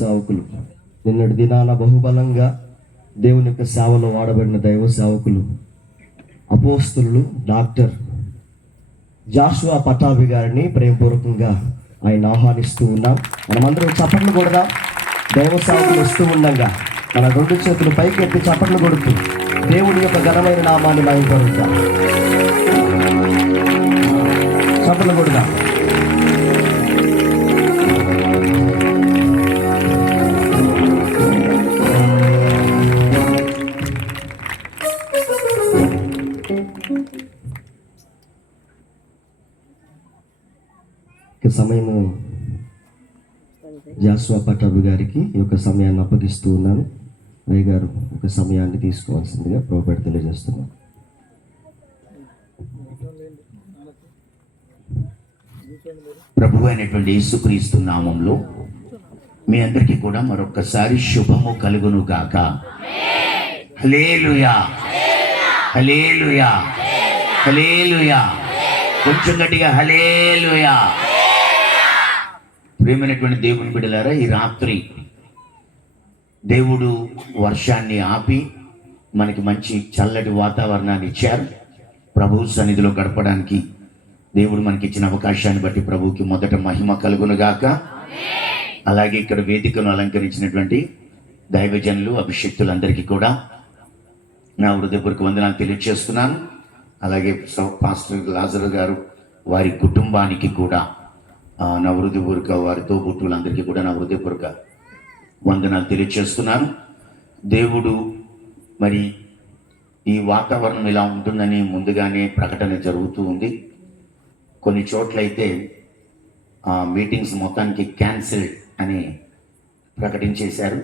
సేవకులు నిన్నటి దినాన బహుబలంగా దేవుని యొక్క సేవలో వాడబడిన దైవ సేవకులు అపోస్తలులు డాక్టర్ జాషువా పటాబి గారిని ప్రేమపూర్వకంగా ఆయన ఆహ్వానిస్తూ ఉన్నాం. మనమందరం చప్పట్లు కొడదాం. దైవ సేవకులు వస్తూ ఉండగా మన రెండు చేతులు పైకి ఎత్తి చప్పట్లు కొడుతూ దేవుని యొక్క ఘనమైన నామాన్ని మహిమపరుద్దాం. చప్పట్లు కొడదాం. సమయము జాషువా పటాబి గారికి ఈ యొక్క సమయాన్ని అప్పగిస్తూ ఉన్నాను. అయ్య గారు ఒక సమయాన్ని తీసుకోవాల్సిందిగా ప్రభుపేట తెలియజేస్తున్నాను. ప్రభు అయినటువంటి యేసుక్రీస్తు నామంలో మీ అందరికీ కూడా మరొకసారి శుభము కలుగును గాక. హల్లెలూయా, హల్లెలూయా, హల్లెలూయా. కొంచెం గట్టిగా హల్లెలూయా. ప్రియమైనటువంటి దేవుని బిడ్డలారా, ఈ రాత్రి దేవుడు వర్షాన్ని ఆపి మనకి మంచి చల్లటి వాతావరణాన్ని ఇచ్చారు. ప్రభు సన్నిధిలో గడపడానికి దేవుడు మనకి ఇచ్చిన అవకాశాన్ని బట్టి ప్రభువుకి మొదట మహిమ కలుగునుగాక. అలాగే ఇక్కడ వేదికను అలంకరించినటువంటి దైవజనులు అభిషక్తులందరికీ కూడా నా హృదయపూర్వక వందనాలు తెలియజేస్తున్నాను. అలాగే పాస్టర్ లాజరు గారు వారి కుటుంబానికి కూడా నా హృదయపూర్వక, వారి తోబుట్టువులందరికీ కూడా నా హృదయపూర్వక వందనాలు తెలియజేస్తున్నాను. దేవుడు మరి ఈ వాతావరణం ఇలా ఉంటుందని ముందుగానే ప్రకటన జరుగుతూ ఉంది. కొన్ని చోట్లయితే మీటింగ్స్ మొత్తానికి క్యాన్సిల్డ్ అని ప్రకటించేశారు.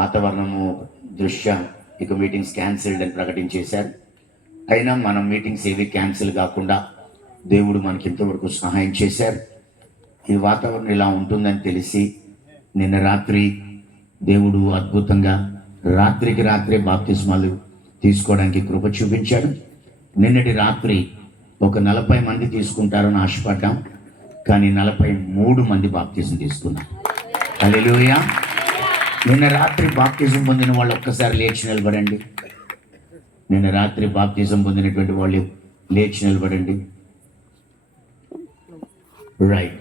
వాతావరణము దృష్ట్యా ఇక మీటింగ్స్ క్యాన్సిల్డ్ అని ప్రకటించేశారు. అయినా మనం మీటింగ్స్ ఏవి క్యాన్సిల్ కాకుండా దేవుడు మనకి ఇంతవరకు సహాయం చేశారు. ఈ వాతావరణం ఇలా ఉంటుందని తెలిసి నిన్న రాత్రి దేవుడు అద్భుతంగా రాత్రికి రాత్రే బాప్తిస్మాలు తీసుకోవడానికి కృప చూపించాడు. నిన్నటి రాత్రి ఒక 40 మంది తీసుకుంటారని ఆశపడ్డాం, కానీ 43 మంది బాప్తిజం తీసుకున్నారు. హల్లెలూయా. నిన్న రాత్రి బాప్తిజం పొందిన వాళ్ళు ఒక్కసారి లేచి నిలబడండి. నిన్న రాత్రి బాప్తిజం పొందినటువంటి వాళ్ళు లేచి నిలబడండి. రైట్.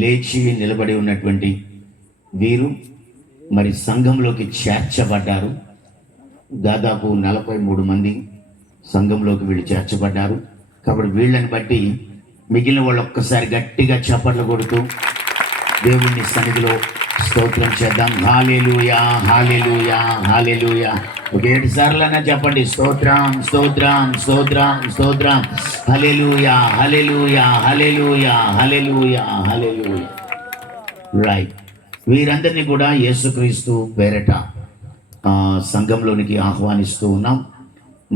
లేచి నిలబడి ఉన్నటువంటి వీరు మరి సంఘంలోకి చేర్చబడ్డారు. దాదాపు 43 మంది సంఘంలోకి వీళ్ళు చేర్చబడ్డారు. కాబట్టి వీళ్ళని బట్టి మిగిలిన వాళ్ళు ఒక్కసారి గట్టిగా చప్పట్లు కొడుతూ దేవుని సన్నిధిలో స్తోత్రం చేద్దాం. హల్లెలూయా, హల్లెలూయా, హల్లెలూయా. ఒక 7 సార్లైనా చెప్పండి, స్తోత్రం, స్తోత్రం, స్తోత్రం, స్తోత్రం. హల్లెలూయా, హల్లెలూయా, హల్లెలూయా, హల్లెలూయా, హల్లెలూయా. రైట్. వీరందరినీ కూడా యేసుక్రీస్తు పేరట సంఘంలోనికి ఆహ్వానిస్తూ ఉన్నాం.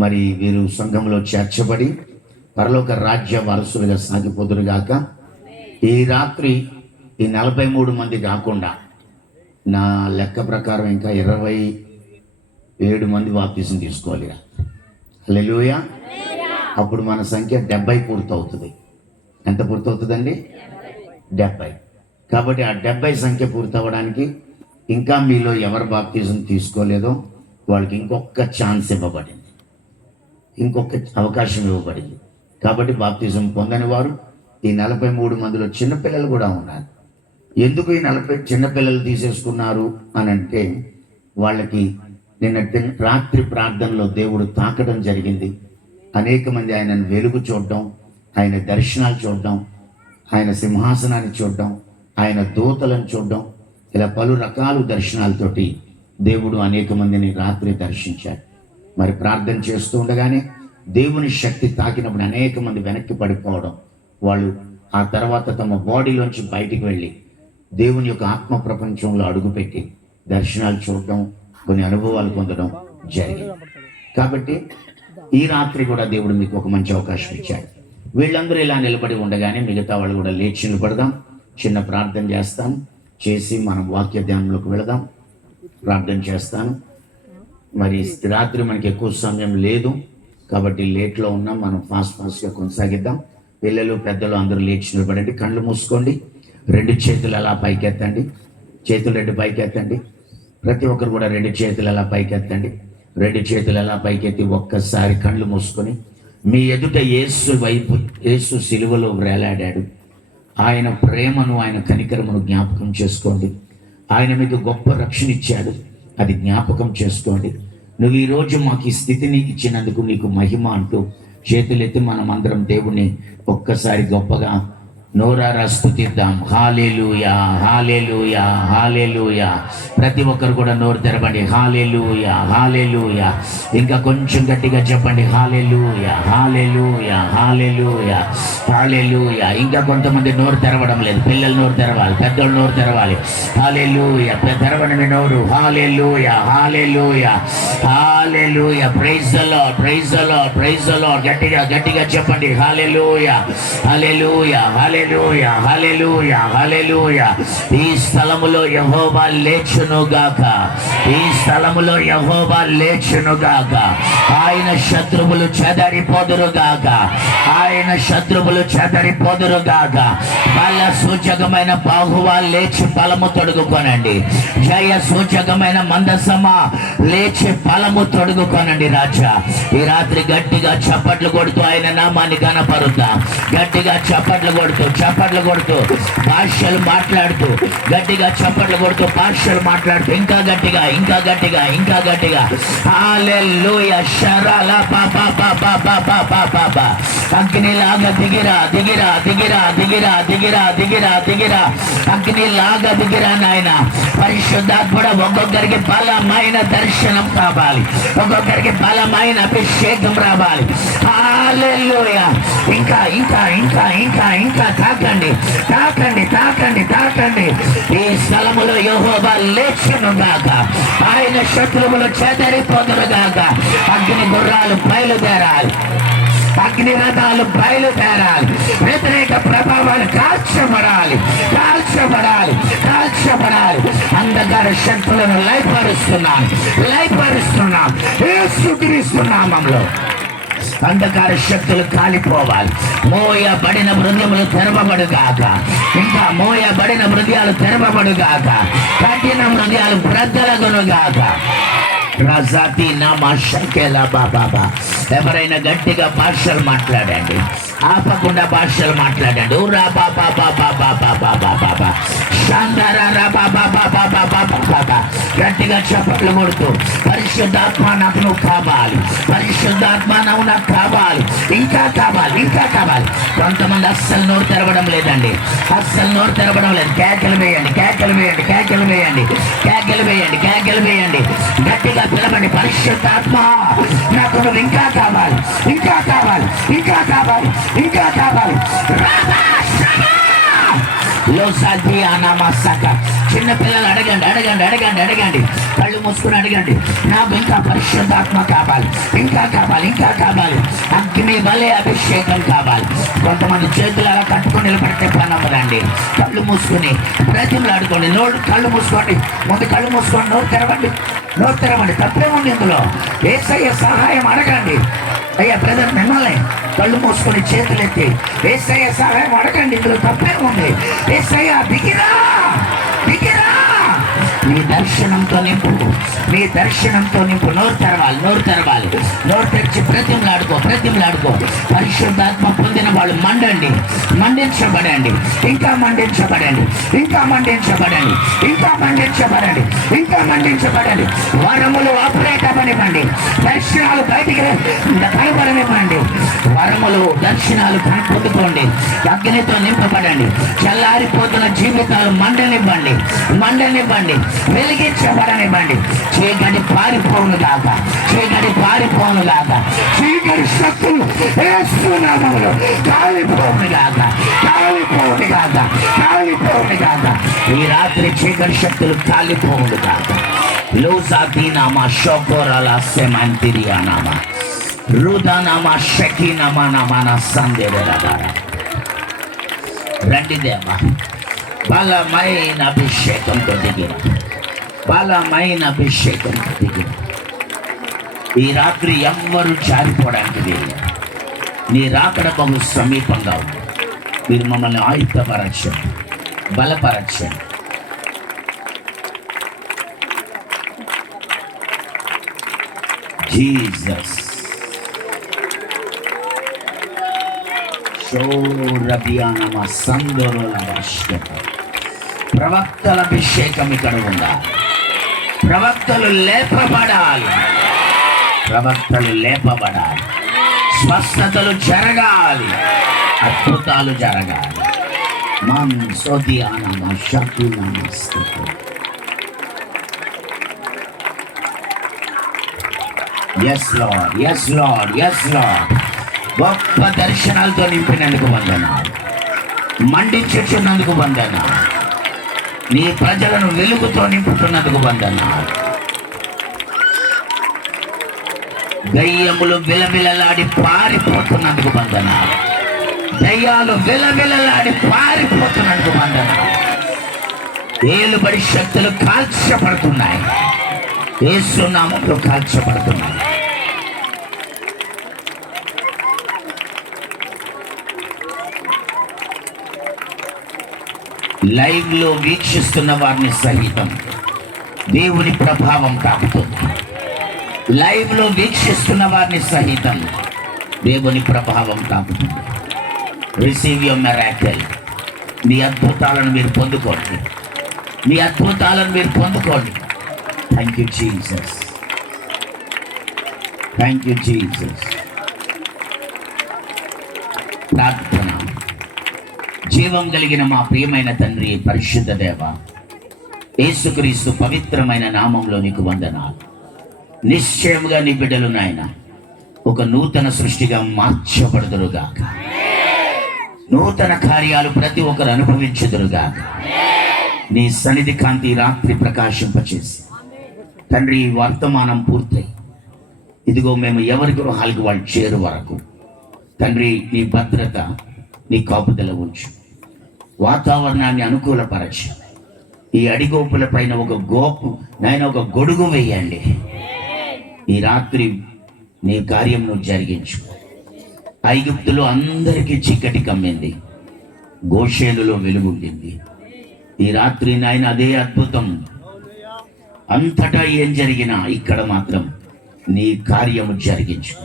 మరి వీరు సంఘంలో చేర్చబడి పరలోక రాజ్య వారసులుగా సాగిపోదురుగాక. ఈ రాత్రి ఈ 43 మంది కాకుండా నా లెక్క ప్రకారం ఇంకా 27 మంది బాప్తిజం తీసుకోవాలి. హల్లెలూయా. అప్పుడు మన సంఖ్య 70 పూర్తవుతుంది. ఎంత పూర్తవుతుందండి? 70. కాబట్టి ఆ 70 సంఖ్య పూర్తవడానికి ఇంకా మీలో ఎవరు బాప్తిజం తీసుకోలేదో వాళ్ళకి ఇంకొక ఛాన్స్ ఇవ్వబడింది, ఇంకొక అవకాశం ఇవ్వబడింది. కాబట్టి బాప్తిజం పొందని వారు ఈ 43 మందిలో చిన్నపిల్లలు కూడా ఉన్నారు. ఎందుకు ఈ 40 చిన్నపిల్లలు తీసేసుకున్నారు అని అంటే, వాళ్ళకి నిన్న రాత్రి ప్రార్థనలో దేవుడు తాకడం జరిగింది. అనేక మంది ఆయనను వెలుగు చూడడం, ఆయన దర్శనాలు చూడడం, ఆయన సింహాసనాన్ని చూడడం, ఆయన దూతలను చూడడం, ఇలా పలు రకాల దర్శనాలతోటి దేవుడు అనేక మందిని రాత్రి దర్శించాడు. మరి ప్రార్థన చేస్తూ ఉండగానే దేవుని శక్తి తాకినప్పుడు అనేక మంది వెనక్కి పడిపోవడం, వాళ్ళు ఆ తర్వాత తమ బాడీలోంచి బయటికి వెళ్ళి దేవుని యొక్క ఆత్మ ప్రపంచంలో అడుగుపెట్టి దర్శనాలు చూడడం, కొన్ని అనుభవాలు పొందడం జరిగింది. కాబట్టి ఈ రాత్రి కూడా దేవుడు మీకు ఒక మంచి అవకాశం ఇచ్చాడు. వీళ్ళందరూ ఇలా నిలబడి ఉండగానే మిగతా వాళ్ళు కూడా లేచి నిలబడదాం. చిన్న ప్రార్థన చేస్తాను, చేసి మనం వాక్య ధ్యానంలోకి వెళదాం. ప్రార్థన చేస్తాను. మరి రాత్రి మనకి ఎక్కువ సమయం లేదు కాబట్టి లేట్లో ఉన్నాం. మనం ఫాస్ట్గా కొనసాగిద్దాం. పిల్లలు పెద్దలు అందరూ లేచి నిలబడండి. కళ్ళు మూసుకోండి. 2 చేతులు అలా పైకెత్తండి. చేతులు రెండు పైకెత్తండి. ప్రతి ఒక్కరు కూడా రెండు చేతులు ఎలా పైకెత్తండి. రెండు చేతులు ఎలా పైకెత్తి ఒక్కసారి కళ్ళు మూసుకొని మీ ఎదుట యేసు వైపు, యేసు సిలువలో వేలాడాడు, ఆయన ప్రేమను, ఆయన కనికరమును జ్ఞాపకం చేసుకోండి. ఆయన మీకు గొప్ప రక్షణ ఇచ్చాడు, అది జ్ఞాపకం చేసుకోండి. నువ్వు ఈరోజు మాకు ఈ స్థితిని ఇచ్చినందుకు నీకు మహిమ అంటూ చేతులెత్తి మనం అందరం దేవుణ్ణి ఒక్కసారి గొప్పగా నోరారా స్తుతిద్దాం. హల్లెలూయా, హల్లెలూయా, హల్లెలూయా. ప్రతి ఒక్కరు కూడా నోరు తెరవండి. హల్లెలూయా, హల్లెలూయా. ఇంకా కొంచెం గట్టిగా చెప్పండి. హల్లెలూయా, హల్లెలూయా, హల్లెలూయా, హల్లెలూయా. ఇంకా కొంతమంది నోరు తెరవడం లేదు. పిల్లలు నోరు తెరవాలి, పెద్దలు నోరు తెరవాలి. హల్లెలూయా, తెరవండి మీ నోరు. Hallelujah, hallelujah, hallelujah. Praise the lord, praise the lord, praise the lord. గట్టిగా గట్టిగా చెప్పండి. హల్లెలూయా, హల్లెలూయా, హల్లెలూయా, హల్లెలూయా, హల్లెలూయా. ఈ స్థలములో యెహోవా లేచును గాక, ఈ స్థలములో యెహోవా లేచును గాక. ఆయన శత్రువులు చెదరిపోదురు గాక, ఆయన శత్రువులు చెదరిపోదురు గాక. బల సూచకమైన బాహువా లేచి బలము తొడుగుకొనండి. జయ సూచకమైన మందసమా లేచి బలము తొడుగుకొనండి. రాజా, ఈ రాత్రి గట్టిగా చప్పట్లు కొడుతూ ఆయన నామాన్ని కనపరుద్దాం. గట్టిగా చప్పట్లు కొడుతూ భాషలు మాట్లాడుతూ, గట్టిగా చప్పట్లు కొడుతూ భాషలు మాట్లాడుతూ, ఇంకా గట్టిగా, ఇంకా గట్టిగా, ఇంకా గట్టిగా. హల్లెలూయా. శరల పాపా పాపా పాపా పాపా. అగ్నిలాగా దిగిరా, దిగిరా, దిగిరా, దిగిరా, దిగిరా, దిగిరా, దిగిరా. అగ్నిలాగా దిగిరా నాయన. పరిశుద్ధాత్ముడ ఒక్కొక్కరికి బలమైన దర్శనం కావాలి, ఒక్కొక్కరికి బలమైన అభిషేకం రావాలి. హల్లెలూయా. ఇంకా ఇంకా ఇంకా ఇంకా ఇంకా తాకండి, తాకండి, తాకండి, తాకండి. ఈ స్థలములో యెహోవా లేచును గాక, ఆయన శత్రువులు చెదరిపోదురు గాక. అగ్ని గుర్రాలు బయలుదేరాలి, అగ్ని రథాలు బయలుదేరాలి. వ్యతిరేక ప్రభావాలు కాల్చబడాలి, కాల్చబడాలి, కాల్చబడాలి. అంధకార శక్తులను లయపరుస్తున్నాం, లయపరుస్తున్నాం యేసుక్రీస్తు నామములో. అంధకార శక్తులు కాలిపోవాలి. మోయబడిన హృదయములు తెరవబడుగాక, ఇంకా మోయబడిన హృదయాలు తెరవబడుగాక. కఠిన హృదయాలు బ్రద్దలగునుగాక. రజాతి నామా షకేలా బాబా. ఎవరైనా గట్టిగా భాషలు మాట్లాడండి, ఆపకుండా భాషలు మాట్లాడండి. ఊరా బాబా బాబా బాబా బాబా బాబా. శాంతారా బాబా బాబా బాబా బాబా. గట్టిగా చప్పట్లు కొడుతూ పరిశుద్ధాత్మ నాకు నువ్వు కావాలి, పరిశుద్ధాత్మ నువ్వు నాకు కావాలి, ఇంకా కావాలి, ఇంకా కావాలి. కొంతమంది అస్సలు నోరు తెరవడం లేదండి, అస్సలు నోరు తెరవడం లేదు. కేకలు వేయండి, కేకలు వేయండి, కేకలు వేయండి, కేకలు వేయండి, కేకలు వేయండి. గట్టిగా పిలవండి. పరిశుద్ధాత్మ నాకు నువ్వు ఇంకా కావాలి, ఇంకా కావాలి, ఇంకా కావాలి, ఇంకా కావాలి. చిన్న పిల్లలు అడగండి, అడగండి, అడగండి, అడగండి. కళ్ళు మూసుకుని అడగండి. నాకు ఇంకా పరిశుద్ధాత్మ కావాలి, ఇంకా కావాలి, ఇంకా కావాలి. అగ్ని వలె అభిషేకం కావాలి. కొంతమంది చేతులు అలా కట్టుకొని నిలబడితే పనమ్మదండి. కళ్ళు మూసుకుని ప్రతిమలు ఆడుకోండి. నోరు కళ్ళు మూసుకోండి, ముందు కళ్ళు మూసుకోండి, నోరు తెరవండి, నోరు తెరవండి. తప్పేముంది ఇందులో? యేసయ్య సహాయం అడగండి. అయ్యా బ్రదర్, మిమ్మల్ని కళ్ళు మూసుకొని చేతులు ఎత్తి యేసయ్య సహాయం అడగండి. ఇందులో తప్పేముంది? యేసయ్య దిగిరా, దిగిరా. నీ దర్శనంతో నింపు, నీ దర్శనంతో నింపు. నోరు తెరవాలి, నోరు తెరవాలి. నోరు తెరిచి ప్రతిమలాడుకో, ప్రతిమలాడుకో. పరిశుద్ధాత్మ పొందిన వాళ్ళు మండండి, మండించబడండి, ఇంకా మండించబడండి, ఇంకా మండించబడండి, ఇంకా మండించబడండి, ఇంకా మండించబడండి. వరములు ఆపరేట్ అవ్వనివ్వండి, దర్శనాలు బయటికి కనబడనివ్వండి. వరములు, దర్శనాలు పొందుకోండి. అగ్నితో నింపబడండి. చల్లారిపోతున్న జీవితాలు మండనివ్వండి, మండనివ్వండి, వెలిగించబడనివ్వండి. చీకటి పారిపోను గాక, చీకటి పారిపోను గాక. చీకటి శక్తులు యేసు నామములో కాలిపోను గాక, కాలిపోను గాక, కాలిపోను గాక. ఈ రాత్రి చీకటి శక్తులు కాలిపోను గాక. లోసాతీనామా షోకోరాలా సెమంతిరియానామా రుదానామా షకీనామా నామానా సందేవరాబారా. రండి దేవా, బలమైన అభిషేకంతో దిగిన, బలమైన అభిషేకంతో దిగిన. ఈ రాత్రి ఎవ్వరు జారిపోవడానికి లేదు. నీ రాకడ బహు సమీపంగా ఉంది. మీరు మమ్మల్ని ఆయుధపరచండి, బలపరచండి. జీసస్. ప్రవక్తల అభిషేకం ఇక్కడ ఉండాలి. ప్రవక్తలు లేపబడాలి. ప్రవక్తలు లేపబడాలి. స్వస్థతలు జరగాలి. అద్భుతాలు జరగాలి. Yes lord, yes lord, yes lord. గొప్ప దర్శనాలతో నింపినందుకు వందనాలు. మండించుచున్నందుకు వందనాలు. నీ ప్రజలను వెలుగుతో నింపుతున్నందుకు వందనాలు. దయ్యములు విలవిలలాడి పారిపోతున్నందుకు వందనాలు. దయ్యాలు విలవిలలాడి పారిపోతున్నందుకు వందనాలు. ఏలుబడి శక్తులు కాల్చబడుతున్నాయి. యేసు నామములో కాల్చబడుతున్నాయి. లైవ్ లో వీక్షిస్తున్న వారిని సహితం దేవుని ప్రభావం తాకుతుంది. లైవ్ లో వీక్షిస్తున్న వారిని సహితం దేవుని ప్రభావం తాకుతుంది. Receive your miracle. మీ అద్భుతాలను మీరు పొందుకోండి. మీ అద్భుతాలను మీరు పొందుకోండి. Thank you Jesus. Thank you Jesus. ప్రార్థన. జీవం కలిగిన మా ప్రియమైన తండ్రి, పరిశుద్ధ దేవ, యేసుక్రీస్తు పవిత్రమైన నామంలో నీకు వందనాలు. నిశ్చయముగా నీ బిడ్డలు నాయన ఒక నూతన సృష్టిగా మార్చబడుదురుగాక. నూతన కార్యాలు ప్రతి ఒక్కరు అనుభవించుదురుగాక. నీ సన్నిధి కాంతి రాత్రి ప్రకాశింపచేసి తండ్రి, ఈ వర్తమానం పూర్తయి ఇదిగో మేము ఎవరి గృహాలకు వాళ్ళు చేరు వరకు తండ్రి నీ భద్రత, నీ కాపుదల ఉంచు. వాతావరణాన్ని అనుకూలపరచు. ఈ అడిగోపుల పైన ఒక గొడుగు వేయండి. ఈ రాత్రి నీ కార్యం నువ్వు జరిగించు. ఐగుప్తులో అందరికీ చీకటి కమ్మింది, గోషేనులో వెలుగుండింది. ఈ రాత్రి నాయన అదే అద్భుతం. అంతటా ఏం జరిగినా ఇక్కడ మాత్రం నీ కార్యము జరిగించు.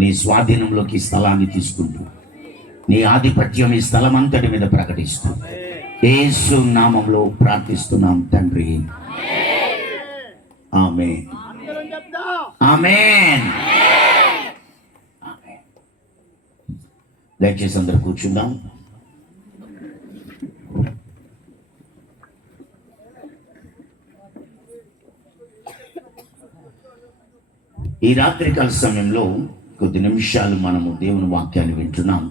నీ స్వాధీనంలోకి స్థలాన్ని తీసుకుంటూ నీ ఆధిపత్యం ఈ స్థలం అంతటి మీద ప్రకటిస్తూ యేసు నామంలో ప్రార్థిస్తున్నాం తండ్రి. ఆమేన్. ఆమేన్. దయచేసి అందరూ కూర్చుందాం. ఈ రాత్రికాల సమయంలో కొద్ది నిమిషాలు మనము దేవుని వాక్యాన్ని వింటున్నాం.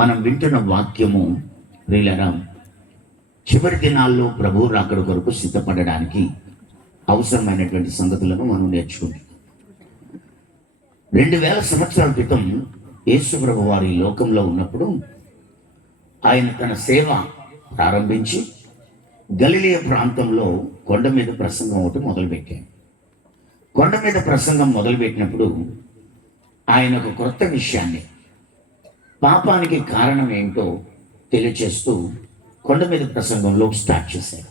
మనం వింటున్న వాక్యము ప్రియులారా, చివరి దినాల్లో ప్రభు రాకడ కొరకు సిద్ధపడడానికి అవసరమైనటువంటి సంగతులను మనం నేర్చుకుంటాం. 2000 సంవత్సరాల క్రితం యేసు ప్రభు వారి లోకంలో ఉన్నప్పుడు ఆయన తన సేవ ప్రారంభించి గలిలయ ప్రాంతంలో కొండ మీద ప్రసంగం ఒకటి మొదలుపెట్టాడు. కొండ మీద ప్రసంగం మొదలుపెట్టినప్పుడు ఆయన ఒక క్రొత్త విషయాన్ని, పాపానికి కారణం ఏంటో తెలియచేస్తూ కొండ మీద ప్రసంగంలో స్టార్ట్ చేశాడు.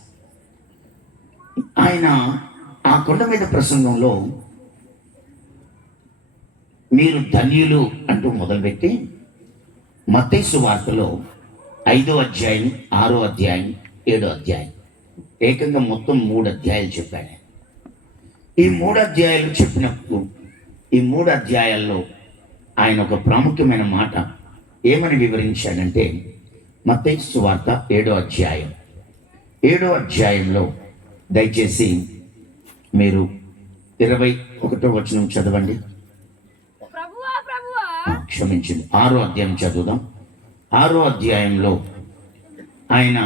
ఆయన ఆ కొండ మీద ప్రసంగంలో మీరు ధన్యులు అంటూ మొదలుపెట్టి మత్తయి సువార్తలో 5వ అధ్యాయం, 6వ అధ్యాయం, 7వ అధ్యాయం, ఏకంగా మొత్తం 3 అధ్యాయాలు చెప్పాడు. ఈ 3 అధ్యాయాలు చెప్పినప్పుడు ఈ 3 అధ్యాయాల్లో ఆయన ఒక ప్రాముఖ్యమైన మాట ఏమని వివరించాడంటే, మత్తయి సువార్త 7వ అధ్యాయం, 7వ అధ్యాయంలో దయచేసి మీరు 21వ వచనం చదవండి. క్షమించండి, 6వ అధ్యాయం చదువుదాం. 6వ అధ్యాయంలో ఆయన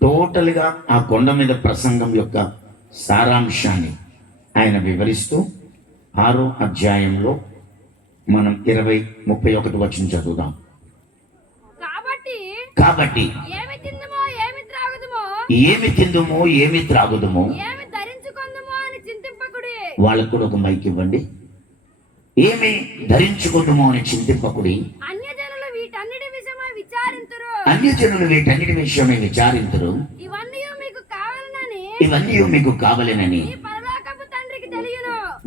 టోటల్గా ఆ కొండ మీద ప్రసంగం యొక్క సారాంశాన్ని ఆయన వివరిస్తూ 6వ అధ్యాయంలో మనం 20-31 వచనం చదువుదాం. కాబట్టి ఏమి తిందుమో ఏమి త్రాగుదుమో వాళ్ళకు కూడా ఒక మైక్ ఇవ్వండి. ఏమి ధరించుకుందుమో అని చింతింపకుడి. అన్యజనులు వీటన్నిటి విషయమై విచారింతురు. ఇవన్నీ మీకు కావాలనని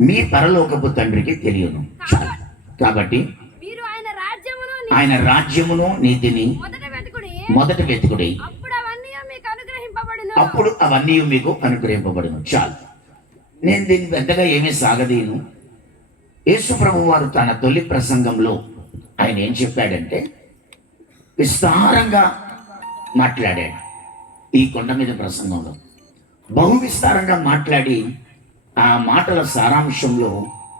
మీ పరలోకపు తండ్రికి తెలియను. చాలు. కాబట్టి మీరు ఆయన రాజ్యమును నీతిని మొదట వెతుకుడి, అప్పుడు అవన్నీ మీకు అనుగ్రహింపబడును. చాలు. నేను దీన్ని పెద్దగా ఏమీ సాగదీను. యేసు ప్రభు వారు తన తొలి ప్రసంగంలో ఆయన ఏం చెప్పాడంటే విస్తారంగా మాట్లాడాడు. ఈ కొండ మీద ప్రసంగంలో బహు విస్తారంగా మాట్లాడి ఆ మాటల సారాంశంలో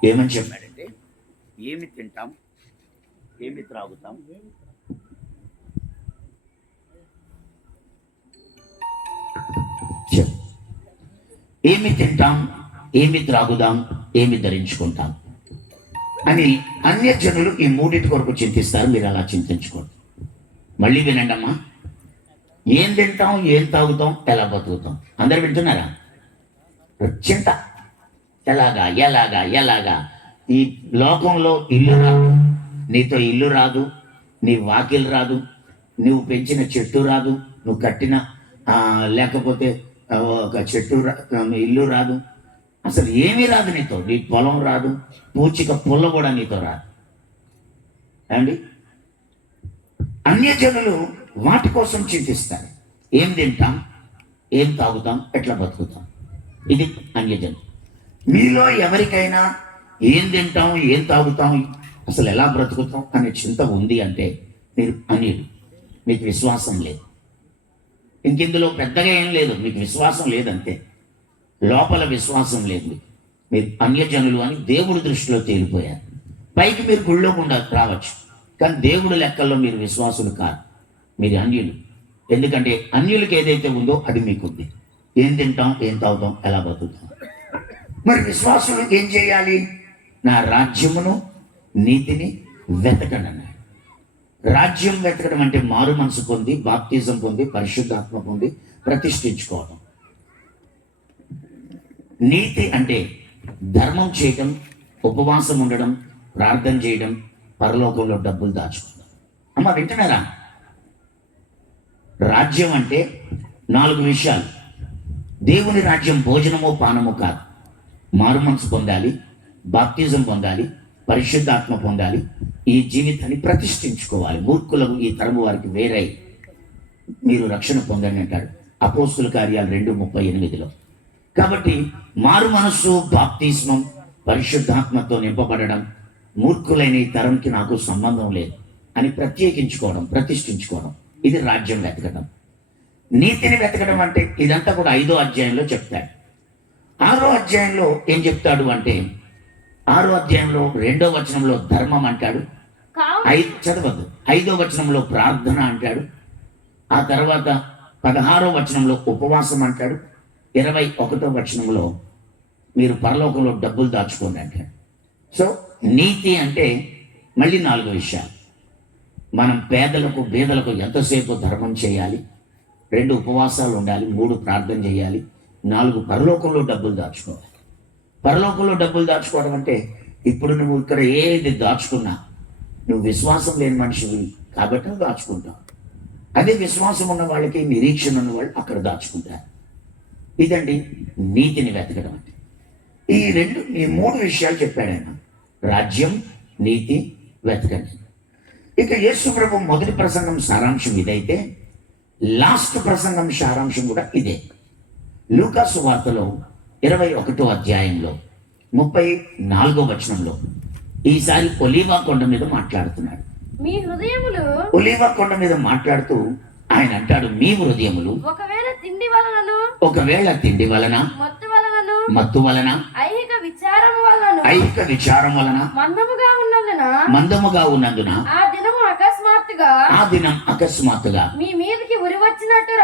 ఏమని చెప్పాడంటే, ఏమి తింటాం, ఏమి త్రాగుతాం, ఏమి తింటాం, ఏమి త్రాగుదాం, ఏమి ధరించుకుంటాం అని అన్యజనులు ఈ మూడింటి కొరకు చింతిస్తారు. మీరు అలా చింతించుకోండి. మళ్ళీ వినండి అమ్మా. ఏం తింటాం, ఏం తాగుతాం, ఎలా బతుకుతాం, అందరు వింటున్నారా? చింత. ఎలాగా ఎలాగా ఎలాగా ఈ లోకంలో ఇల్లు రాదు, నీతో ఇల్లు రాదు, నీ వాకిలు రాదు, నువ్వు పెంచిన చెట్టు రాదు, నువ్వు కట్టిన లేకపోతే ఒక చెట్టు ఇల్లు రాదు, అసలు ఏమీ రాదు నీతో. నీ పొలం రాదు, పూచిక పుల్ల కూడా నీతో రాదు అండి. అన్యజనులు వాటి కోసం చింతిస్తారు. ఏం తింటాం, ఏం తాగుతాం, ఎట్లా బతుకుతాం, ఇది అన్యజనులు. మీలో ఎవరికైనా ఏం తింటాం, ఏం తాగుతాం, అసలు ఎలా బ్రతుకుతాం అనే చింత ఉంది అంటే మీరు అన్యులు, మీకు విశ్వాసం లేదు. ఇంకెందులో పెద్దగా ఏం లేదు, మీకు విశ్వాసం లేదంతే. లోపల విశ్వాసం లేదు మీకు. మీరు అన్యజనులు అని దేవుడి దృష్టిలో తేలిపోయారు. పైకి మీరు గుళ్ళోకుండా రావచ్చు, కానీ దేవుడి లెక్కల్లో మీరు విశ్వాసులు కాదు, మీరు అన్యులు. ఎందుకంటే అన్యులకి ఏదైతే ఉందో అది మీకుంది. ఏం తింటాం, ఏం తాగుతాం, ఎలా బతుకుతాం. మరి విశ్వాసులు ఏం చేయాలి? నా రాజ్యమును నీతిని వెతకండి అన్నాడు. రాజ్యం వెతకడం అంటే మారు మనసు పొంది, బాప్తిజం పొంది, పరిశుద్ధాత్మ పొంది ప్రతిష్ఠించుకోవడం. నీతి అంటే ధర్మం చేయడం, ఉపవాసం ఉండడం, ప్రార్థన చేయడం, పరలోకంలో డబ్బులు దాచుకోవడం. అమ్మ వింటున్నారా? రాజ్యం అంటే 4 విషయాలు. దేవుని రాజ్యం భోజనమో పానమో కాదు. మారు మనసు పొందాలి, బాప్తిజం పొందాలి, పరిశుద్ధాత్మ పొందాలి, ఈ జీవితాన్ని ప్రతిష్ఠించుకోవాలి. మూర్ఖులకు ఈ తరము వారికి వేరై మీరు రక్షణ పొందండి అంటాడు అపోస్తుల కార్యాలు 2:38. కాబట్టి మారు మనస్సు, బాప్తిస్మం, పరిశుద్ధాత్మతో నింపబడడం, మూర్ఖులైన ఈ తరంకి నాకు సంబంధం లేదు అని ప్రత్యేకించుకోవడం, ప్రతిష్ఠించుకోవడం, ఇది రాజ్యం వెతకడం. నీతిని వెతకడం అంటే ఇదంతా కూడా 5వ అధ్యాయంలో చెప్తాడు. 6వ అధ్యాయంలో ఏం చెప్తాడు అంటే 6వ అధ్యాయంలో 2వ వచనంలో ధర్మం అంటాడు. చదవద్దు. 5వ వచనంలో ప్రార్థన అంటాడు. ఆ తర్వాత 16వ వచనంలో ఉపవాసం అంటాడు. 21వ వచనంలో మీరు పరలోకంలో డబ్బులు దాచుకోండి అంటాడు. సో నీతి అంటే మళ్ళీ 4 విషయాలు. మనం పేదలకు బీదలకు ఎంతసేపు ధర్మం చేయాలి, 2 ఉపవాసాలు ఉండాలి, 3 ప్రార్థన చేయాలి, 4 పరలోకంలో డబ్బులు దాచుకోవాలి. పరలోకంలో డబ్బులు దాచుకోవడం అంటే ఇప్పుడు నువ్వు ఇక్కడ ఏది దాచుకున్నా నువ్వు విశ్వాసం లేని మనిషివి కాబట్టి నువ్వు దాచుకుంటావు. అదే విశ్వాసం ఉన్న వాళ్ళకి, నిరీక్షణ ఉన్న వాళ్ళు అక్కడ దాచుకుంటారు. ఇదండి నీతిని వెతకడం అంటే. ఈ 3 విషయాలు చెప్పాడు ఆయన. రాజ్యం, నీతి, వెతకండి. ఇక యేసు ప్రభు మొదటి ప్రసంగం సారాంశం ఇదైతే లాస్ట్ ప్రసంగం సారాంశం కూడా ఇదే. లూకా సువార్తలో 21వ అధ్యాయంలో 34వ వచనంలో ఈసారి ఒలీవా కొండ మీద మాట్లాడుతున్నాడు. మీ హృదయములు ఒలీవా కొండ మీద మాట్లాడుతూ ఆయన అంటాడు, మీ హృదయములు ఒకవేళ తిండి వలన మత్తు వలన ఐహిక విచారం వలన మందముగా ఉన్నందున ఆ దినం అకస్మాత్తుగా మీ మీదికి ఉరి వచ్చినట్టు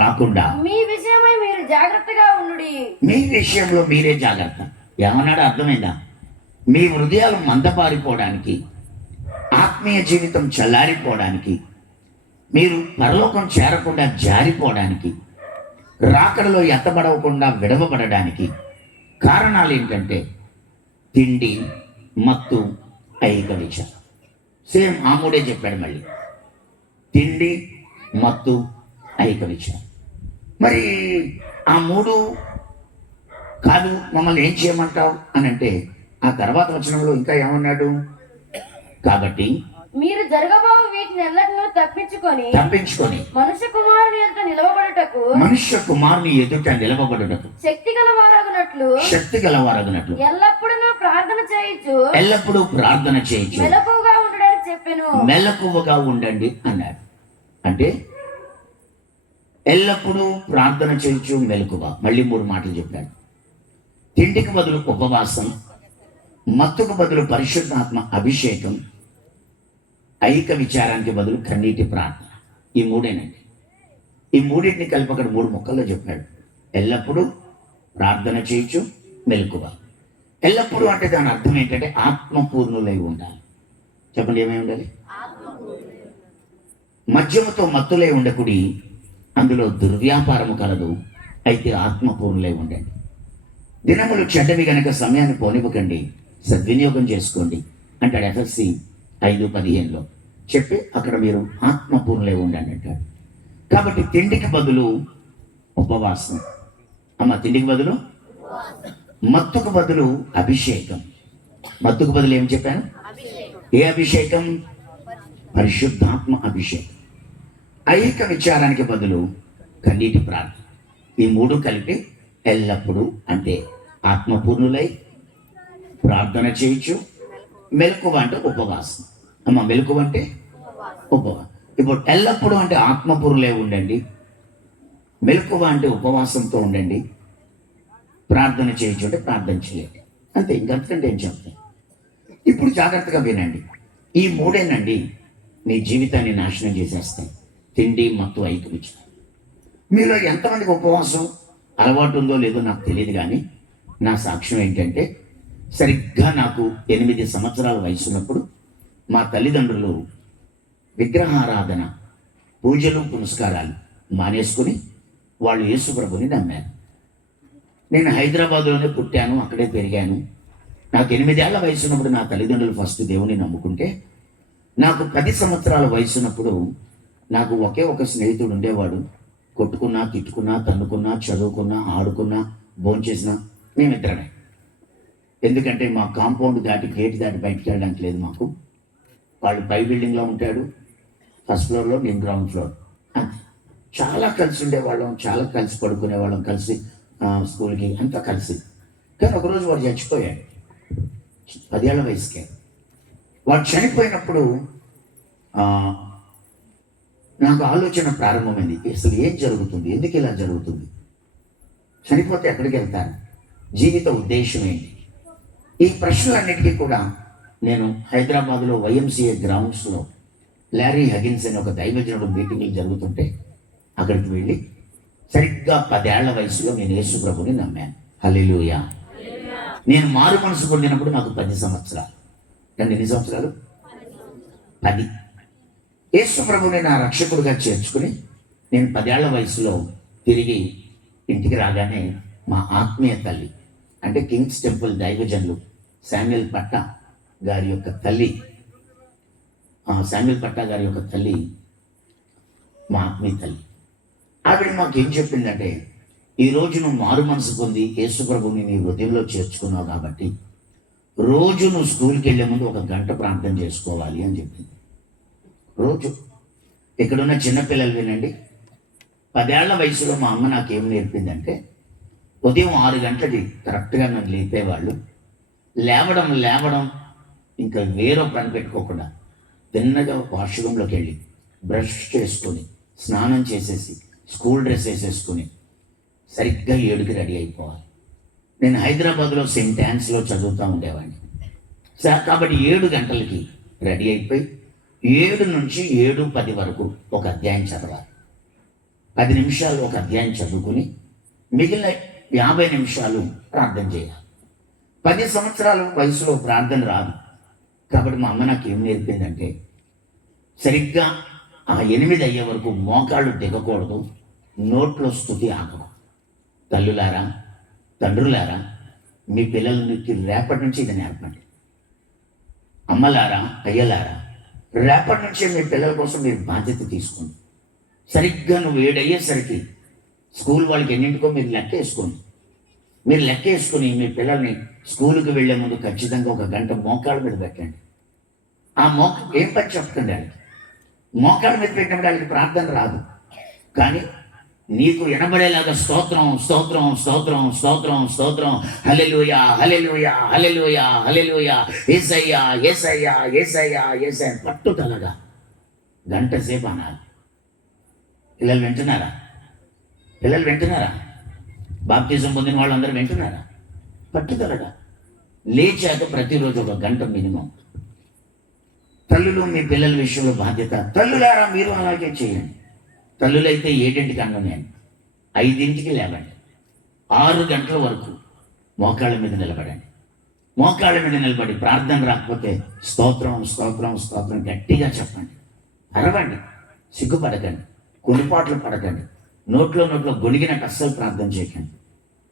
రాకుండా మీ విషయమై మీరు జాగ్రత్తగా ఉండుడి. మీ విషయంలో మీరే జాగ్రత్త. ఏమన్నాడు అర్థమైందా? మీ హృదయాలు మందపారిపోవడానికి, ఆత్మీయ జీవితం చల్లారిపోవడానికి, మీరు పరలోకం చేరకుండా జారిపోవడానికి, రాకడలో ఎత్తబడవకుండా విడవబడడానికి కారణాలు ఏంటంటే తిండి, మత్తు, ఐహిక విచారం. సేమ్ ఆ 3 చెప్పాడు మళ్ళీ. తిండి, మత్తు, ఐహిక విచారం. మరి ఆ 3 కాదు మమ్మల్ని ఏం చేయమంటావు అని అంటే ఆ తర్వాత వచనంలో ఇంకా ఏమన్నాడు? కాబట్టి మీరు జరగబోవు వీటిని ఎల్లటినూ తప్పించుకొని మనుష్య కుమారుని ఎదుట నిలవబడుటకు శక్తి గలవారగునట్లు ఎల్లప్పుడూ ప్రార్థన చేయించు మెలకువగా ఉండడానికి చెప్పెను. మెలకువగా ఉండండి అన్నాడు. అంటే ఎల్లప్పుడూ ప్రార్థన చేయొచ్చు, మెలకువ. మళ్ళీ 3 మాటలు చెప్పాడు. తిండికి బదులు ఉపవాసం, మత్తుకు బదులు పరిశుద్ధాత్మ అభిషేకం, ఐక విచారానికి బదులు కన్నీటి ప్రార్థన. ఈ 3ఏనండి. ఈ 3టిని కలిపి అక్కడ 3 ముక్కల్లో చెప్పాడు. ఎల్లప్పుడూ ప్రార్థన చేయొచ్చు, మెలకువ. ఎల్లప్పుడూ అంటే దాని అర్థం ఏంటంటే ఆత్మపూర్ణులై ఉండాలి. చెప్పండి, ఏమై ఉండాలి? మద్యముతో మత్తులై ఉండకుడి, అందులో దుర్వ్యాపారము కలదు, అయితే ఆత్మపూర్ణులై ఉండండి. దినములు చెడ్డవి గనక సమయాన్ని పోనివ్వకండి, సద్వినియోగం చేసుకోండి అంటాడు ఎఫ్ఎస్సి 5:15లో చెప్పి అక్కడ మీరు ఆత్మపూర్ణులై ఉండండి అంటాడు. కాబట్టి తిండికి బదులు ఉపవాసం, తిండికి బదులు, మత్తుకు బదులు అభిషేకం. మత్తుకు బదులు ఏం చెప్పాను? ఏ అభిషేకం? పరిశుద్ధాత్మ అభిషేకం. ఐక విచారానికి బదులు కన్నీటి ప్రార్థన. ఈ 3 కలిపి ఎల్లప్పుడూ అంటే ఆత్మపూర్ణులై ప్రార్థన చేయొచ్చు, మెలకువ అంటే ఉపవాసం. మెలకువ అంటే ఉపవాసం. ఇప్పుడు ఎల్లప్పుడూ అంటే ఆత్మపూర్ణులై ఉండండి, మెలకువ అంటే ఉపవాసంతో ఉండండి, ప్రార్థన చేయొచ్చు అంటే ప్రార్థన చేయండి. అంతే, ఇంకంతకంటే ఏం చెప్తాను. ఇప్పుడు జాగ్రత్తగా వినండి. ఈ 3ఏనండి మీ జీవితాన్ని నాశనం చేసేస్తాయి. తిండి, మత్తు, ఐక విచారం. మీలో ఎంతమందికి ఉపవాసం అలవాటు ఉందో లేదో నాకు తెలియదు, కానీ నా సాక్ష్యం ఏంటంటే సరిగ్గా నాకు 8 సంవత్సరాల వయసు ఉన్నప్పుడు మా తల్లిదండ్రులు విగ్రహారాధన, పూజలు, పునస్కారాలు మానేసుకుని వాళ్ళు యేసుప్రభుని నమ్మారు. నేను హైదరాబాద్లోనే పుట్టాను, అక్కడే పెరిగాను. నాకు 8 ఏళ్ల వయసు ఉన్నప్పుడు నా తల్లిదండ్రులు ఫస్ట్ దేవుని నమ్ముకుంటే, నాకు 10 సంవత్సరాల వయసు ఉన్నప్పుడు నాకు ఒకే ఒక స్నేహితుడు ఉండేవాడు. కొట్టుకున్నా, తిట్టుకున్నా, తన్నుకున్నా, చదువుకున్నా, ఆడుకున్నా, భోంచేసినా మేమిద్దరమే. ఎందుకంటే మా కాంపౌండ్ దాటి, గేట్ దాటి బయటికి వెళ్ళడానికి లేదు మాకు. వాళ్ళు పై బిల్డింగ్లో ఉంటాడు, ఫస్ట్ ఫ్లోర్లో, నేను గ్రౌండ్ ఫ్లోర్. చాలా కలిసి ఉండేవాళ్ళం, చాలా కలిసి పడుకునేవాళ్ళం, కలిసి స్కూల్కి అంతా కలిసి. కానీ ఒకరోజు వాడు చచ్చిపోయాడు 10 ఏళ్ల వయసుకే. వాడు చనిపోయినప్పుడు నాకు ఆలోచన ప్రారంభమైంది, అసలు ఏం జరుగుతుంది, ఎందుకు ఇలా జరుగుతుంది, చనిపోతే ఎక్కడికి వెళ్తాను, జీవిత ఉద్దేశం ఏంటి? ఈ ప్రశ్నలన్నిటికీ కూడా నేను హైదరాబాద్లో YMCA గ్రౌండ్స్లో లారీ హగిన్స్ అనే ఒక దైవజనుడు మీటింగ్లు జరుగుతుంటే అక్కడికి వెళ్ళి సరిగ్గా 10 ఏళ్ల వయసులో నేను యేసుప్రభుని నమ్మాను. హల్లెలూయా. నేను మారు మనసు పొందినప్పుడు నాకు 10 సంవత్సరాలు. ఎన్ని సంవత్సరాలు? 10. యేసుప్రభుని నా రక్షకుడిగా చేర్చుకుని నేను 10 ఏళ్ల వయసులో తిరిగి ఇంటికి రాగానే మా ఆత్మీయ తల్లి, అంటే కింగ్స్ టెంపుల్ దైవజనులు శామ్యుల్ పట్టా గారి యొక్క తల్లి, శామ్యుల్ పట్టా గారి యొక్క తల్లి మా ఆత్మీయ తల్లి. ఆవిడ మాకేం చెప్పిందంటే, ఈరోజు నువ్వు మారు మనసు పొంది యేసుప్రభుని నీ హృదయంలో చేర్చుకున్నావు కాబట్టి రోజు నువ్వు స్కూల్కి వెళ్ళే ముందు 1 గంట ప్రార్థన చేసుకోవాలి అని చెప్పింది. రోజు. ఇక్కడున్న చిన్నపిల్లలు వినండి, 10 ఏళ్ల వయసులో మా అమ్మ నాకేం నేర్పిందంటే, ఉదయం 6 గంటలకి కరెక్ట్గా నన్ను లేపేవాళ్ళు. లేవడం ఇంకా వేరే పని పెట్టుకోకుండా తిన్నగా వాష్రూమ్లోకి వెళ్ళి బ్రష్ చేసుకొని స్నానం చేసేసి స్కూల్ డ్రెస్ వేసేసుకుని సరిగ్గా 7కి రెడీ అయిపోవాలి. నేను హైదరాబాద్లో సెయింట్ యాన్స్లో చదువుతూ ఉండేవాడిని. కాబట్టి 7 గంటలకి రెడీ అయిపోయి 7 నుంచి 7:10 వరకు ఒక అధ్యాయం చదవాలి. 10 నిమిషాలు ఒక అధ్యాయం చదువుకుని మిగిలిన 50 నిమిషాలు ప్రార్థన చేయాలి. 10 సంవత్సరాల వయసులో ప్రార్థన రాదు. కాబట్టి మా అమ్మ నాకు ఏం నేర్పిందంటే, సరిగ్గా 8 అయ్యే వరకు మోకాళ్ళు దిగకూడదు, నోట్లో స్తుతి ఆగదు. తల్లులారా, తండ్రులారా, మీ పిల్లలకి రేపటి నుంచి ఇది నేర్పండి. అమ్మలారా, అయ్యలారా, రేపటి నుంచే మీ పిల్లల కోసం మీరు బాధ్యత తీసుకోండి. సరిగ్గా నువ్వు 7 అయ్యేసరికి స్కూల్ వాళ్ళకి ఎన్నింటికో మీరు లెక్క వేసుకోండి. మీరు లెక్కేసుకుని మీ పిల్లల్ని స్కూల్కి వెళ్ళే ముందు ఖచ్చితంగా ఒక గంట మోకాళ్ళ మీద పెట్టండి. ఆ ఏం పని చెప్పకండి వాళ్ళకి. మోకాళ్ళ మీద పెట్టినప్పుడు వాళ్ళకి ప్రార్థన రాదు, కానీ నీకు వినబడేలాగా స్తోత్రం స్తోత్రం స్తోత్రం స్తోత్రం స్తోత్రం, హల్లెలూయా హల్లెలూయా హల్లెలూయా హల్లెలూయా, యేసయ్యా యేసయ్యా యేసయ్యా యేసయ్యా పట్టుదలగా గంట సేపు అనాలి. పిల్లలు వింటున్నారా? పిల్లలు వింటున్నారా? బాప్తిజం పొందిన వాళ్ళందరూ వింటున్నారా? పట్టుదలగా లేచాక ప్రతిరోజు ఒక గంట మినిమం. తల్లులు మీ పిల్లల విషయంలో బాధ్యత. తల్లులారా మీరు అలాగే చేయండి. తల్లులైతే 7ంటికి అన్నమేండి, 5ంటికి లేవండి, 6 గంటల వరకు మోకాళ్ళ మీద నిలబడండి. మోకాళ్ళ మీద నిలబడి ప్రార్థన రాకపోతే స్తోత్రం స్తోత్రం స్తోత్రం గట్టిగా చెప్పండి. అరవండి, సిగ్గుపడకండి, కొనుపాట్లు పడకండి, నోట్లో గొణిగినట్టు అస్సలు ప్రార్థన చేయకండి.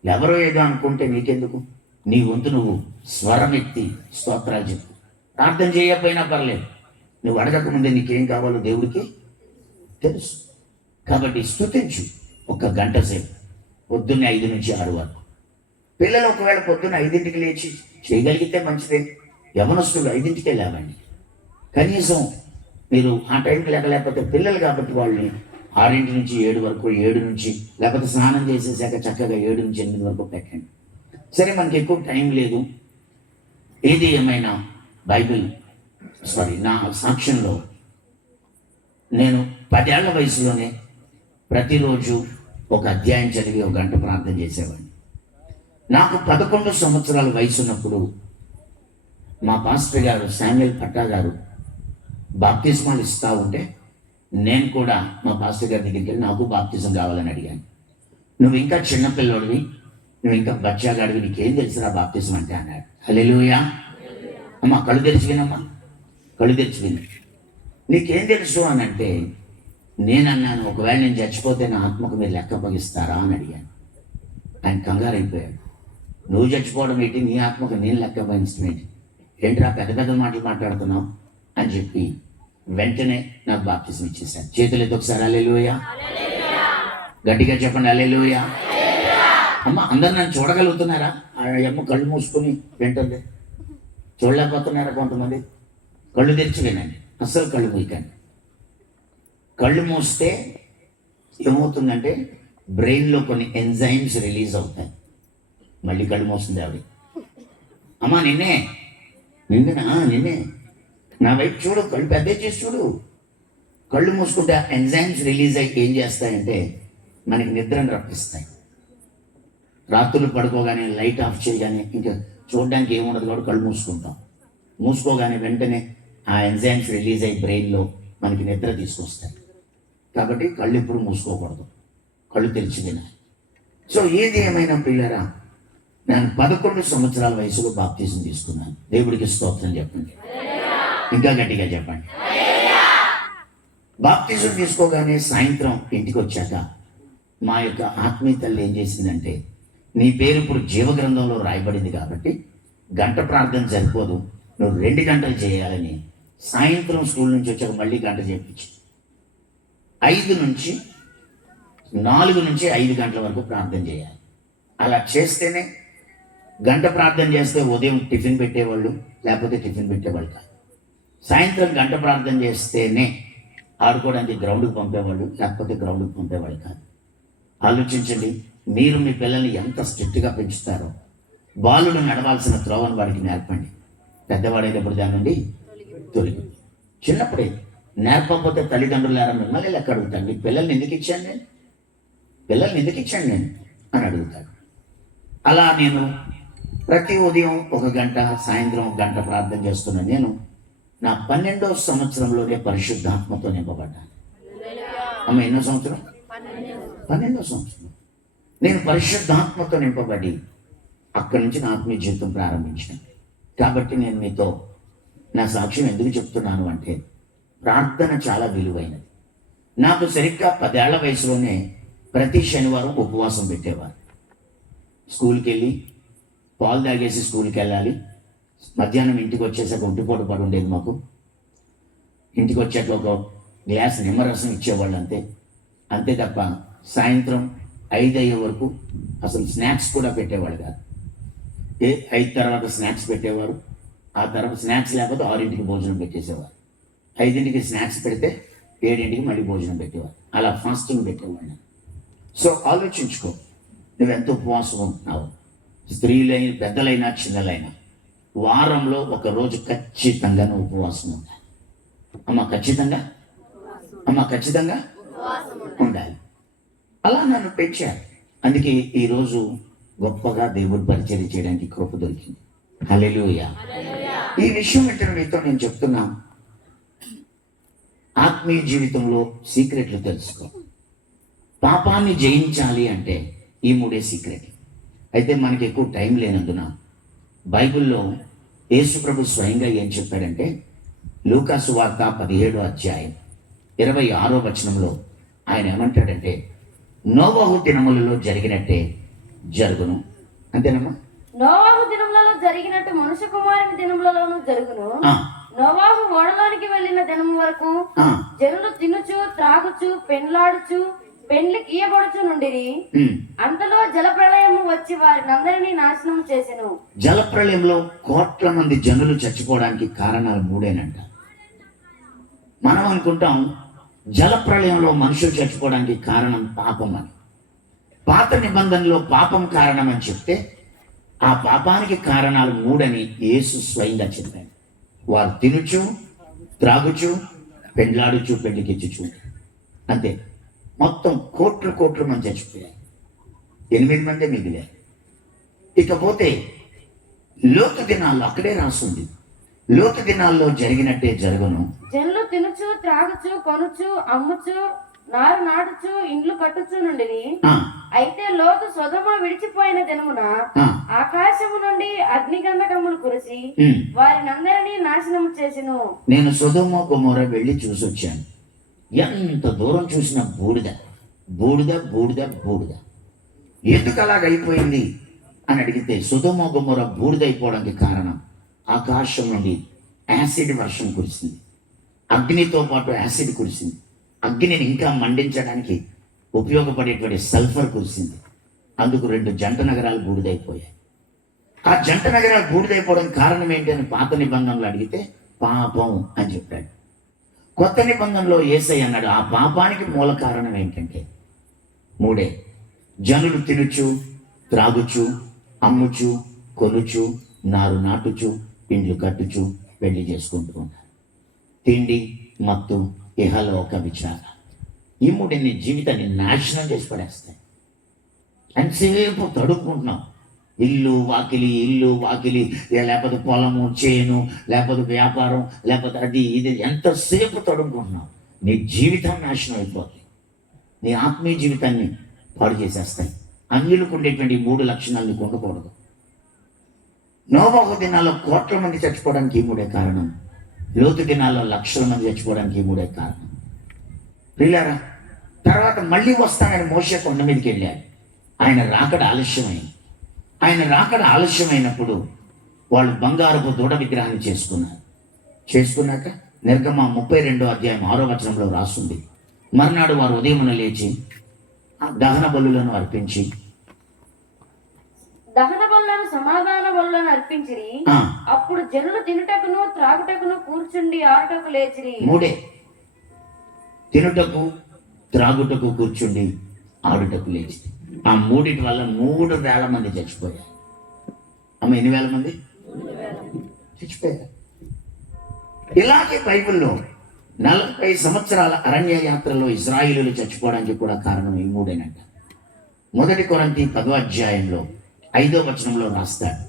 ఎవరో ఏదో అనుకుంటే నీకెందుకు? నీ వంతు నువ్వు స్వరం ఎత్తి స్తోత్రాలు చెప్పు. ప్రార్థన చేయకపోయినా పర్లేదు, నువ్వు అడగకముందే నీకేం కావాలో దేవుడికి తెలుసు. కాబట్టి స్తుతించు ఒక గంట సేపు, పొద్దున్నే 5 నుంచి 6 వరకు. పిల్లలు ఒకవేళ పొద్దున్న 5ంటికి లేచి చేయగలిగితే మంచిదే. యవనస్తులు 5ంటికే లేవండి. కనీసం మీరు ఆ టైంకి లేకపోతే పిల్లలు కాబట్టి వాళ్ళని 6 నుంచి 7 వరకు, 7 నుంచి లేకపోతే స్నానం చేసేసాక చక్కగా 7 నుంచి 8 వరకు పెట్టండి. సరే, మనకి ఎక్కువ టైం లేదు. ఏది ఏమైనా నా సాక్ష్యంలో నేను 10 ఏళ్ల వయసులోనే ప్రతిరోజు ఒక అధ్యాయం చదివి ఒక గంట ప్రార్థన చేసేవాడిని. నాకు 11 సంవత్సరాల వయసు ఉన్నప్పుడు మా పాస్టర్ గారు శామ్యుయల్ పట్టా గారు బాప్తిస్మాలు ఇస్తూ ఉంటే నేను కూడా మా పాస్టర్ గారి దగ్గరికి వెళ్ళి నాకు బాప్తిజం కావాలని అడిగాను. నువ్వు ఇంకా చిన్నపిల్లోడివి, నువ్వు ఇంకా బచ్చాగాడివి, నీకేం తెలుసురా బాప్తిజం అంటే అన్నాడు. హల్లెలూయా. అమ్మ కళ్ళు తెరిచి వినమ్మా, కళ్ళు తెరిచి విను. నీకేం తెలుసు అని అంటే నేనన్నాను, ఒకవేళ నేను చచ్చిపోతే నా ఆత్మకు మీరు లెక్క అప్పగిస్తారా అని అడిగాను. ఆయన కంగారు అయిపోయాడు. నువ్వు చచ్చిపోవడం ఏంటి, నీ ఆత్మకు నేను లెక్క అప్పగించడం ఏంటి, ఏంట్రా పెద్ద పెద్ద మాటలు మాట్లాడుతున్నావు అని చెప్పి వెంటనే నాకు బాప్తిజం ఇచ్చేసాను. చేతులు ఎత్తి ఒకసారి హల్లెలూయా, గట్టిగా చెప్పండి హల్లెలూయా. అమ్మ అందరు నన్ను చూడగలుగుతున్నారా? ఆ అమ్మ కళ్ళు మూసుకొని వింటుంది. చూడలేకపోతున్నారా కొంతమంది? కళ్ళు తెరిచి వినండి, అస్సలు కళ్ళు మూయకండి. కళ్ళు మూస్తే ఏమవుతుందంటే బ్రెయిన్లో కొన్ని ఎంజైమ్స్ రిలీజ్ అవుతాయి. మళ్ళీ కళ్ళు మూస్తుంది ఆవిడ. అమ్మా నిన్నే నా వైపు చూడు, కళ్ళు పెద్ద చేసి చూడు. కళ్ళు మూసుకుంటే ఆ ఎంజైమ్స్ రిలీజ్ అయ్యి ఏం చేస్తాయంటే మనకి నిద్రను రప్పిస్తాయి. రాత్రులు పడుకోగానే లైట్ ఆఫ్ చేయగానే ఇంకా చూడడానికి ఏముండదు కాబట్టి కళ్ళు మూసుకుంటాం. మూసుకోగానే వెంటనే ఆ ఎంజైమ్స్ రిలీజ్ అయ్యి బ్రెయిన్లో మనకి నిద్ర తీసుకొస్తాయి. కాబట్టి కళ్ళు ఎప్పుడు మూసుకోకూడదు, కళ్ళు తెరిచి తినాలి. సో ఏది ఏమైనా పిల్లరా, నేను 11 సంవత్సరాల వయసులో బాప్తిజం తీసుకున్నాను. దేవుడికి స్తోత్రం చెప్పండి, ఇంకా గట్టిగా చెప్పండి. బాప్తిజం తీసుకోగానే సాయంత్రం ఇంటికి వచ్చాక మా యొక్క ఆత్మీయ తల్లి ఏం చేసిందంటే, నీ పేరు ఇప్పుడు జీవగ్రంథంలో రాయబడింది కాబట్టి గంట ప్రార్థన సరిపోదు, నువ్వు 2 గంటలు చేయాలని సాయంత్రం స్కూల్ నుంచి వచ్చాక మళ్ళీ గంట చేయించి 4 నుంచి 5 గంటల వరకు ప్రార్థన చేయాలి. అలా చేస్తేనే, గంట ప్రార్థన చేస్తే ఉదయం టిఫిన్ పెట్టేవాళ్ళు, లేకపోతే టిఫిన్ పెట్టేవాళ్ళు కాదు. సాయంత్రం గంట ప్రార్థన చేస్తేనే ఆడుకోవడానికి గ్రౌండ్కి పంపేవాళ్ళు, లేకపోతే గ్రౌండ్కి పంపేవాళ్ళు కాదు. ఆలోచించండి, మీరు మీ పిల్లల్ని ఎంత స్ట్రిక్ట్గా పెంచుతారో. బాలుడు నడవాల్సిన త్రోవను వాడికి నేర్పండి. పెద్దవాడైనప్పుడు దాని నుండి తొలగి. చిన్నప్పుడే నేర్పకపోతే తల్లిదండ్రులు ఎవరైనా మిమ్మల్ని లెక్క అడుగుతాడు, మీకు పిల్లల్ని ఎందుకు ఇచ్చాను నేను అని అడుగుతాడు. అలా నేను ప్రతి ఉదయం 1 గంట, సాయంత్రం 1 గంట ప్రార్థన చేస్తున్నాను. నేను నా 12వ సంవత్సరంలోనే పరిశుద్ధాత్మతో నింపబడ్డాను. అమ్మ ఎన్నో సంవత్సరం? 12వ సంవత్సరం నేను పరిశుద్ధాత్మతో నింపబడి అక్కడి నుంచి నా ఆత్మీయ జీవితం ప్రారంభించాను. కాబట్టి నేను మీతో నా సాక్ష్యం ఎందుకు చెప్తున్నాను అంటే, ప్రార్థన చాలా విలువైనది. నాకు సరిగ్గా 10 ఏళ్ల వయసులోనే ప్రతి శనివారం ఉపవాసం పెట్టేవారు. స్కూల్కి వెళ్ళి పాలు తాగేసి స్కూల్కి వెళ్ళాలి. మధ్యాహ్నం ఇంటికి వచ్చేసాక ఒంటిపూట పడి ఉండేది మాకు. ఇంటికి వచ్చాక ఒక గ్లాస్ నిమ్మరసం ఇచ్చేవాళ్ళు, అంతే తప్ప సాయంత్రం 5 అయ్యే వరకు అసలు స్నాక్స్ కూడా పెట్టేవాడు కాదు. 5 తర్వాత స్నాక్స్ పెట్టేవారు. ఆ తర్వాత స్నాక్స్ లేకపోతే 6ంటికి భోజనం పెట్టేసేవారు. 5ంటికి స్నాక్స్ పెడితే 7ంటికి మళ్ళీ భోజనం పెట్టేవారు. అలా ఫాస్టింగ్ పెట్టేవాడిని. సో ఆలోచించుకో, నువ్వెంత ఉపవాసం ఉంటున్నావు. స్త్రీలైన పెద్దలైనా చిన్నలైనా వారంలో ఒక రోజు ఖచ్చితంగా నువ్వు ఉపవాసం ఉండాలి. అమ్మ ఖచ్చితంగా ఉండాలి. అలా నన్ను పెంచారు. అందుకే ఈరోజు గొప్పగా దేవుడు పరిచర్య చేయడానికి కృప దొరికింది. హల్లెలూయా. ఈ విషయం ఏంటంటే మీతో నేను చెప్తున్నా, ఆత్మీయ జీవితంలో సీక్రెట్లు తెలుసుకో. పాపాన్ని జయించాలి అంటే ఈ 3 సీక్రెట్. అయితే మనకి ఎక్కువ టైం లేనందున బైబిల్లో యేసుప్రభు స్వయంగా ఏం చెప్పాడంటే, లూకా సువార్త 17వ అధ్యాయం 26వ వచనంలో ఆయన ఏమంటాడంటే, నోవహు దినములలో జరిగినట్టే జరుగును. అంతేనమ్మా? నోవాహు దినములలో జరిగినట్టు మనుష్య కుమారుని దినములలోనూ జరుగును. నోవాహు ఓడలోనికి వెళ్ళిన దినము వరకు జనులు తినుచు త్రాగుచు పెండ్లాడుచు పెండ్లి గీయబడుచు నుండిరి. అంతలో జలప్రళయము వచ్చి వారినందరినీ నాశనం చేసెను. జలప్రళయంలో కోట్ల మంది జనులు చచ్చిపోవడానికి కారణాలు 3 మనం అనుకుంటాం జలప్రళయంలో మనుషులు చచ్చిపోవడానికి కారణం పాపం అని. పాత నిబంధనలో పాపం కారణం అని చెప్తే ఆ పాపానికి కారణాలు 3 యేసు స్వయంగా చెప్పాడు. వారు తినుచు త్రాగుచు పెండ్లాడుచు పెళ్లికిచ్చుచు, అంతే. మొత్తం కోట్లు మంది చచ్చిపోయారు. 8 మందే మిగిలారు. ఇకపోతే లోతు దినాల్లో అక్కడే రాస్తుంది, లోతు దినాల్లో జరిగినట్టే జరుగును. జనులు తినుచు త్రాగుచు కొనుచు అమ్ముచు నారు నాటుచు ఇండ్లు కట్టుచు నుండిరి. అయితే లోతు సొదొమ విడిచిపోయిన దినమున ఆకాశము నుండి అగ్నిగంధకములు కురిసి వారినందరినీ నాశనం చేసెను. నేను సొదొమ గొమొర్రా వెళ్ళి చూసొచ్చాను. ఎంత దూరం చూసిన బూడిద బూడిద బూడిద బూడిద. ఎందుకు అలాగైపోయింది అని అడిగితే, సొదొమ గొమొర్రా బూడిదైపోవడానికి కారణం ఆకాశం నుండి యాసిడ్ వర్షం కురిసింది. అగ్నితో పాటు యాసిడ్ కురిసింది. అగ్నిని ఇంకా మండించడానికి ఉపయోగపడేటువంటి సల్ఫర్ కురిసింది. అందుకు 2 జంట నగరాలు బూడిదైపోయాయి. ఆ జంట నగరాలు బూడిదైపోవడానికి కారణం ఏంటి అని పాత నిబంధనలు అడిగితే పాపం అని చెప్పాడు. కొత్త నిబంధనలో యేసయ్య అన్నాడు, ఆ పాపానికి మూల కారణం ఏంటంటే 3. జనులు తినుచు త్రాగుచు అమ్ముచు కొనుచు నారు నాటుచు ఇండ్లు కట్టుచు పెళ్లి చేసుకుంటూ ఉన్నారు. తిండి మత్తు ఇహలోక విచార, ఈ 3 జీవితాన్ని నాశనం చేసి పడేస్తాయి. ఎంతసేపు తడుపుకుంటున్నాం, ఇల్లు వాకిలి, లేకపోతే పొలము చేను, లేకపోతే వ్యాపారం, లేకపోతే అది ఇది, ఎంతసేపు తడుపుకుంటున్నాం. నీ జీవితం నాశనం అయిపోతుంది. నీ ఆత్మీయ జీవితాన్ని పాడు చేసేస్తాయి. అన్యులకు ఉండేటువంటి 3 లక్షణాలు నీకు ఉండకూడదు. నోవహు దినాల్లో కోట్ల మంది చచ్చిపోవడానికి ఈ 3 కారణం. లోతు దినాల్లో లక్షల మంది చచ్చిపోవడానికి ఈ 3 కారణం. ప్రియులారా, తర్వాత మళ్ళీ వస్తానని మోషే కొండ మీదకి వెళ్ళాడు. ఆయన రాకడ ఆలస్యమైనప్పుడు వాళ్ళు బంగారపు దూడ విగ్రహాన్ని చేసుకున్నాక నిర్గమ 32వ అధ్యాయం 6వ వచనంలో రాస్తుంది, మర్నాడు వారు ఉదయమున లేచి దహన బలులను అర్పించి సమాధాన బలులను అర్పించిరి. అప్పుడు జనులు తినుటకును త్రాగుటకును కూర్చుండి ఆరుటకు లేచిరి. 3 తినుటకు త్రాగుటకు కూర్చుండి ఆడుటకు లేచి. ఆ 3 వల్ల 3,000 మంది చచ్చిపోయారు. అమ్మ, ఎన్ని వేల మంది చచ్చిపోయారు? ఇలాగే బైబిల్లో 40 సంవత్సరాల అరణ్య యాత్రలో ఇశ్రాయేలీయులు చచ్చిపోవడానికి కూడా కారణం ఈ 3. 1 కొరింథీ 10వ అధ్యాయంలో 5వ వచనంలో రాస్తాడు.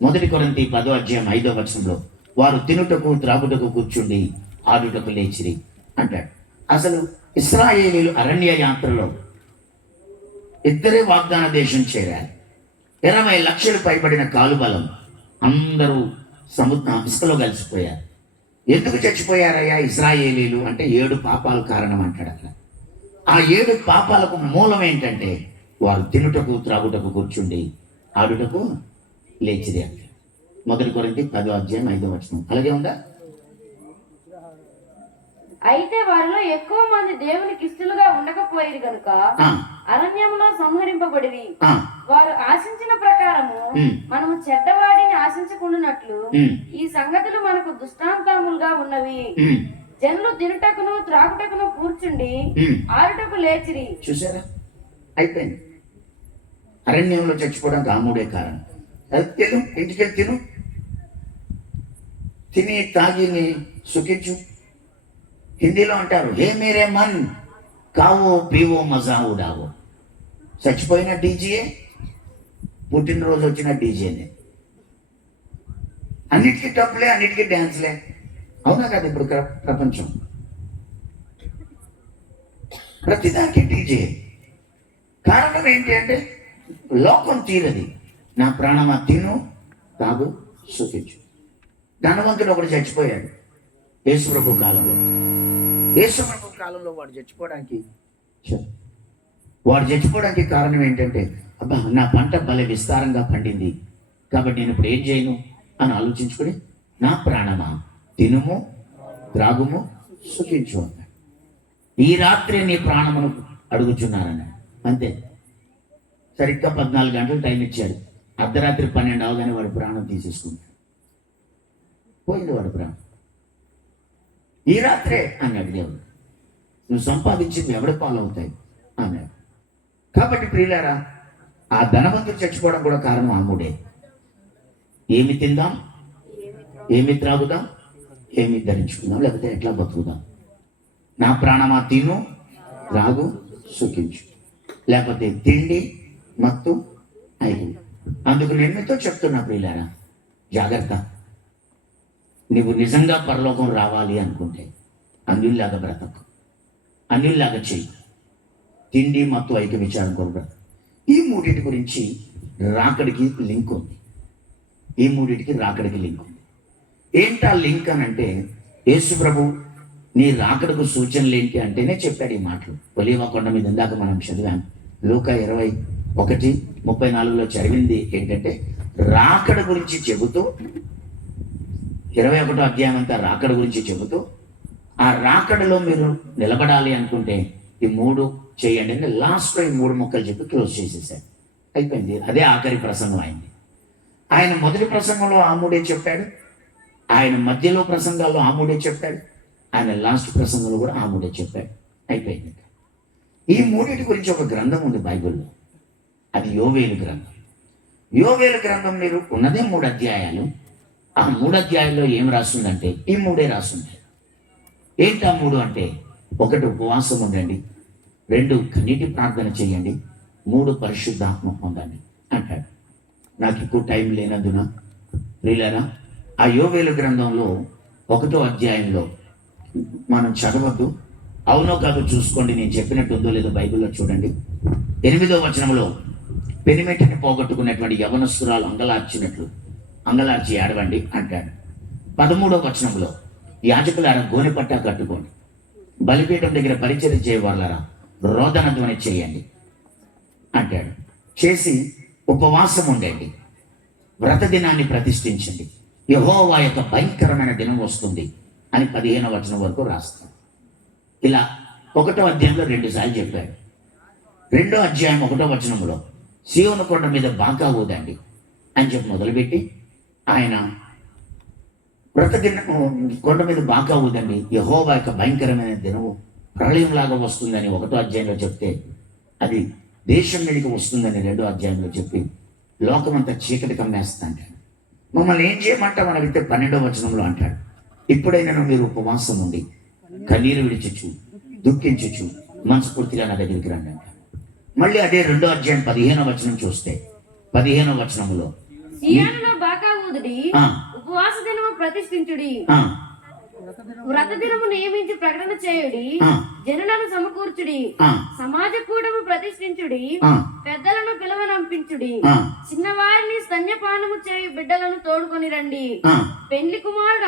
1 కొరింథీ 10వ అధ్యాయం 5వ వచనంలో వారు తినుటకు త్రాగుటకు కూర్చుండి ఆడుటకు లేచిరి అంటాడు. అసలు ఇశ్రాయేలీయులు అరణ్య యాత్రలో 2 వాగ్దాన దేశం చేరారు. 20 లక్షలు పైబడిన కాలుబలం, అందరూ ఇసుకలో కలిసిపోయారు. ఎందుకు చచ్చిపోయారయ్యా ఇశ్రాయేలీయులు అంటే 7 పాపాలు కారణం అంటాడు అక్కడ. ఆ 7 పాపాలకు మూలం ఏంటంటే వారు తినుటకు త్రాగుటకు కూర్చుండి ఆడుటకు లేచిరి అంటాడు. 1 కొరింథీ 10వ అధ్యాయం 5వ వచనం అలాగే ఉందా? అయితే వారిలో ఎక్కువ మంది దేవునికి ఇష్టలుగా ఉండకపోయేది గనుక ఆ, అరణ్యంలో సంహరింపబడిరి. ఆ, వారు ఆశించిన ప్రకారము మనము చెడ్డవాడిని ఆశించకుండానట్లు ఉమ్, ఈ సంగతులు మనకు దృష్టాంతములుగా ఉన్నవి. ఉమ్, జనులు తినుటకును త్రాగుటకును కూర్చుండి ఉమ్. ఆరుటకు లేచిరి. చూసారా, అయిపోయింది. అరణ్యంలో చచ్చిపోవడానికి ఆ మూడే కారణం. అది తిను, ఇంటికి వెళ్ళి తిను, తిని తాగి నీ సుఖించు. హిందీలో అంటారు హే మేరే మన్ కావో పీవో మజా ఉడావో. చచ్చిపోయిన డీజే, పుట్టినరోజు వచ్చిన డీజేనే, అన్నిటికీ టప్పులే, అన్నిటికీ డ్యాన్స్లే. అవునా కదా ఇప్పుడు ప్రపంచం? ప్రతిదానికి డీజే. కారణం ఏంటి అంటే లోకం తీరది. నా ప్రాణమా తిను తాగు సుఖించు. ధనవంతుడు ఒకడు చచ్చిపోయాడు యేసుప్రభు కాలంలో. యేసుప్రభు కాలంలో వాడు చచ్చిపోవడానికి కారణం ఏంటంటే, అబ్బా నా పంట భలే విస్తారంగా పండింది కాబట్టి నేను ఇప్పుడు ఏం చేయను అని ఆలోచించుకుని నా ప్రాణమా తినుము త్రాగుము సుఖించు అన్నాడు. ఈ రాత్రి నీ ప్రాణమును అడుగుచున్నానన్నాడు. అంతే. సరిగ్గా 14 గంటలు టైం ఇచ్చాడు. అర్ధరాత్రి 12 అవగానే వాడు ప్రాణం తీసేసుకున్నాడు. పోయింది వాడు ప్రాణం. ఈ రాత్రే అన్నాడు దేవుడు. నువ్వు సంపాదించింది ఎవడి పాలవుతాయి అన్నాడు. కాబట్టి ప్రియులారా, ఆ ధనవంతుడు చచ్చిపోవడం కూడా కారణం ఆ మూడే. ఏమి తిందాం, ఏమి త్రాగుదాం, ఏమి ధరించుకుందాం, లేకపోతే ఎట్లా బతుకుదాం. నా ప్రాణమా తిను త్రాగు సుఖించు. లేకపోతే తిండి మత్తు ఐదు. అందుకు నేను మీతో చెప్తున్నా ప్రియులారా, జాగ్రత్త. నువ్వు నిజంగా పరలోకం రావాలి అనుకుంటే అన్యుల్లాగా బ్రతకు, అన్యుల్లాగా చెయ్యి. తిండి మత్తు ఐక్య విచారం కొరకు. ఈ మూడింటి గురించి రాకడికి లింక్ ఉంది. ఈ మూడింటికి రాకడికి లింక్ ఉంది. ఏంటా లింక్ అని అంటే, యేసు ప్రభు నీ రాకడకు సూచనలు ఏంటి అంటేనే చెప్పాడు ఈ మాటలు. ఒలీవ కొండ మీద ఇందాక మనం చదివాం. లూకా 21:34 చదివింది ఏంటంటే, రాకడ గురించి చెబుతూ 21వ అధ్యాయం అంతా రాకడ గురించి చెబుతూ, ఆ రాకడలో మీరు నిలబడాలి అనుకుంటే ఈ 3 చేయండి అని లాస్ట్లో ఈ 3 ముక్కలు చెప్పి క్లోజ్ చేసేసాడు. అయిపోయింది. అదే ఆఖరి ప్రసంగం అయింది. ఆయన మొదటి ప్రసంగంలో ఆ 3 చెప్పాడు, ఆయన మధ్యలో ప్రసంగాల్లో ఆ 3 చెప్పాడు, ఆయన లాస్ట్ ప్రసంగంలో కూడా ఆ 3 చెప్పాడు. అయిపోయింది. ఈ 3 గురించి ఒక గ్రంథం ఉంది బైబిల్లో. అది యోవేలు గ్రంథం. యోవేలు గ్రంథం మీరు ఉన్నదే 3 అధ్యాయాలు. ఆ 3 అధ్యాయాల్లో ఏం రాస్తుందంటే ఈ 3 రాస్తుంది. ఏంటి ఆ 3 అంటే, 1 ఉపవాసం ఉండండి, 2 కన్నీటి ప్రార్థన చేయండి, 3 పరిశుద్ధాత్మ పొందండి అంటాడు. నాకు ఎక్కువ టైం లేనందున ప్రియులారా, ఆ యోవేలు గ్రంథంలో 1వ అధ్యాయంలో మనం చదవద్దు, అవునో కాదు చూసుకోండి. నేను చెప్పినట్టు ఉందో లేదో బైబిల్లో చూడండి. 8వ వచనంలో పెనిమెటిని పోగొట్టుకున్నటువంటి యవనస్తురాలు అంగలార్చి ఏడవండి అంటాడు. 13వ వచనంలో యాజకులారా గోనె పట్టా కట్టుకోండి, బలిపీఠం దగ్గర పరిచయం చేయవాళ్ళారా రోదన ధ్వని చేయండి అంటాడు. చేసి ఉపవాసం ఉండండి, వ్రత దినాన్ని ప్రతిష్ఠించండి, యెహోవా యొక్క భయంకరమైన దినం వస్తుంది అని 15వ వచనం వరకు రాస్తాడు. ఇలా 1వ అధ్యాయంలో 2 సార్లు చెప్పాడు. 2వ అధ్యాయం 1వ వచనంలో సీయోను కొండ మీద బాకా ఊదండి అని చెప్పి మొదలుపెట్టి, ఆయన వ్రత దినం కొండ మీద బాకా ఊదండి, యెహోవా యొక్క భయంకరమైన దినము ప్రళయంలాగా వస్తుందని 1వ అధ్యాయంలో చెప్తే, అది దేశం మీదకి వస్తుందని 2వ అధ్యాయంలో చెప్పి లోకమంతా చీకటి కమ్మేస్తా అంటాడు. మమ్మల్ని ఏం చేయమంటామని అడిగితే 12వ వచనంలో అంటాడు, ఇప్పుడైనా మీరు ఉపవాసం ఉండి కన్నీరు విడిచచ్చు, దుఃఖించచ్చు, మనస్ఫూర్తిగా నా దగ్గరికి రండి అంటాడు. మళ్ళీ అదే 2వ అధ్యాయం 15వ వచనం చూస్తే 15వ వచనంలో సీయోనులో బాకా ఊదుడి, ఉపవాస దినము ప్రతిష్ఠించుడి, వ్రత దినము నియమించి ప్రకటన చేయుడి, జనులను సమకూర్చుడి, సమాజ కూటము ప్రతిష్ఠించుడి, పెద్దలను పిలవనంపించుడి, చిన్నవారిని స్తన్యపానము చేయు బిడ్డలను తోడుకొని రండి, పెండ్లి కుమారుడు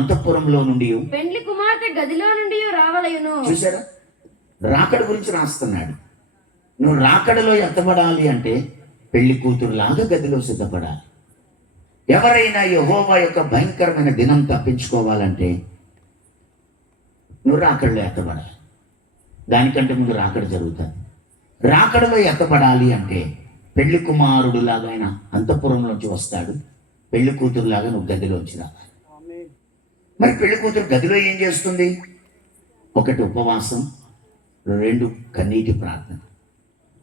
అంతఃపురంలో నుండి పెండ్లి కుమార్తె గదిలో నుండి రావలయును. చూసారా, రాకడ గురించి రాస్తున్నాడు. నువ్వు రాకడలో ఎత్తబడాలి అంటే పెళ్లి కూతురులాగా గదిలో సిద్ధపడాలి. ఎవరైనా యెహోవా యొక్క భయంకరమైన దినం తప్పించుకోవాలంటే నువ్వు రాకడలో ఎత్తబడాలి. దానికంటే ముందు రాకడ జరుగుతుంది. రాకడలో ఎత్తబడాలి అంటే పెళ్లి కుమారుడు లాగా ఆయన అంతఃపురంలోంచి వస్తాడు, పెళ్లి కూతురులాగా నువ్వు గదిలోంచి రావాలి. మరి పెళ్లి కూతురు గదిలో ఏం చేస్తుంది? ఒకటి ఉపవాసం, రెండు కన్నీటి ప్రార్థన.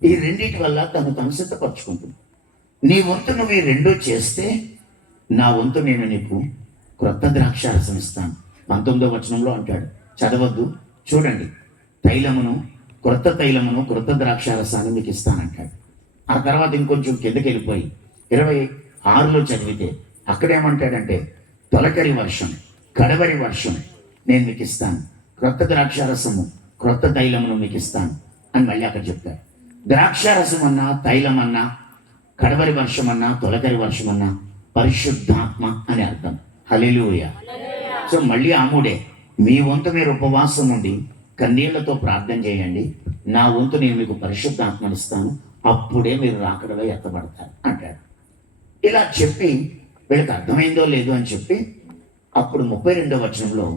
ఈ రెండింటి వల్ల తను సిద్ధపరచుకుంటుంది. నీ వంతు నువ్వు ఈ రెండు చేస్తే నా వంతు నేను నీకు క్రొత్త ద్రాక్షారసం ఇస్తాను. 19వ వచనంలో అంటాడు, చదవద్దు, చూడండి, తైలమును క్రొత్త తైలమును క్రొత్త ద్రాక్షారసాన్ని మీకు ఇస్తానంటాడు. ఆ తర్వాత ఇంకొంచెం కిందకి వెళ్ళిపోయి 26లో చదివితే అక్కడేమంటాడంటే, తొలకరి వర్షం, కడవరి వర్షం నేను మీకు ఇస్తాను, క్రొత్త ద్రాక్షారసము క్రొత్త తైలమును మీకు ఇస్తాను అని మళ్ళీ అక్కడ చెప్తాడు. ద్రాక్షారసం అన్నా, తైలం అన్నా, కడవరి వర్షం అన్నా, తొలకరి వర్షం అన్నా పరిశుద్ధాత్మ అని అర్థం. హల్లెలూయా. సో మళ్ళీ ఆముడే, మీ వంతు మీరు ఉపవాసం ఉండి కన్నీళ్లతో ప్రార్థన చేయండి, నా వంతు నేను మీకు పరిశుద్ధాత్మను ఇస్తాను, అప్పుడే మీరు రాకడలో ఎత్తబడతారు అంటాడు. ఇలా చెప్పి వీళ్ళకి అర్థమైందో లేదో అని చెప్పి అప్పుడు 32వ వచనంలో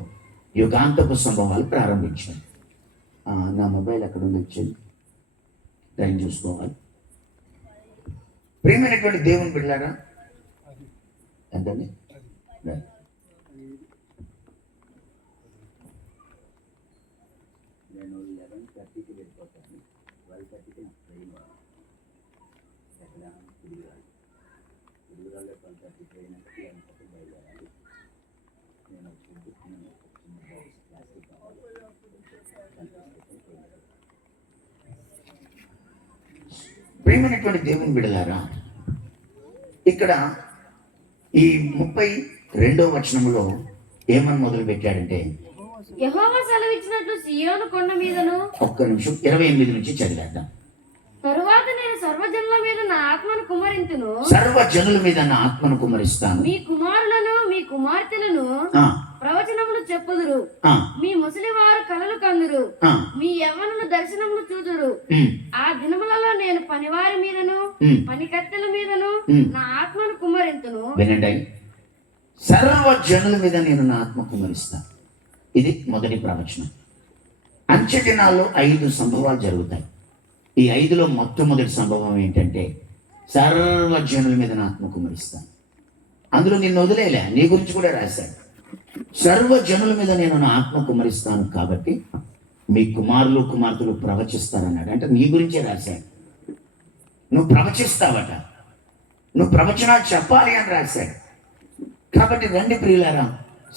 యుగాంతపు సంభవాలు ప్రారంభించాడు. నా మొబైల్ ఎక్కడ ఉంది, వచ్చేది టైం చూసుకోవాలి. ప్రియమైనటువంటి దేవుని బిడ్డలారా, ఎంతండి? నేను 11:30కి వెళ్ళిపోతాను, 12:30కి నాకు ట్రైన్. ఎక్కడ తిరుగురాళ్ళు 12:30 ట్రైన్ అంటే 11:30 బయలుదేరాలి. నేను ప్లాస్టిక్ ప్రియమైనటువంటి దేవుని బిడ్డలారా, ఇక్కడ ఈ 32వ వచనంలో ఏమని మొదలు పెట్టాడంటే, యెహోవా సెలవిచ్చినట్లు సీయోను కొండ మీదను. ఒక్క నిమిషం 28 నుంచి చదివేద్దాం. తరువాత నేను సర్వజనుల మీద నా ఆత్మను కుమ్మరింతును, సర్వజనుల మీద నా ఆత్మను కుమ్మరిస్తాను, మీ కుమారులను మీ కుమార్తెలను ప్రవచనములు చెప్పుదురు, మీ ముసలివారు కలలు కందురు, మీ యవ్వనులు దర్శనములు చూదురు. ఆ దినములలో నేను పనివారి మీదను పనికత్తెల మీదను నా ఆత్మను కుమ్మరింతును. వినండి, సర్వజనుల మీద నేను నా ఆత్మ కుమ్మరిస్తాను. ఇది మొదటి ప్రవచనం. అంచె దినాల్లో 5 సంభవాలు జరుగుతాయి. ఈ 5లో మొట్టమొదటి సంభవం ఏంటంటే, సర్వజనుల మీద నా ఆత్మ కుమ్మరిస్తాను. అందులో నిన్ను వదిలేలే, నీ గురించి కూడా రాశాడు. సర్వజనుల మీద నేను నా ఆత్మ కుమ్మరిస్తాను కాబట్టి మీ కుమారులు కుమార్తెలు ప్రవచిస్తారన్నాడు. అంటే నీ గురించే రాశాడు. నువ్వు ప్రవచిస్తావట, నువ్వు ప్రవచనాలు చెప్పాలి అని రాశాడు. కాబట్టి రండి ప్రియులారా,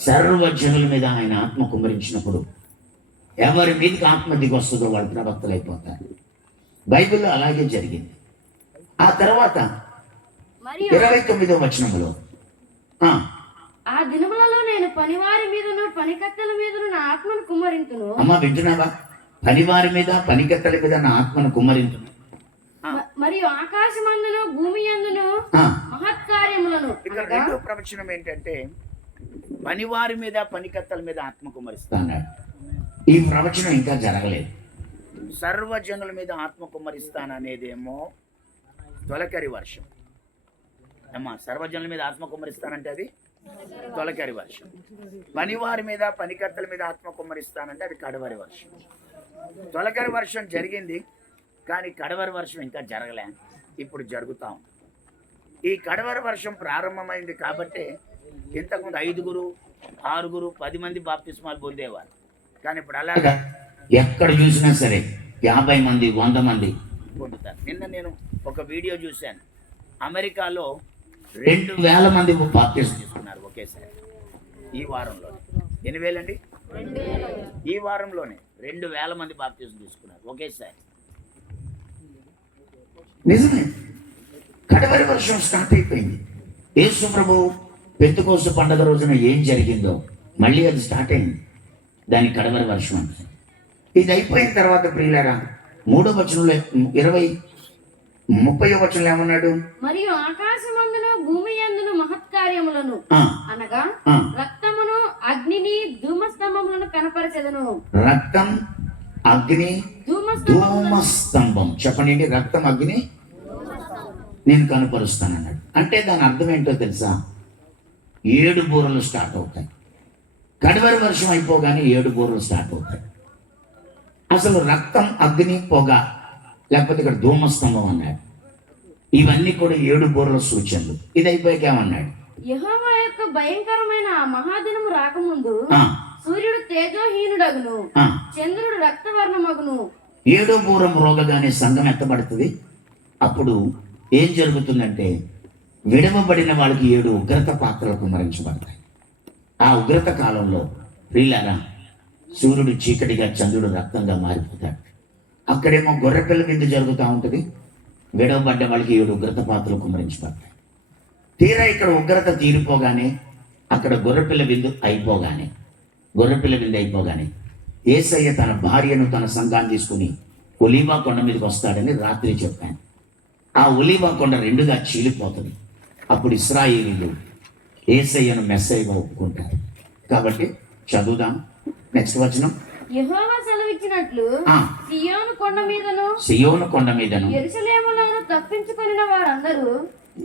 సర్వజనుల మీద ఆయన ఆత్మ కుమ్మరించినప్పుడు ఎవరి మీదకి ఆత్మ దిగి వస్తుందో వాళ్ళు ప్రవక్తలు అయిపోతారు. బైబిల్లో అలాగే జరిగింది. ఆ తర్వాత 29వ వచనంలో, ఆ దినములలో నేను పనివారి మీదను పనికత్తెల మీదను నా ఆత్మను కుమ్మరింతును. అమ్మ వింటున్నావా? పనివారి మీద పనికత్తెల మీద నా ఆత్మను కుమ్మరింతును. మరియు ఆకాశమందును భూమి యందును మహత్కార్యములను. ఇక్కడ రెండో ప్రవచనం ఏంటంటే, పనివారి మీద పనికత్తెల మీద ఆత్మ కుమ్మరిస్తాను. ఈ ప్రవచనం ఇంకా జరగలేదు. సర్వజనుల మీద ఆత్మ కుమ్మరిస్తాననేదేమో తొలకరి వర్షం. అమ్మా, సర్వజనుల మీద ఆత్మ కుమ్మరిస్తానంటే అది తొలకరి వర్షం. పనివారి మీద పనికత్తెల మీద ఆత్మ కుమ్మరిస్తానంటే అది కడవరి వర్షం. తొలకరి వర్షం జరిగింది, కానీ కడవరి వర్షం ఇంకా జరగలే, ఇప్పుడు జరుగుతా ఉంది. ఈ కడవరి వర్షం ప్రారంభమైంది కాబట్టి ఇంతకుముందు 5, 6, 10 మంది బాప్తిస్మాలు పొందేవారు. కానీ ఇప్పుడు అలాగా ఎక్కడ చూసినా సరే 50 మంది 100 మంది పొందుతారు. నిన్న నేను ఒక వీడియో చూశాను, అమెరికాలో 2000 మంది బాప్తిస్మం తీసుకున్నారు ఒకేసారి. ఈ వారంలోనే 8,000 అండి, ఈ వారంలోనే 2000 మంది బాప్తిస్మం తీసుకున్నారు ఒకేసారి. నిజమే, కడవరి వర్షం స్టార్ట్ అయిపోయింది. యేసు ప్రభు పెంతెకోస్తు పండుగ రోజున ఏం జరిగిందో మళ్ళీ అది స్టార్ట్ అయింది. దానికి కడవరి వర్షం అంటే. ఇది అయిపోయిన తర్వాత ప్రియులారా, 3వ వచనంలో 30వ వచనంలో ఏమన్నాడు? మరియు ఆకాశమందును భూమి యందును మహత్కార్యములను అనగా రక్తమును అగ్నిని ధూమస్తంభములను కనపరచెదను. రక్తం, అగ్ని, ధూమస్తంభం. చెప్పండి, రక్తం, అగ్ని నేను కనపరుస్తానన్నాడు. అంటే దాని అర్థం ఏంటో తెలుసా? 7 బూరలు స్టార్ట్ అవుతాయి. కడవరి వర్షం అయిపోగానే 7 బూరలు స్టార్ట్ అవుతాయి. అసలు రక్తం, అగ్ని, పొగ, లేకపోతే ఇక్కడ ధూమస్తంభం అన్నాడు. ఇవన్నీ కూడా 7 బూరల సూచనలు. ఇది అయిపోయాక ఏమన్నాడు? యెహోవా యొక్క భయంకరమైన ఆ మహాదినము రాకముందు ఆ, సూర్యుడు తేజోహీనుడగును, ఆ. చంద్రుడు రక్తవర్ణమగును. 7వ బూరం రోగగానే సంఘం ఎత్తబడుతుంది. అప్పుడు ఏం జరుగుతుందంటే విడవబడిన వాళ్ళకి 7 ఉగ్రత పాత్రలు కుమ్మరించబడతాయి. ఆ ఉగ్రత కాలంలో ప్రియులారా, సూర్యుడు చీకటిగా, చంద్రుడు రక్తంగా మారిపోతాడు. అక్కడేమో గొర్రెపిల్ల విందు జరుగుతూ ఉంటుంది. విడవబడ్డ వాళ్ళకి 7 ఉగ్రత పాత్రలు కుమ్మరించబడతాయి. తీరా ఇక్కడ ఉగ్రత తీరిపోగానే, అక్కడ గొర్రెపిల్ల విందు అయిపోగానే, యేసయ్య తన భార్యను, తన సంఘాన్ని తీసుకుని ఒలీవా కొండ మీదకి వస్తాడని రాత్రి చెప్పాను. ఆ ఒలీవా కొండ 2గా చీలిపోతుంది. అప్పుడు ఇశ్రాయేలీయులు యేసయ్యను మెస్సయ్యగా ఒప్పుకుంటారు. కాబట్టి చదువుదాం నెక్స్ట్ వచనం. యెహోవా సెలవిచ్చినట్లు ఆ. సియోను కొండ మీదను యెరూషలేములోను తప్పించుకొనిన వారందరూ,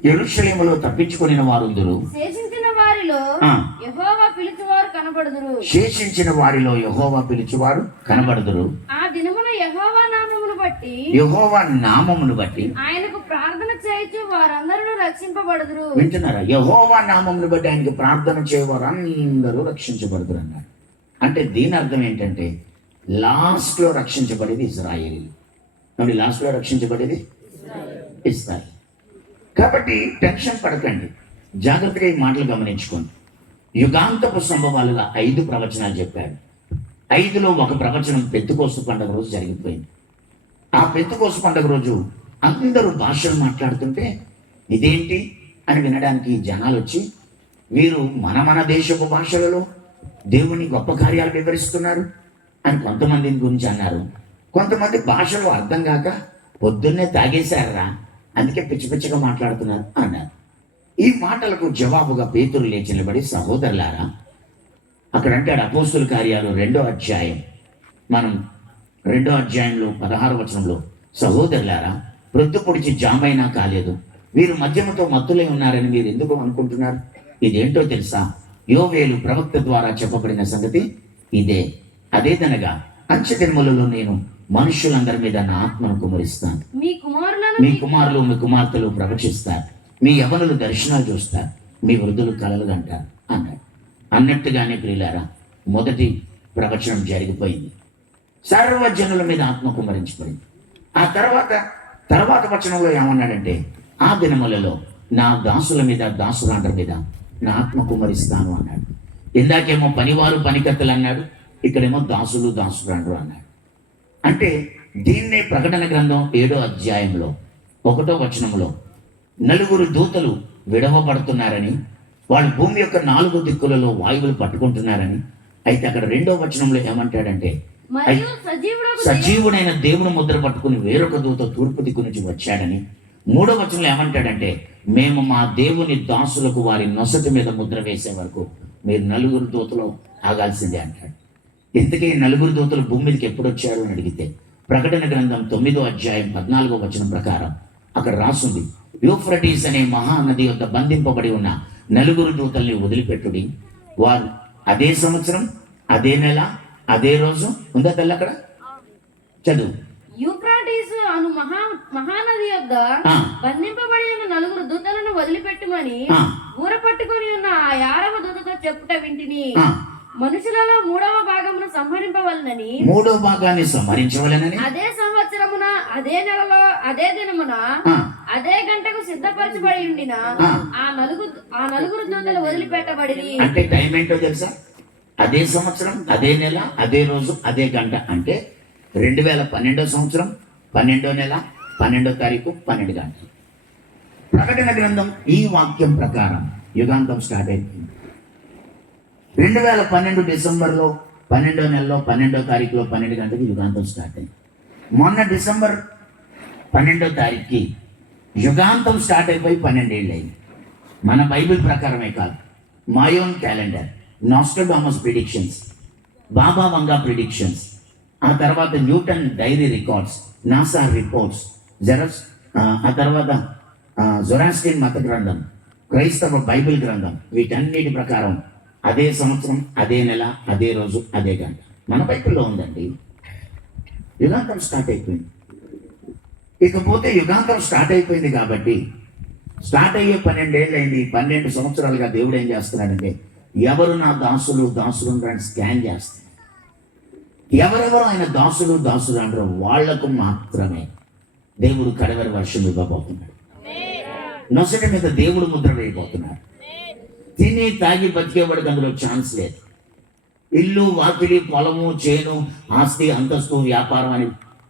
యెరూషలేములో తప్పించుకొనిన వారందరూ, శేషించిన వారిలో ఆ. యెహోవా పిలిచివారు కనబడుదురు. శేషించిన వారిలో యెహోవా పిలిచేవాడు కనబడుదురు. ఆ దినమున యెహోవా నామమును బట్టి, యెహోవా నామమును బట్టి ఆయనకు ప్రార్థన చేయుచు వారందరూ రక్షింపబడుదురు. వింటున్నారా? యెహోవా నామమును బట్టి ఆయనకి ప్రార్థన చేయవారు అందరూ రక్షించబడుదురు అన్నాడు. అంటే దీని అర్థం ఏంటంటే లాస్ట్లో రక్షించబడేది ఇశ్రాయేలీయులు. కాబట్టి లాస్ట్లో రక్షించబడేది ఇశ్రాయేలు. కాబట్టి టెన్షన్ పడకండి, జాగ్రత్తగా ఈ మాటలు గమనించుకోండి. యుగాంతపు సంభవాలుగా 5 ప్రవచనాలు చెప్పాడు. 5లో ఒక ప్రవచనం పెంతెకోస్తు పండుగ రోజు జరిగిపోయింది. ఆ పెంతెకోస్తు పండుగ రోజు అందరూ భాషలు మాట్లాడుతుంటే ఇదేంటి అని వినడానికి జనాలు వచ్చి, వీరు మన దేశపు భాషలలో దేవుని గొప్ప కార్యాలు వివరిస్తున్నారు అని కొంతమందిని గురించి అన్నారు. కొంతమంది భాషలు అర్థం కాక పొద్దున్నే తాగేశారా, అందుకే పిచ్చి పిచ్చిగా మాట్లాడుతున్నారు అన్నారు. ఈ మాటలకు జవాబుగా పేతురు లేచి నిలబడి, సహోదరులారా, అక్కడ అంటాడు అపోస్తుల కార్యాలు 2వ అధ్యాయం, మనం 2వ అధ్యాయంలో 16వ వచనంలో, సహోదరులారా, ప్రొద్దు పొడిచి జామైనా కాలేదు, వీరు మద్యముతో మత్తులై ఉన్నారని మీరు ఎందుకు అనుకుంటున్నారు? ఇదేంటో తెలుసా? యోవేలు ప్రవక్త ద్వారా చెప్పబడిన సంగతి ఇదే. అదేదనగా అంచెదినములలో నేను మనుషులందరి మీద నా ఆత్మను కుమరిస్తాను. మీ కుమారులను, మీ కుమారులు, మీ కుమార్తెలు ప్రవచిస్తారు, మీ యవనులు దర్శనాలు చూస్తారు, మీ వృద్ధులు కలలు అంటారు అన్నాడు. అన్నట్టుగానే ప్రియులారా, మొదటి ప్రవచనం జరిగిపోయింది. సర్వజనుల మీద ఆత్మ కుమరించబడింది. ఆ తర్వాత వచనంలో ఏమన్నాడంటే, ఆ దినములలో నా దాసుల మీద, దాసురాండ్ర మీద నా ఆత్మ కుమరిస్తాను అన్నాడు. ఇందాకేమో పనివారు, పనికత్తెలు అన్నాడు, ఇక్కడేమో దాసులు, దాసురాండ్రు అన్నాడు. అంటే దీన్నే ప్రకటన గ్రంథం 7వ అధ్యాయంలో 1వ వచనంలో 4 దూతలు విడవబడుతున్నారని, వాళ్ళు భూమి యొక్క 4 దిక్కులలో వాయువులు పట్టుకుంటున్నారని. అయితే అక్కడ 2వ వచనంలో ఏమంటాడంటే, మరియు సజీవుడైన దేవుని ముద్ర పట్టుకుని వేరొక దూత తూర్పు దిక్కు నుంచి వచ్చాడని. 3వ వచనంలో ఏమంటాడంటే, మేము మా దేవుని దాసులకు వారి నొసటి మీద ముద్ర వేసే వరకు మీరు 4 దూతలు ఆగాల్సిందే అంటాడు. ఇంతకీ 4 దూతలు భూమి మీదకి ఎప్పుడు వచ్చారు అని అడిగితే, ప్రకటన గ్రంథం 9వ అధ్యాయం 14వ వచనం ప్రకారం అక్కడ రాసుంది, యూఫ్రటీస్ అనే మహానది యొద్ద బంధింపబడి ఉన్న 4 దూతల్ని వదిలిపెట్టుడి, వారు అదే సంవత్సరం, అదే నెల, అదే రోజు. ఉందా తల్లి అక్కడ? చదువు. యూఫ్రటీసు అను మహానది యొద్ద బంధింపబడి ఉన్న 4 దూతలను వదిలిపెట్టుమని ఊర పట్టుకొని ఉన్న ఆ 6వ దూతతో చెప్పుట వింటిని. మనుషులలో 3వ భాగమును సంహరింపవలనని, 3వ భాగాన్ని సంహరించవలనని, అదే సంవత్సరమున, అదే నెలలో, అదే దినమున, అదే గంటకు సిద్ధపరచబడి ఉండిన ఆ నలుగురు దూతలు వదిలిపెట్టబడి. అంటే టైం ఏంటో తెలుసా? అదే సంవత్సరం, అదే నెల, అదే రోజు, అదే గంట. అంటే 2012వ సంవత్సరం, 12వ నెల, 12వ తారీఖు, 12 గంటలు. ప్రకటన గ్రంథం ఈ వాక్యం ప్రకారం యుగాంతం స్టార్ట్ అయిపోయింది. 2012 డిసెంబర్లో 12వ నెలలో 12వ తారీఖులో 12 గంటలకు యుగాంతం స్టార్ట్ అయింది. మొన్న డిసెంబర్ 12వ తారీఖుకి యుగాంతం స్టార్ట్ అయిపోయి 12 ఏళ్ళు అయింది. మన బైబిల్ ప్రకారమే కాదు, Mayan calendar, Nostradamus predictions, Baba Vanga predictions, ఆ తర్వాత Newton diary records, NASA reports, ఆ తర్వాత జొరాస్ట్రియన్ మత గ్రంథం, క్రైస్తవ బైబిల్ గ్రంథం, వీటన్నిటి ప్రకారం అదే సంవత్సరం, అదే నెల, అదే రోజు, అదే గంట. మన బైబిల్లో ఉందండి. యుగాంతం స్టార్ట్ అయిపోయింది. ఇకపోతే యుగాంతం స్టార్ట్ అయిపోయింది కాబట్టి స్టార్ట్ అయ్యే 12 ఏళ్ళు అయింది. 12 సంవత్సరాలుగా దేవుడు ఏం చేస్తున్నాడంటే, ఎవరు నా దాసులు అని స్కాన్ చేస్తాడు. ఎవరెవరు ఆయన దాసులు అంటారో వాళ్లకు మాత్రమే దేవుడు కడవరి వర్షం ఇవ్వబోతున్నాడు. నొసటి మీద దేవుడు ముద్ర వేయబోతున్నాడు. తిని తాగి బతికేవాడికి అందులో ఛాన్స్ లేదు. ఇల్లు, వాకిలి, పొలము, చేను, ఆస్తి, అంతస్తు, వ్యాపారం అని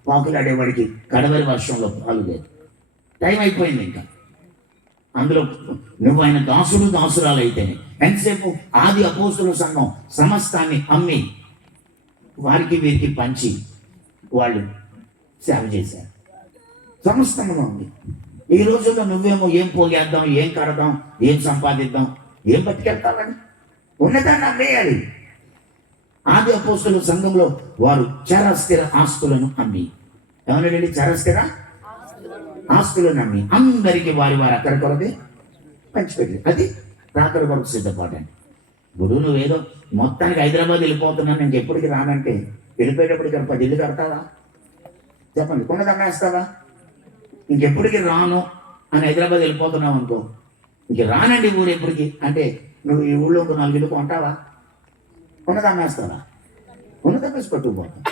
పాకులాడేవాడికి కడవరి వర్షంలో పాలు లేదు. టైం అయిపోయింది. ఇంకా అందులో నువ్వు ఆయన దాసురాలు అయితేనే. ఎంతసేపు ఆది అపోస్తుల సంఘం సమస్తాన్ని అమ్మి వారికి వీరికి పంచి వాళ్ళు సేవ చేశారు. సమస్తముగా ఉంది. ఈ రోజుల్లో నువ్వేమో ఏం పోగేద్దాం, ఏం కడదాం, ఏం సంపాదిద్దాం, ఏం బతికెళ్తావని ఉన్నదాన్ని అమ్మేయాలి. ఆది అపోస్తుల సంఘంలో వారు చరస్థిర ఆస్తులను అమ్మి, ఏమన్నా చరస్థిర ఆస్తులను అమ్మి అందరికీ వారి అక్కడ కొరది పంచిపెట్టి, అది రాకడ వరకు సిద్ధపడండి. ఇప్పుడు నువ్వేదో మొత్తానికి హైదరాబాద్ వెళ్ళిపోతున్నాను, నేను ఎప్పటికి రానంటే వెళ్ళిపోయేటప్పుడు ఇక్కడ 10 ఇల్లు కడతావా? చెప్పండి. కొన్నది అమ్మేస్తావా? ఇంకెప్పటికి రాను అని హైదరాబాద్ వెళ్ళిపోతున్నావు అనుకో, ఇంక రానండి ఊరు ఎప్పటికి అంటే నువ్వు ఈ ఊళ్ళో ఒక 4 ఇల్లు కొంటావా? ఉన్నది అమ్మేస్తావా? ఉన్నది అమ్మేసి పట్టుకుపోతావు.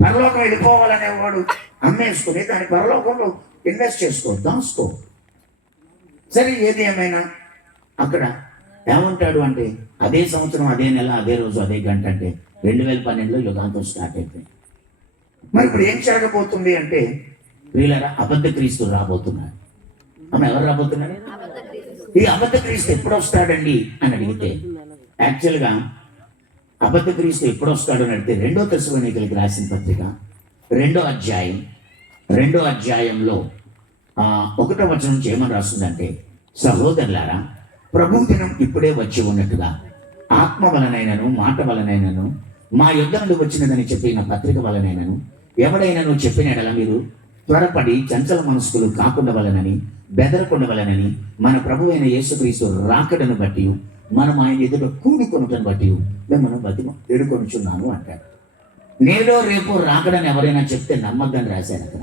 పరలోకం వెళ్ళిపోవాలనేవాడు అమ్మేసుకుని దాని పరలోకంలో ఇన్వెస్ట్ చేసుకో, దాచుకో. సరే, ఏది ఏమైనా అక్కడ ఏమంటాడు అంటే, అదే సంవత్సరం, అదే నెల, అదే రోజు, అదే గంట అంటే 2012లో యుగాంతం స్టార్ట్ అయిపోయింది. మరి ఇప్పుడు ఏం జరగబోతుంది అంటే, వీళ్ళరా అబద్ధ క్రీస్తు రాబోతున్నారు. అమ్మ, ఎవరు రాబోతున్నారు? ఈ అబద్ధ క్రీస్తు ఎప్పుడు వస్తాడండి అని అడిగితే, యాక్చువల్గా అబద్ధ క్రీస్తు ఎప్పుడు వస్తాడు అని అడిగితే 2 తెస్సలోనికీయులకు రాసిన పత్రిక 2వ అధ్యాయంలో 1వ వచనం నుంచి ఏమని రాస్తుందంటే, సహోదరులారా, ప్రభు దినం ఇప్పుడే వచ్చి ఉన్నట్టుగా ఆత్మ వలనైనను మాట వలనైనను మా యుద్ధ నుండి వచ్చినదని చెప్పిన పత్రిక వలనైనను ఎవడైనాను చెప్పిన ఎడల మీరు త్వరపడి చంచల మనస్కులు కాకుండా వలనని బెదరకుండా వలనని మన ప్రభు అయిన యేసుక్రీస్తు రాకడను బట్టి మనం ఆయన ఎదుట కూడుకొనుటను బట్టి మిమ్మల్ని బతి ఎడుకొనుచున్నాను అంటాడు. నేడో రేపు రాకడని ఎవరైనా చెప్తే నమ్మద్దని రాశారు అక్కడ.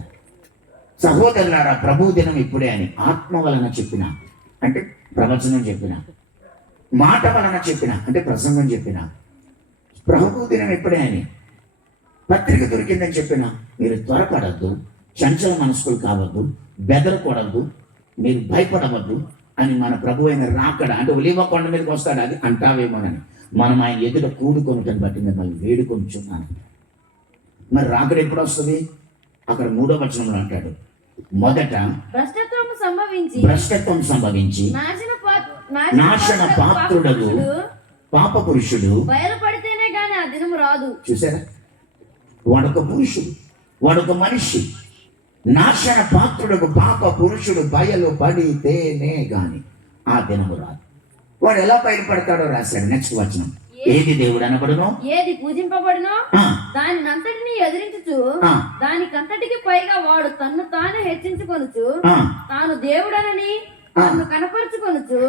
సహోదరులారా, ప్రభు దినం ఇప్పుడే అని ఆత్మ వలన చెప్పిన అంటే ప్రవచనం చెప్పిన, మాట వలన చెప్పిన అంటే ప్రసంగం చెప్పిన, ప్రభు దినం ఇప్పుడే అని పత్రిక దొరికిందని చెప్పిన, మీరు త్వరపడద్దు, చంచల మనస్కులు కావద్దు, బెదరకూడదు, మీరు భయపడవద్దు అని మన ప్రభు అయిన రాకడ అంటే ఒలీవ కొండ మీదకి వస్తాడు అది అంటావేమోనని మనం ఆయన ఎదుట కూడుకొనుటని బట్టి మిమ్మల్ని వేడుకొనుచున్నాను. మరి రాకడ ఎప్పుడు వస్తుంది? అక్కడ 3వ వచనంలో అంటాడు, మొదట భ్రష్టత్వం సంభవించి నాశన పాత్రుడగు పాప పురుషుడు బయలుపడితేనే గాని ఆ దినము రాదు. చూసారా, వాడొక పురుషుడు, వాడొక మనిషి. నాశన పాత్రుడకు పాప పురుషుడు బయలు పడితేనే గాని ఆ దినము రాదు. వాడు ఎలా బయలుపడతాడో రాశాడు. నెక్స్ట్ వచనం, ఏది దేవుడు అనబడునో, ఏది పూజింపబడునో దానినంతటిని ఎదిరించుచు దానికంతటికి పైగా వాడు తన్ను తాను హెచ్చించుకొనుచు తాను దేవుడనని తన్ను కనపరుచుకొనుచు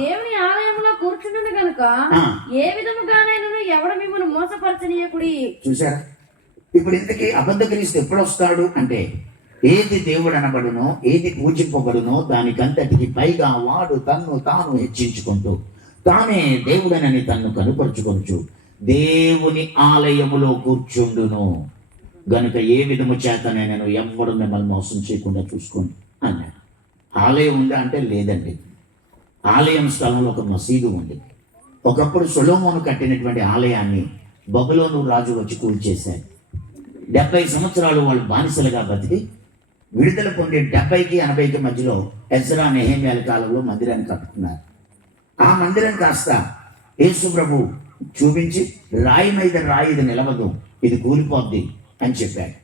దేవుని ఆలయంలో కూర్చుంటుంది కనుక ఏ విధముగానైనా ఎవడ మిమ్మల్ని మోసపరచనీయకుడి. చూసారా, ఇప్పుడు ఇంతకీ అబద్ధ క్రీస్తు ఎప్పుడు వస్తాడు అంటే, ఏది దేవుడు అనబడునో, ఏది పూజింపబడునో దానికంతటికి పైగా వాడు తన్ను తాను హెచ్చించుకుంటూ తానే దేవుడనని తన్ను కనుపరుచుకొనుచు దేవుని ఆలయములో కూర్చుండును గనుక ఏ విధము చేతనైనా ఎవ్వడు మిమ్మల్ని మోసం చేయకుండా చూసుకోండి అన్నాడు. ఆలయం ఉందా అంటే లేదండి. ఆలయం స్థలంలో ఒక మసీదు ఉంది. ఒకప్పుడు సొలొమోను కట్టినటువంటి ఆలయాన్ని బబులోను రాజు వచ్చి కూల్చేశాడు. 70 సంవత్సరాలు వాళ్ళు బానిసలుగా బతికి విడుదల పొంది 70కి 80కి మధ్యలో ఎజ్రా నెహెమ్యాల కాలంలో మందిరాన్ని కట్టుకున్నారు. ఆ మందిరం కాస్త యేసు ప్రభు చూపించి, రాయి మీద రాయి ఇది నిలవదు, ఇది కూలిపోద్ది అని చెప్పాడు.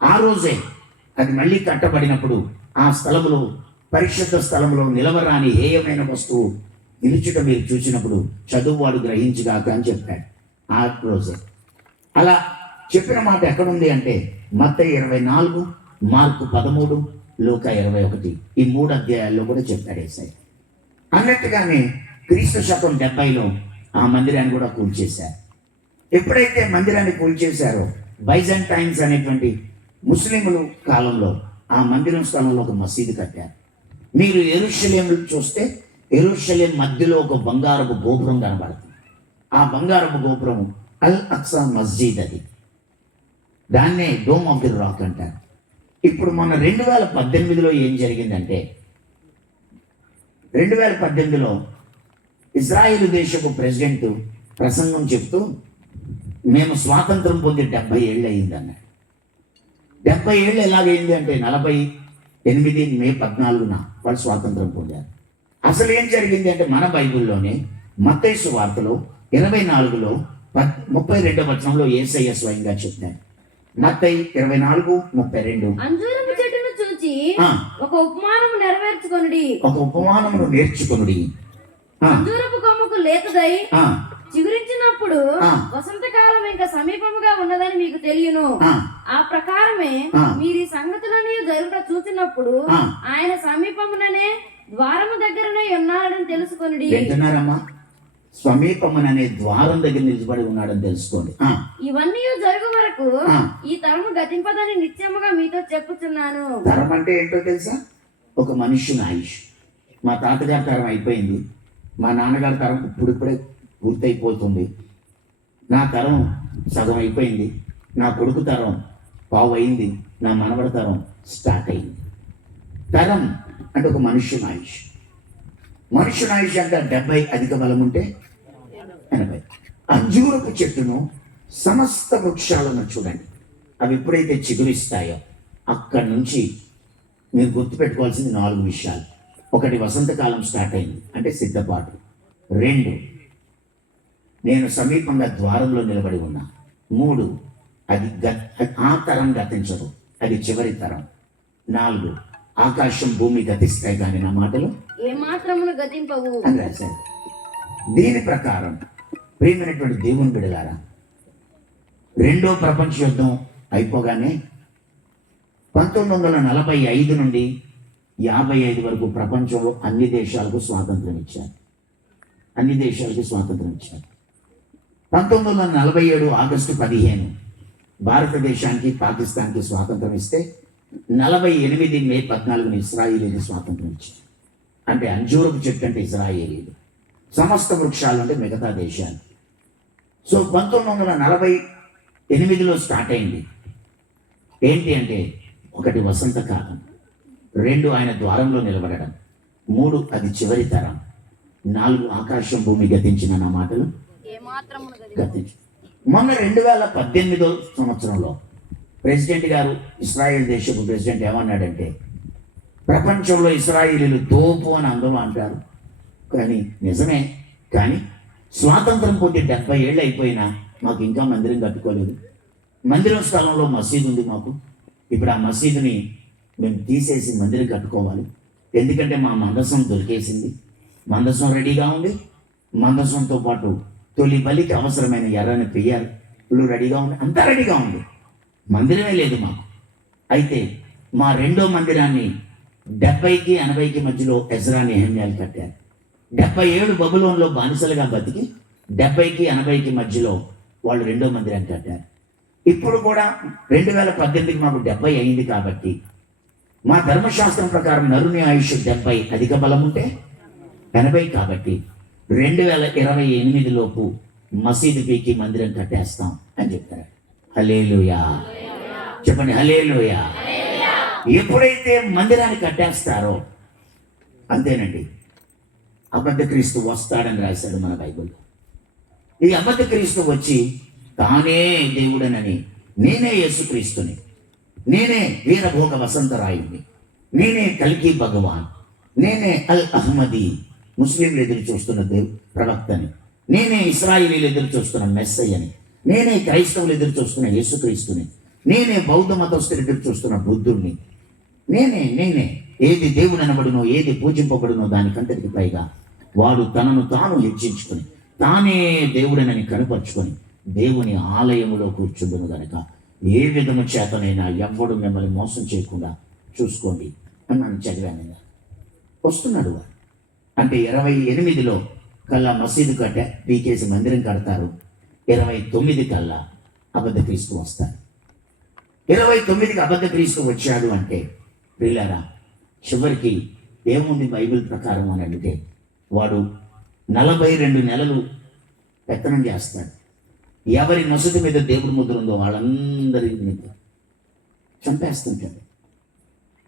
ఆ రోజే అది మళ్ళీ కట్టబడినప్పుడు ఆ స్థలంలో, పరిశుద్ధ స్థలంలో నిలవరాని హేయమైన వస్తువు నిలుచుట మీరు చూసినప్పుడు చదువువాడు గ్రహించుగాక అని చెప్పాడు. ఆ రోజే అలా చెప్పిన మాట ఎక్కడుంది అంటే మత్తయి 24, మార్కు 13, లూకా 21 ఈ 3 అధ్యాయాల్లో కూడా చెప్పాడు యేసయ్య. అన్నట్టుగానే క్రీస్తు శకం 70లో ఆ మందిరాన్ని కూడా కూల్చేశారు. ఎప్పుడైతే మందిరాన్ని కూల్చేశారో బైజాంటైన్స్ అనేటువంటి ముస్లింలు కాలంలో ఆ మందిరం స్థలంలో ఒక మసీదు కట్టారు. మీరు యెరూషలేం చూస్తే యెరూషలేం మధ్యలో ఒక బంగారపు గోపురం కనబడుతుంది. ఆ బంగారపు గోపురం అల్ అక్సా మస్జిద్, అది దాన్నే డోమ్ ఆఫ్ ది రాక్ అంటారు. ఇప్పుడు మొన్న 2018లో ఏం జరిగిందంటే 2018లో ఇజ్రాయిల్ దేశపు ప్రెసిడెంట్ ప్రసంగం చెప్తూ మేము స్వాతంత్రం పొంది 70 ఏళ్ళు అయిందన్నాడు. 70 ఏళ్ళు ఎలాగైంది అంటే 48 మే 14న వాళ్ళు స్వాతంత్రం పొందారు. అసలు ఏం జరిగింది అంటే మన బైబిల్లోనే మత్తయి సువార్తలో 24లో 32వ వచనంలో యేసయ్య స్వయంగా చెప్పారు. మత్తయి 24:32 అంజూరపు చెట్టును చూచి ఆ. ఒక ఉపమానము నెరవేర్చుకొనుడి. ఒక ఉపమానమును నేర్చుకొనుడి. అంజూరపు కొమ్మకు లేతదై ఆ, చిగురించినప్పుడు ఆ. వసంతకాలం ఇంకా సమీపముగా ఉన్నదని మీకు తెలియను. ఆ, ఆ ప్రకారమే ఆ. మీరు ఈ సంగతులన్నీ జరుగుట చూచినప్పుడు ఆ. ఆయన సమీపముననే ద్వారము దగ్గరనే ఉన్నాడని తెలుసుకొనుడి. వింటున్నారమ్మా? సమీపముననే ద్వారం దగ్గర నిలబడి ఉన్నాడని తెలుసుకోండి. ఆ, ఇవన్నీ జరుగు వరకు ఆ. ఈ తరము గతింపదని నిత్యముగా మీతో చెప్పుచున్నాను. తరం అంటే ఏంటో తెలుసా? ఒక మనుష్యుని ఆయుష్. మా తాతగారి తరం అయిపోయింది, మా నాన్నగారి తరం ఇప్పుడిప్పుడే పూర్తయిపోతుంది, నా తరం సగం అయిపోయింది, నా కొడుకు తరం పావు అయింది, నా మనవడి తరం స్టార్ట్ అయింది. తరం అంటే ఒక మనుష్యుని ఆయుష్. మనుష్యుని ఆయుష్ అంటే 70, అధిక బలం ఉంటే 80. అంజూరపు చెట్టును సమస్త వృక్షాలను చూడండి, అవి ఎప్పుడైతే చిగురిస్తాయో అక్కడి నుంచి మీరు గుర్తుపెట్టుకోవాల్సింది 4 విషయాలు. 1, వసంతకాలం స్టార్ట్ అయింది అంటే సిద్ధపాటు. 2, నేను సమీపంగా ద్వారంలో నిలబడి ఉన్నా. 3, అది ఆ తరం గతించదు, అది చివరి తరం. 4, ఆకాశం భూమి గతిస్తాయి కానీ నా మాటలు ఏ మాత్రమును గతింపవు అని రాశారు. దీని ప్రకారం ప్రియమైనటువంటి దేవుని బిడ్డలారా, 2వ ప్రపంచ యుద్ధం అయిపోగానే 1945 నుండి 55 వరకు ప్రపంచంలో అన్ని దేశాలకు స్వాతంత్రం ఇచ్చారు. అన్ని దేశాలకు స్వాతంత్రం ఇచ్చారు. 1947 ఆగస్టు 15 భారతదేశానికి పాకిస్తాన్కి స్వాతంత్రం ఇస్తే 48 మే 14 ఇస్రాయేలీలు స్వాతంత్రం ఇచ్చారు. అంటే అంజూరపు చెట్టు అంటే ఇజ్రాయేలీలు, సమస్త వృక్షాలు అంటే మిగతా దేశాలు. సో 1948లో స్టార్ట్ అయింది. ఏంటి అంటే 1, వసంతకాలం. 2, ఆయన ద్వారంలో నిలబడడం. 3, అది చివరి తరం. 4, ఆకాశం భూమి గతించిన నా మాటలు ఏ మాత్రమును గతించు. మొన్న 2018 సంవత్సరంలో ప్రెసిడెంట్ గారు, ఇస్రాయేల్ దేశపు ప్రెసిడెంట్ ఏమన్నాడంటే, ప్రపంచంలో ఇస్రాయేలీలు తోపు అని అందరూ అంటారు, కానీ నిజమే. కానీ స్వాతంత్రం పొంది 70 ఏళ్ళు అయిపోయినా మాకు ఇంకా మందిరం కట్టుకోలేదు. మందిరం స్థలంలో మసీదు ఉంది మాకు. ఇప్పుడు ఆ మసీదుని మేము తీసేసి మందిరం కట్టుకోవాలి. ఎందుకంటే మా మందసం దొరికేసింది, మందసం రెడీగా ఉంది. మందసంతో పాటు తొలి బలికి అవసరమైన ఎర్రని పెయ్యాలు రెడీగా ఉంది, అంతా రెడీగా ఉంది. మందిరమే లేదు మాకు. అయితే మా 2వ మందిరాన్ని 70కి 80కి మధ్యలో ఎజ్రా నెహెమ్యాలు కట్టారు. 77 బబులోన్లో బానిసలుగా బతికి 70కి 80కి మధ్యలో వాళ్ళు 2వ మందిరాన్ని కట్టారు. ఇప్పుడు కూడా 2018కి మాకు 70 అయింది కాబట్టి మా ధర్మశాస్త్రం ప్రకారం నరుని ఆయుష్ 70, అధిక బలం ఉంటే 80. కాబట్టి 2028 లోపు మసీదు పీకి మందిరం కట్టేస్తాం అని చెప్పారు. హల్లెలూయా చెప్పండి, హల్లెలూయా. ఎప్పుడైతే మందిరాన్ని కట్టేస్తారో అంతేనండి, అబద్ధ క్రీస్తు వస్తాడని రాశాడు మన బైబిల్లో. ఈ అబద్ధ క్రీస్తు వచ్చి తానే దేవుడనని, నేనే యేసుక్రీస్తుని, నేనే వీరభోగ వసంతరాయుడిని, నేనే కల్కి భగవాన్, నేనే అల్ అహ్మదీ, ముస్లింలు ఎదురు చూస్తున్న ప్రవక్తని, నేనే ఇస్రాయేలీలు ఎదురు చూస్తున్న మెస్సయ్యని, నేనే క్రైస్తవులు ఎదురు చూస్తున్న యేసుక్రీస్తుని, నేనే బౌద్ధ మతస్థులు ఎదురు చూస్తున్న బుద్ధుడిని, నేనే ఏది దేవుడు అనబడునో, ఏది పూజింపబడునో దానికంతటికి పైగా వాడు తనను తాను హెచ్చించుకొని తానే దేవుడనని కనపరుచుకొని దేవుని ఆలయములో కూర్చుండును గనక ఏ విధము చేతనైనా ఎవ్వడు మిమ్మల్ని మోసం చేయకుండా చూసుకోండి అని మనం చదివాను. వస్తున్నాడు వాడు. అంటే 28లో కల్లా మసీదు పీకేసి మందిరం కడతారు. 29 కల్లా అబద్ధ క్రీస్తు వస్తారు. 29కి అబద్ధ క్రీస్తు వచ్చాడు అంటే ప్రియులారా, చివరికి ఏముంది బైబిల్ ప్రకారం అని అడిగితే వాడు 42 నెలలు పెత్తనం చేస్తాడు. ఎవరి నొసటి మీద దేవుడి ముద్ర ఉందో వాళ్ళందరి మీద చంపేస్తుంటాడు.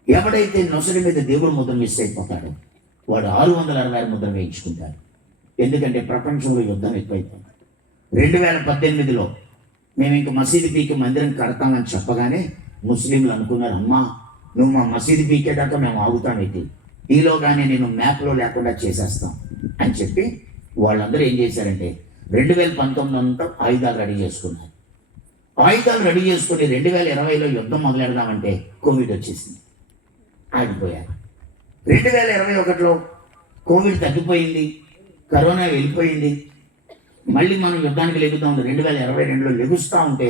ఎవడైతే నొసటి మీద దేవుడి ముద్ర మిస్ అయిపోతాడో వాడు 666 ముద్ర వేయించుకుంటాడు. ఎందుకంటే ప్రపంచంలో యుద్ధం ఎక్కువైపోయింది. 2018లో మేము ఇంక మసీదు పీకి మందిరం కడతామని చెప్పగానే ముస్లింలు అనుకున్నారు, అమ్మా నువ్వు మా మసీదు పీకేదాకా మేము ఆగుతామేంటి, ఈలోగానే నేను మ్యాప్లో లేకుండా చేసేస్తాం అని చెప్పి వాళ్ళందరూ ఏం చేశారంటే 2019 అంతా ఆయుధాలు రెడీ చేసుకున్నారు. ఆయుధాలు రెడీ చేసుకుని 2020లో యుద్ధం మొదలెడదామంటే కోవిడ్ వచ్చేసింది, ఆగిపోయారు. 2021లో కోవిడ్ తగ్గిపోయింది, కరోనా వెళ్ళిపోయింది. మళ్ళీ మనం యుద్ధానికి లెగుతాం. 2022లో లెగుస్తూ ఉంటే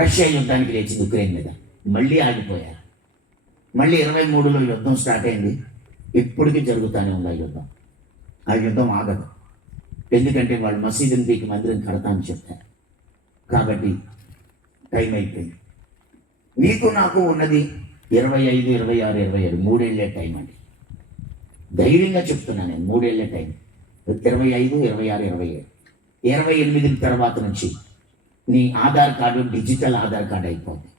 రష్యా యుద్ధానికి లేచింది ఉక్రెయిన్ మీద, మళ్ళీ ఆగిపోయారు. మళ్ళీ 23లో యుద్ధం స్టార్ట్ అయింది. ఇప్పటికీ జరుగుతూనే ఉంది ఆ యుద్ధం. ఆ యుద్ధం ఆగదు. ఎందుకంటే వాళ్ళు మసీదుని పీకి మందిరం కడతా అని చెప్పారు. కాబట్టి టైం అయిపోయింది. నీకు నాకు ఉన్నది 25, 26, 27 3 టైం అండి. ధైర్యంగా చెప్తున్నాను నేను, 3 టైం. 25, 26, 27 28 తర్వాత నుంచి నీ Aadhaar card digital Aadhaar card అయిపోతుంది.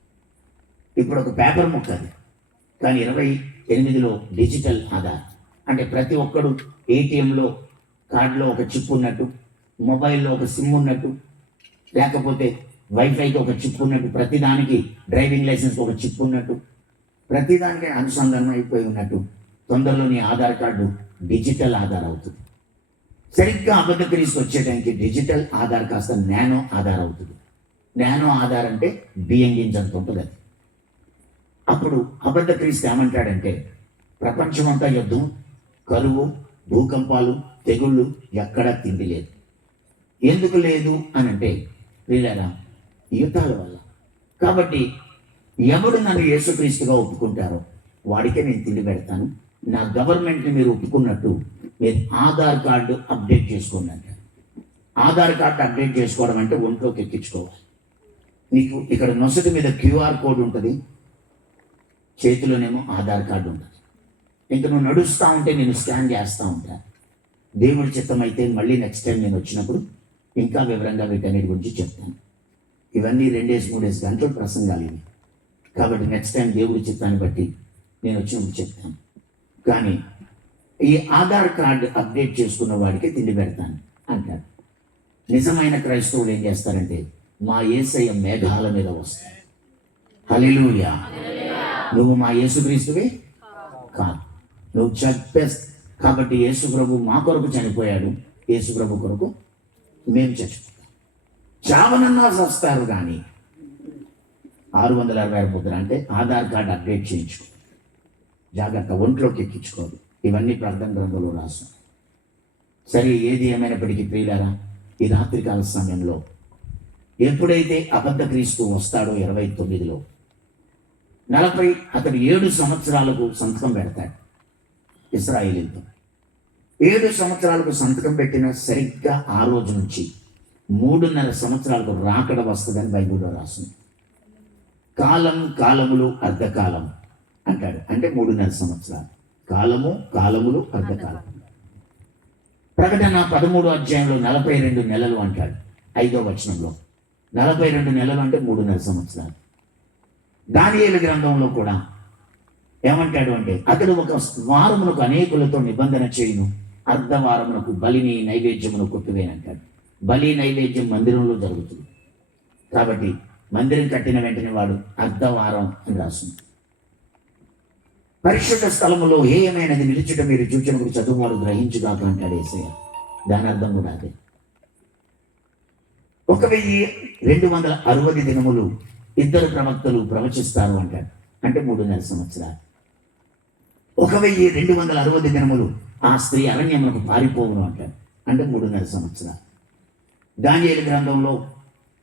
ఇప్పుడు ఒక పేపర్ ముక్క అది, కానీ 28లో డిజిటల్ ఆధార్. అంటే ప్రతి ఒక్కడు ఏటీఎంలో కార్డులో ఒక చిప్ ఉన్నట్టు, మొబైల్లో ఒక సిమ్ ఉన్నట్టు, లేకపోతే వైఫైకి ఒక చిప్ ఉన్నట్టు, ప్రతిదానికి డ్రైవింగ్ లైసెన్స్కి ఒక చిప్ ఉన్నట్టు, ప్రతిదానికి అనుసంధానం అయిపోయి ఉన్నట్టు తొందరలో నీ ఆధార్ కార్డు డిజిటల్ ఆధార్ అవుతుంది. సరిగ్గా అబద్ధ క్రీస్తు వచ్చేటానికి డిజిటల్ ఆధార్ కాస్త నానో ఆధార్ అవుతుంది. నానో ఆధార్ అంటే బియ్యం గింజంత ఉంటుంది అది. అప్పుడు అబద్ధ క్రీస్తు ఏమంటాడంటే ప్రపంచమంతా యుద్ధం, కరువు, భూకంపాలు, తెగుళ్ళు, ఎక్కడా తిండి లేదు. ఎందుకు లేదు అని అంటే వీళ్ళరా యుద్ధాల వల్ల. కాబట్టి ఎవడు నన్ను యేసుక్రీస్తుగా ఒప్పుకుంటారో వాడికే నేను తిండి పెడతాను. నా గవర్నమెంట్ని మీరు ఒప్పుకున్నట్టు మీరు ఆధార్ కార్డు అప్డేట్ చేసుకోండి అంటారు. ఆధార్ కార్డు అప్డేట్ చేసుకోవడం అంటే ఒంట్లోకి ఎక్కించుకోవాలి. నీకు ఇక్కడ నొసటి మీద QR కోడ్ ఉంటుంది, చేతిలోనేమో ఆధార్ కార్డు ఉంటుంది. ఇంకా నువ్వు నడుస్తూ ఉంటే నేను స్కాన్ చేస్తూ ఉంటాను. దేవుడి చిత్తం అయితే మళ్ళీ నెక్స్ట్ టైం నేను వచ్చినప్పుడు ఇంకా వివరంగా వీటన్నిటి గురించి చెప్తాను. ఇవన్నీ 2-3 గంటలు ప్రసంగాలు ఇవి. కాబట్టి నెక్స్ట్ టైం దేవుడి చిత్తాన్ని బట్టి నేను వచ్చినప్పుడు చెప్తాను. కానీ ఈ ఆధార్ కార్డు అప్డేట్ చేసుకున్న వాడికి తిండి పెడతాను అంటారు. నిజమైన క్రైస్తవులు ఏం చేస్తారంటే మా యేసయ్య మేఘాల మీద వస్తారు. హల్లెలూయా. నువ్వు మా యేసుక్రీస్తువే కాదు, నువ్వు చెప్పేస్తా. కాబట్టి యేసు ప్రభు మా కొరకు చనిపోయాడు, యేసు ప్రభు కొరకు మేము చచ్చిపోతాం. చావనన్నా వస్తారు కానీ 666 ముద్ర అంటే ఆధార్ కార్డు అప్డేట్ చేయించుకో, జాగ్రత్త, ఒంట్లోకి ఎక్కించుకోదు. ఇవన్నీ ప్రార్థన గ్రంథంలో రాస్తాం. సరే, ఏది ఏమైనప్పటికీ ప్రియులారా, ఈ రాత్రికాల సమయంలో ఎప్పుడైతే అబద్ధ క్రీస్తు వస్తాడో 29లో 40 అతడు 7 సంవత్సరాలకు సంతకం పెడతాడు ఇశ్రాయేలీయులతో. 7 సంవత్సరాలకు సంతకం పెట్టిన సరిగ్గా ఆ రోజు నుంచి 3.5 సంవత్సరాలకు రాకడ వస్తుందని బైబిల్లో రాస్తుంది. కాలం, కాలములు, అర్ధకాలం అంటాడు. అంటే 3.5 సంవత్సరాలు. కాలము, కాలములు, అర్ధకాలం. ప్రకటన 13వ అధ్యాయంలో 42 నెలలు అంటాడు. 5వ వచనంలో 42 నెలలు అంటే 3.5 సంవత్సరాలు. దానియేలు గ్రంథంలో కూడా ఏమంటాడు అంటే అతడు ఒక వారమునకు అనేకులతో నిబంధన చేయును, అర్ధవారమునకు బలిని నైవేద్యమును కొట్టువేనంటాడు. బలి నైవేద్యం మందిరంలో జరుగుతుంది. కాబట్టి మందిరం కట్టిన వెంటనే వాడు అర్ధవారం అని రాస్తుంది. పరిశుద్ధ స్థలములో ఏమైనది నిలుచుట మీరు చూచినప్పుడు చదువువాడు గ్రహించుగాక అంటాడు యేసయ్య. దాని అర్థం కూడా అదే. 1260 దినములు 2 ప్రవక్తలు ప్రవచిస్తారు అంటాడు. అంటే 3.5 సంవత్సరాలు. 1260 దినములు ఆ స్త్రీ అరణ్యమునకు పారిపోవును అంటాడు. అంటే 3.5 సంవత్సరాలు. దానియేలు గ్రంథంలో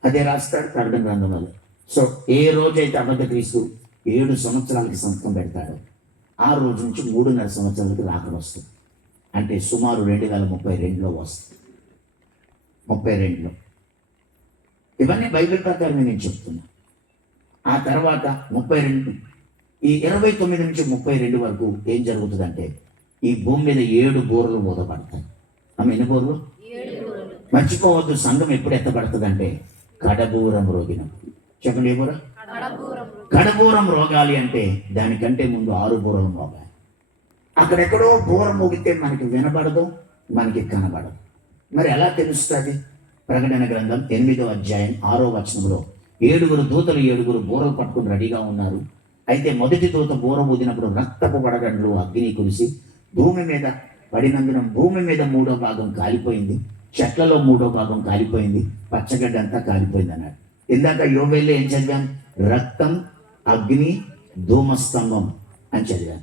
అదే రాస్తాడు, ప్రకటన గ్రంథంలో. సో ఏ రోజైతే అబద్ధ క్రీస్తు 7 సంవత్సరాలకి సంతకం పెడతాడో ఆ రోజు నుంచి 3.5 సంవత్సరాలకి రాకడ వస్తుంది. అంటే సుమారు 2032లో వస్తుంది. 32లో. ఇవన్నీ బైబిల్ ప్రకారమే నేను చెప్తున్నా. ఆ తర్వాత 32, ఈ 29 నుంచి 32 వరకు ఏం జరుగుతుందంటే ఈ భూమి మీద 7 బూరలు ఊదబడతాయి. ఆమె ఎన్ని బూరలు? మర్చిపోవద్దు, సంఘం ఎప్పుడు ఎత్తబడుతుందంటే కడబూరం రోగినప్పుడు. చెప్పండి, ఏ బూర? కడబూరం రోగాలి అంటే దానికంటే ముందు 6 బూరలు మోగాలి. అక్కడెక్కడో బూర మోగితే మనకి వినబడదు, మనకి కనబడదు. మరి ఎలా తెలుస్తుంది? ప్రకటన గ్రంథం 8వ అధ్యాయం 6వ వచనంలో 7 దూతలు 7 బూరలు పట్టుకుని రెడీగా ఉన్నారు. అయితే మొదటి దూత బూర ఊదినప్పుడు రక్తపు వడగండ్లు అగ్ని కురిసి భూమి మీద పడినందున భూమి మీద 3వ భాగం కాలిపోయింది, చెట్లలో 3వ భాగం కాలిపోయింది, పచ్చగడ్డ అంతా కాలిపోయింది అన్నాడు. ఇందాక యోవేల్లో ఏం చదివాం? రక్తం, అగ్ని, ధూమస్తంభం అని చదివాం.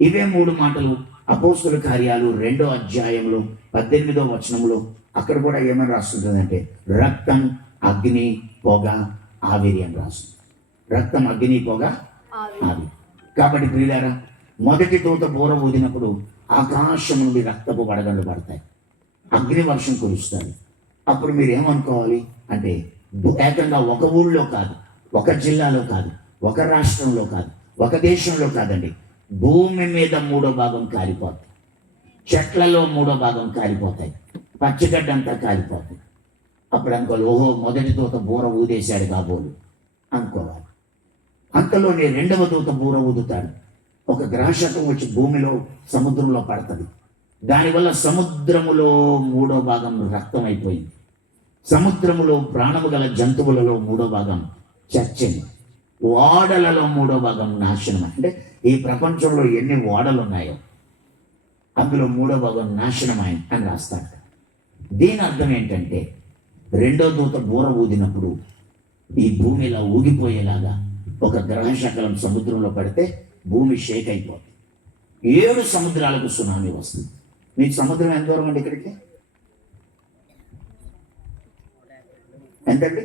ఇవే 3 మాటలు అపోస్తుల కార్యాలు 2వ అధ్యాయంలో 18వ వచనంలో అక్కడ కూడా ఏమని రాస్తుంటుందంటే రక్తం, అగ్ని, పొగ, ఆవిరి అని రాస్తుంది. రక్తం, అగ్ని, పొగ, ఆవిరి. కాబట్టి ప్రియులారా, మొదటి దూత బూర ఊదినప్పుడు ఆకాశం నుండి రక్తపు వడగండ్లు పడతాయి, అగ్ని వర్షం కురుస్తుంది. అప్పుడు మీరు ఏమనుకోవాలి అంటే ఏకంగా ఒక ఊళ్ళో కాదు, ఒక జిల్లాలో కాదు, ఒక రాష్ట్రంలో కాదు, ఒక దేశంలో కాదండి, భూమి మీద 3వ భాగం కాలిపోతాయి, చెట్లలో 3వ భాగం కాలిపోతాయి, పచ్చగడ్డ అంతా కాలిపోతాయి. అప్పుడు అనుకోవాలి, ఓహో మొదటి దూత బూర ఊదేశాడు కాబోలు అనుకోవాలి. అంతలోనే 2వ దూత బూర ఊదుతాడు. ఒక గ్రహశకం వచ్చి భూమిలో సముద్రంలో పడుతుంది. దానివల్ల సముద్రములో 3వ భాగం రక్తం అయిపోయింది. సముద్రములో ప్రాణము గల జంతువులలో 3వ భాగం చచ్చింది. ఓడలలో 3వ భాగం నాశనం. అంటే ఈ ప్రపంచంలో ఎన్ని ఓడలు ఉన్నాయో అందులో 3వ భాగం నాశనమై అని రాస్తాడు. దీని అర్థం ఏంటంటే 2వ దూత బూర ఊదినప్పుడు ఈ భూమిలో ఊగిపోయేలాగా ఒక గ్రహశకలం సముద్రంలో పడితే భూమి షేక్ అయిపోతుంది. 7 సముద్రాలకు సునామీ వస్తుంది. మీకు సముద్రం ఎంత దూరం అండి? ఇక్కడికి ఎంతండి?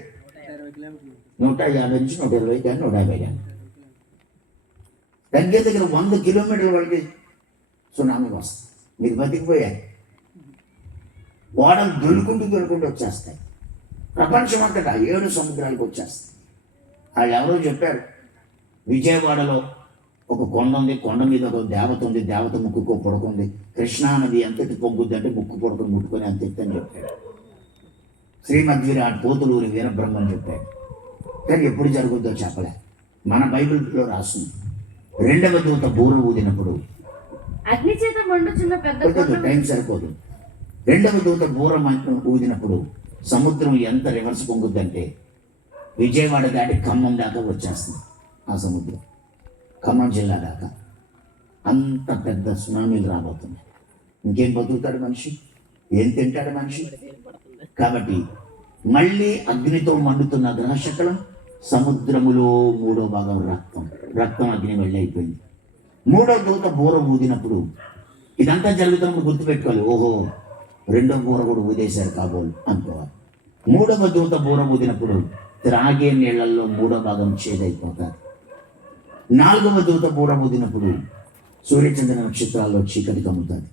150 నుంచి 120 కానీ 150 కానీ దగ్గర 100 కిలోమీటర్ల వరకు సునామీ వస్తుంది. మీరు బతికిపోయారు. ఓడలు దొరుకుంటూ వచ్చేస్తాయి. ప్రపంచం అంతటా 7 సముద్రాలకు వచ్చేస్తాయి. వాళ్ళు ఎవరో చెప్పారు, విజయవాడలో ఒక కొండ ఉంది, కొండ మీద ఒక దేవత ఉంది, దేవత ముక్కుకో పొడకుంది, కృష్ణానది ఎంతటి పొంగుద్ది అంటే ముక్కు పొడకను ముట్టుకొని అంత ఎత్తని చెప్పాడు. శ్రీమద్విరాట్ పోతులూరి వీరబ్రహ్మని చెప్పాడు. కానీ ఎప్పుడు జరుగుద్దో చెప్పలే. మన బైబిల్లో రాస్తుంది 2వ దూత బూర ఊదినప్పుడు అగ్ని చేత మండుచున్న పెద్ద టైం సరిపోదు. 2వ దూత బూర ఊదినప్పుడు సముద్రం ఎంత రివర్స్ పొంగుద్దంటే విజయవాడ దాటి ఖమ్మం దాకా వచ్చేస్తుంది. ఆ సముద్రం ఖమ్మం జిల్లా దాకా అంత పెద్ద సునామీలు రాబోతున్నాయి. ఇంకేం బతుకుతాడు మనిషి? ఏం తింటాడు మనిషి? కాబట్టి మళ్ళీ అగ్నితో మండుతున్న గ్రహశకలం, సముద్రములో 3వ భాగం రక్తం అగ్ని వెళ్ళైపోయింది. 3వ దూత బూర ఊదినప్పుడు ఇదంతా జరుగుతున్నప్పుడు గుర్తుపెట్టుకోవాలి, ఓహో 2వ బూర కూడా ఊదేశారు కాబోలు అనుకోవాలి. 3వ దూత బూర ఊదినప్పుడు త్రాగే నీళ్లలో 3వ భాగం చేదైపోతారు. 4వ దూత బూర ఊదినప్పుడు సూర్యచంద్ర నక్షత్రాల్లో చీకటి కమ్ముతుంది.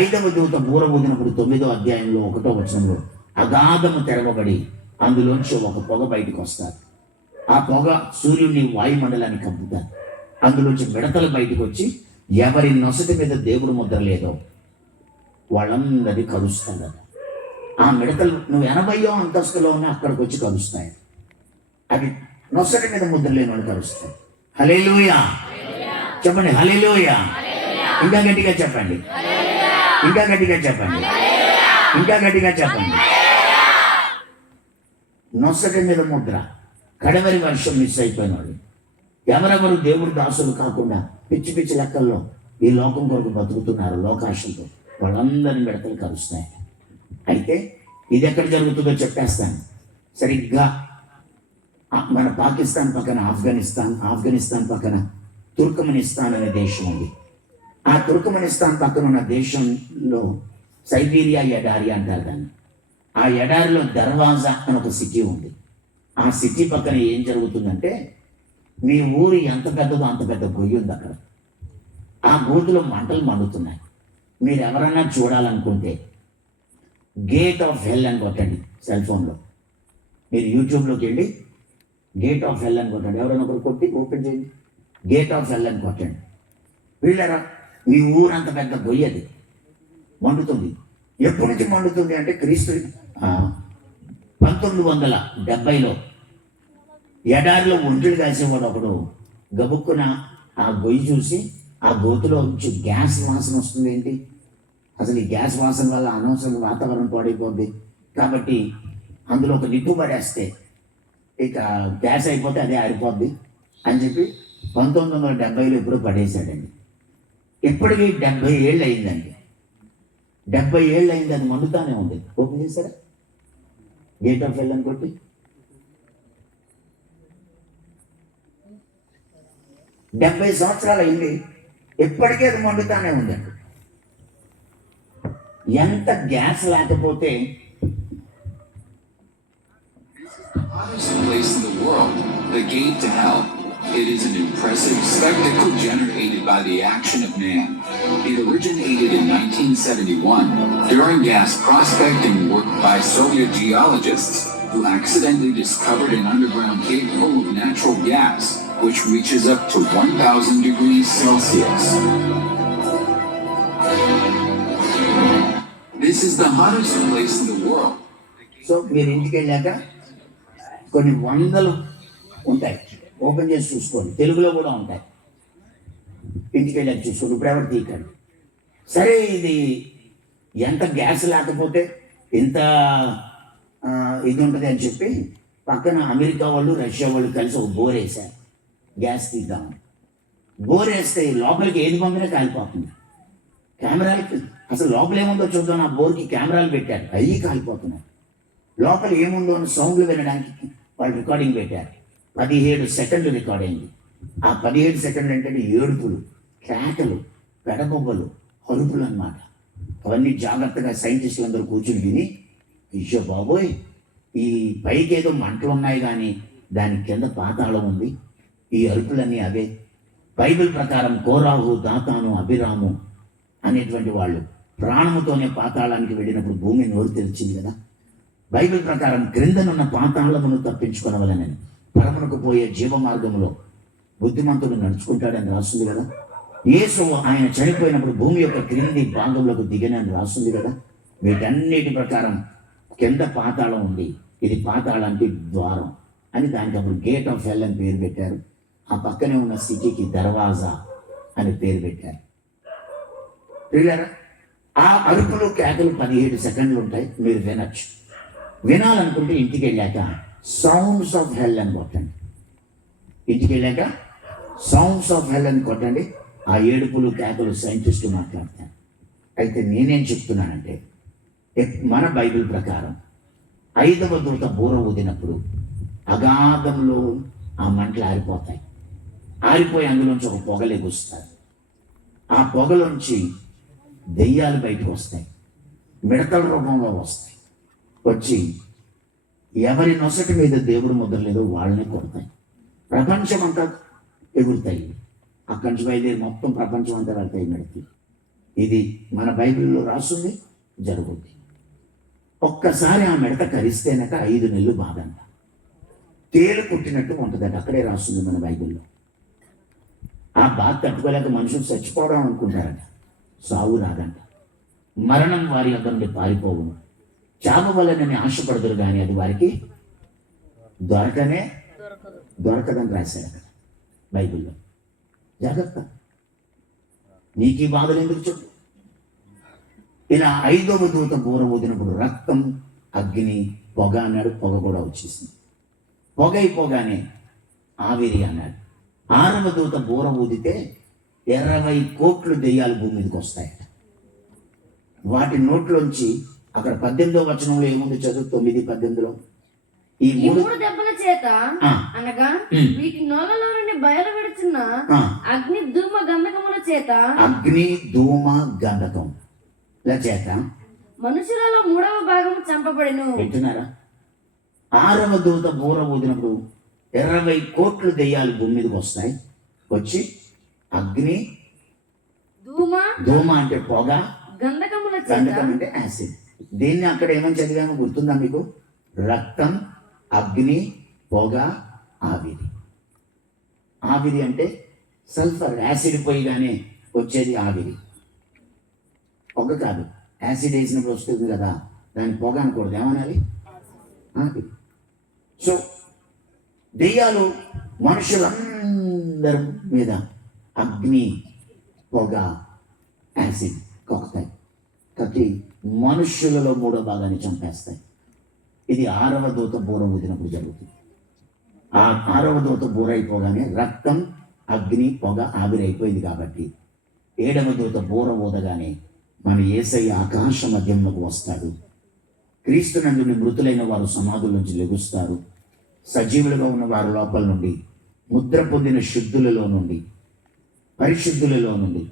5వ దూత బూర ఊదినప్పుడు 9వ అధ్యాయంలో 1వ వచనంలో అగాధము తెరవబడి అందులోంచి ఒక పొగ బయటకు వస్తారు. ఆ పొగ సూర్యుని వాయుమండలాన్ని కప్పుతారు. అందులోంచి మిడతలు బయటకు వచ్చి ఎవరి నొసటి మీద దేవుడు ముద్ర లేదో వాళ్ళందరినీ కలుస్తారు. ఆ మిడతలు నువ్వు 80వ అంతస్తులో ఉన్నా అక్కడికి వచ్చి కలుస్తాయి. అది నొసటి మీద ముద్ర లేని వాళ్ళు కలుస్తాయి. హల్లెలూయా చెప్పండి, హల్లెలూయా. ఇంకా గట్టిగా చెప్పండి, ఇంకా గట్టిగా చెప్పండి, ఇంకా గట్టిగా చెప్పండి. నొసటి మీద ముద్ర. కడవరి వర్షం మిస్ అయిపోయిన వాళ్ళు, ఎవరెవరు దేవుడి దాసులు కాకుండా పిచ్చి పిచ్చి లెక్కల్లో ఈ లోకం కొరకు బతుకుతున్నారు లోకాశంతో, వాళ్ళందరినీ మిడతలు కలుస్తాయి. అయితే ఇది ఎక్కడ జరుగుతుందో చెప్పేస్తాను. సరిగ్గా మన పాకిస్తాన్ పక్కన ఆఫ్ఘనిస్తాన్ పక్కన తుర్కమెనిస్తాన్ అనే దేశం ఉంది. ఆ తుర్కమెనిస్తాన్ పక్కన ఉన్న దేశంలో సైబీరియా ఎడారి అంటారు దాన్ని. ఆ ఎడారిలో దర్వాజా అని ఒక సిటీ ఉంది. ఆ సిటీ పక్కన ఏం జరుగుతుందంటే మీ ఊరు ఎంత పెద్దదో అంత పెద్ద గొయ్యి ఉంది అక్కడ. ఆ గోతులో మంటలు మండుతున్నాయి. మీరు ఎవరన్నా చూడాలనుకుంటే గేట్ ఆఫ్ హెల్ అని కొట్టండి సెల్ ఫోన్లో. మీరు యూట్యూబ్లోకి వెళ్ళి గేట్ ఆఫ్ హెల్ అని కొట్టండి. ఎవరైనా ఒకరు కొట్టి ఓపెన్ చేయండి, గేట్ ఆఫ్ హెల్ అని కొట్టండి. వీళ్ళరా మీ ఊరంత పెద్ద గొయ్యి అది మండుతుంది. ఎప్పటి నుంచి మండుతుంది అంటే క్రీస్తు 1970లో ఎడారిలో ఒంటెలు కాసేవాడు ఒకడు గబుక్కున ఆ గొయ్యి చూసి ఆ గోతులో నుంచి గ్యాస్ వాసన వస్తుంది. ఏంటి అసలు ఈ గ్యాస్ వాసన వల్ల అనవసరం వాతావరణం పాడైపోద్ది, కాబట్టి అందులో ఒక నిప్పు పడేస్తే ఇక గ్యాస్ అయిపోతే అదే ఆరిపోద్ది అని చెప్పి 1970లో ఎప్పుడో పడేశాడండి. ఇప్పటికీ 70 ఏళ్ళు అయిందండి. 70 ఏళ్ళు అయింది, అది మండుతానే ఉంది. ఓపెన్ చేశారా గేట్ ఆఫ్ హెల్ అని కొట్టి? డెబ్బై సంవత్సరాలు అయింది, ఎప్పటికీ అది మండుతానే ఉందండి. ఎంత గ్యాస్ లేకపోతే Hottest place in the world, the gate to hell. It is an impressive spectacle generated by the action of man. It originated in 1971 during gas prospecting work by Soviet geologists who accidentally discovered an underground cave full of natural gas, which reaches up to 1,000 degrees Celsius. This is the hottest place in the world. So మీరు ఇంటికి వెళ్ళాక కొన్ని వందలు ఉంటాయి, open చేసి చూసుకోండి. తెలుగులో కూడా ఉంటాయి, ఇంటికి వెళ్ళాక చూసుకోండి. ఇప్పుడు ఎవరు తీయకండి. సరే, ఇది ఎంత గ్యాస్ లేకపోతే ఎంత ఇది ఉంటుంది అని చెప్పి పక్కన అమెరికా వాళ్ళు రష్యా వాళ్ళు కలిసి ఒక బోర్ వేశారు గ్యాస్ తీద్దామని. బోర్ వేస్తే లోపలికి ఏది పంపినా కాలిపోతుంది. కెమెరాలకి అసలు లోపల ఏముందో చూద్దాం, ఆ బోర్కి కెమెరాలు పెట్టారు, అవి కాలిపోతున్నాయి. లోపల ఏముందో అని సౌండ్లు వినడానికి వాళ్ళు రికార్డింగ్ పెట్టారు. 17 సెకండ్లు రికార్డ్ అయింది. ఆ 17 సెకండ్లు అంటే ఏడుపులు, కేకలు, పెడబొబ్బలు, అరుపులు అన్నమాట. అవన్నీ జాగ్రత్తగా సైంటిస్టులు అందరూ కూర్చుని విని, అయ్యో బాబోయ్, ఈ పైకి ఏదో మంటలు ఉన్నాయి కానీ దాని కింద పాతాళం ఉంది, ఈ అరుపులన్నీ అవే. బైబిల్ ప్రకారం కోరాహు, దాతాను, అభిరాము అనేటువంటి వాళ్ళు ప్రాణముతోనే పాతాళానికి వెళ్ళినప్పుడు భూమి నోరు తెరిచింది కదా. బైబిల్ ప్రకారం క్రిందనున్న పాతాళమును తప్పించుకొనవలెనని పరమునకు పోయే జీవ మార్గంలో బుద్ధిమంతుడు నడుచుకుంటాడని రాస్తుంది కదా. యేసు ఆయన చనిపోయినప్పుడు భూమి యొక్క క్రింది భాగంలోకి దిగనని రాస్తుంది కదా. వీటన్నిటి ప్రకారం కింద పాతాళం ఉంది, ఇది పాతాళానికి ద్వారం అని దానికి అప్పుడు గేట్ ఆఫ్ హెల్ అని పేరు పెట్టారు. ఆ పక్కనే ఉన్న సిటీకి దర్వాజా అని పేరు పెట్టారు. పిల్లరా, ఆ అరుపులు కేకలు 17 సెకండ్లు ఉంటాయి, మీరు వినొచ్చు. వినాలనుకుంటే ఇంటికి వెళ్ళాక సౌండ్స్ ఆఫ్ హెల్ అని కొట్టండి. ఇంటికి వెళ్ళాక సౌండ్స్ ఆఫ్ హెల్ అని కొట్టండి. ఆ ఏడుపులు కేకలు సైంటిస్టు మాట్లాడతాను. అయితే నేనేం చెప్తున్నానంటే, మన బైబిల్ ప్రకారం 5వ దూత బూర ఊదినప్పుడు అగాధంలో ఆ మంటలు ఆరిపోతాయి. ఆరిపోయి అందులోంచి ఒక పొగలు ఎగుస్తారు. ఆ పొగలోంచి దెయ్యాలు బయటకు వస్తాయి, మిడతల రూపంలో వస్తాయి. వచ్చి ఎవరి నొసటి మీద దేవుడు ముద్ర లేదో వాళ్ళని కొడతాయి. ప్రపంచం అంతా ఎగురుతాయి. అక్కడి నుంచి బయలుదేరి మొత్తం ప్రపంచం అంతా వెళ్తాయి మిడతలు. ఇది మన బైబిల్లో రాస్తుంది, జరుగుద్ది. ఒక్కసారి ఆ మిడత కరిస్తేనక 5 నెలలు బాధంట. తేలు కుట్టినట్టు ఉంటుందంట, అక్కడే రాస్తుంది మన బైబిల్లో. ఆ బాధ తట్టుకోలేక మనుషులు చచ్చిపోవడం అనుకుంటారట. సావు రాదంట. మరణం వారి యొక్క నుండి పారిపోవు. చావు వలనని ఆశపడదురు కానీ అది వారికి దొరకదని రాశారు అక్కడ బైబిల్లో. జాగ్రత్త, నీకు ఈ బాధలు ఎందుకు చెప్పు. ఇలా 5వ దూత బూర ఊదినప్పుడు రక్తం, అగ్ని, పొగ అన్నాడు. పొగ కూడా వచ్చేసింది. పొగ అయిపోగానే ఆవిరి అన్నాడు. 6వ దూత బూర ఊదితే 20 కోట్లు దెయ్యాలు భూమి మీదకి వస్తాయట. వాటి నోట్లోంచి అక్కడ 18వ వచనంలో ఏముంది, చదువు 9:18లో. ఈ ఈ 3 దెబ్బల చేత అనగా వీటి నోళ్ళలో నుండి బయలువెడుచున్న అగ్ని ధూమ గంధకముల చేత, అగ్ని ధూమ గంధకం చేత మనుషులలో 3వ భాగము చంపబడెను. వింటున్నారా? 6వ దూత బూర ఊదినప్పుడు 20 కోట్లు దెయ్యాలు భూమి మీదకి వస్తాయి. వచ్చి అగ్ని, ధూమ ధూమ అంటే పొగ, గంధకముల చేత గంధకం అంటే యాసిడ్. దీన్ని అక్కడ ఏమని చదివామో గుర్తుందా మీకు? రక్తం, అగ్ని, పొగ, ఆవిరి. ఆవిరి అంటే సల్ఫర్, యాసిడ్ పోయిగానే వచ్చేది ఆవిరి. పొగ కాదు, యాసిడ్ వేసినప్పుడు వస్తుంది కదా, దాని పొగ అనకూడదు, ఏమనాలి? ఆవిరి. సో దెయ్యాలు మనుషులందరి మీద అగ్ని, పొగ, యాసిడ్ కొక్కుతాయి, కాబట్టి మనుష్యులలో 3వ భాగాన్ని చంపేస్తాయి. ఇది 6వ దూత బూర ఊదినప్పుడు జరుగుతుంది. ఆ 6వ దూత బూర అయిపోగానే రక్తం, అగ్ని, పొగ, ఆవిరి అయిపోయింది. కాబట్టి 7వ దూత బూర ఊదగానే మన యేసయ్య ఆకాశ మధ్యంలోకి వస్తాడు. క్రీస్తునందుని మృతులైన వారు సమాధుల నుంచి లెగుస్తారు. సజీవులుగా ఉన్న వారి లోపల నుండి, ముద్ర పొందిన శుద్ధులలో నుండి, పరిశుద్ధులలో నుండి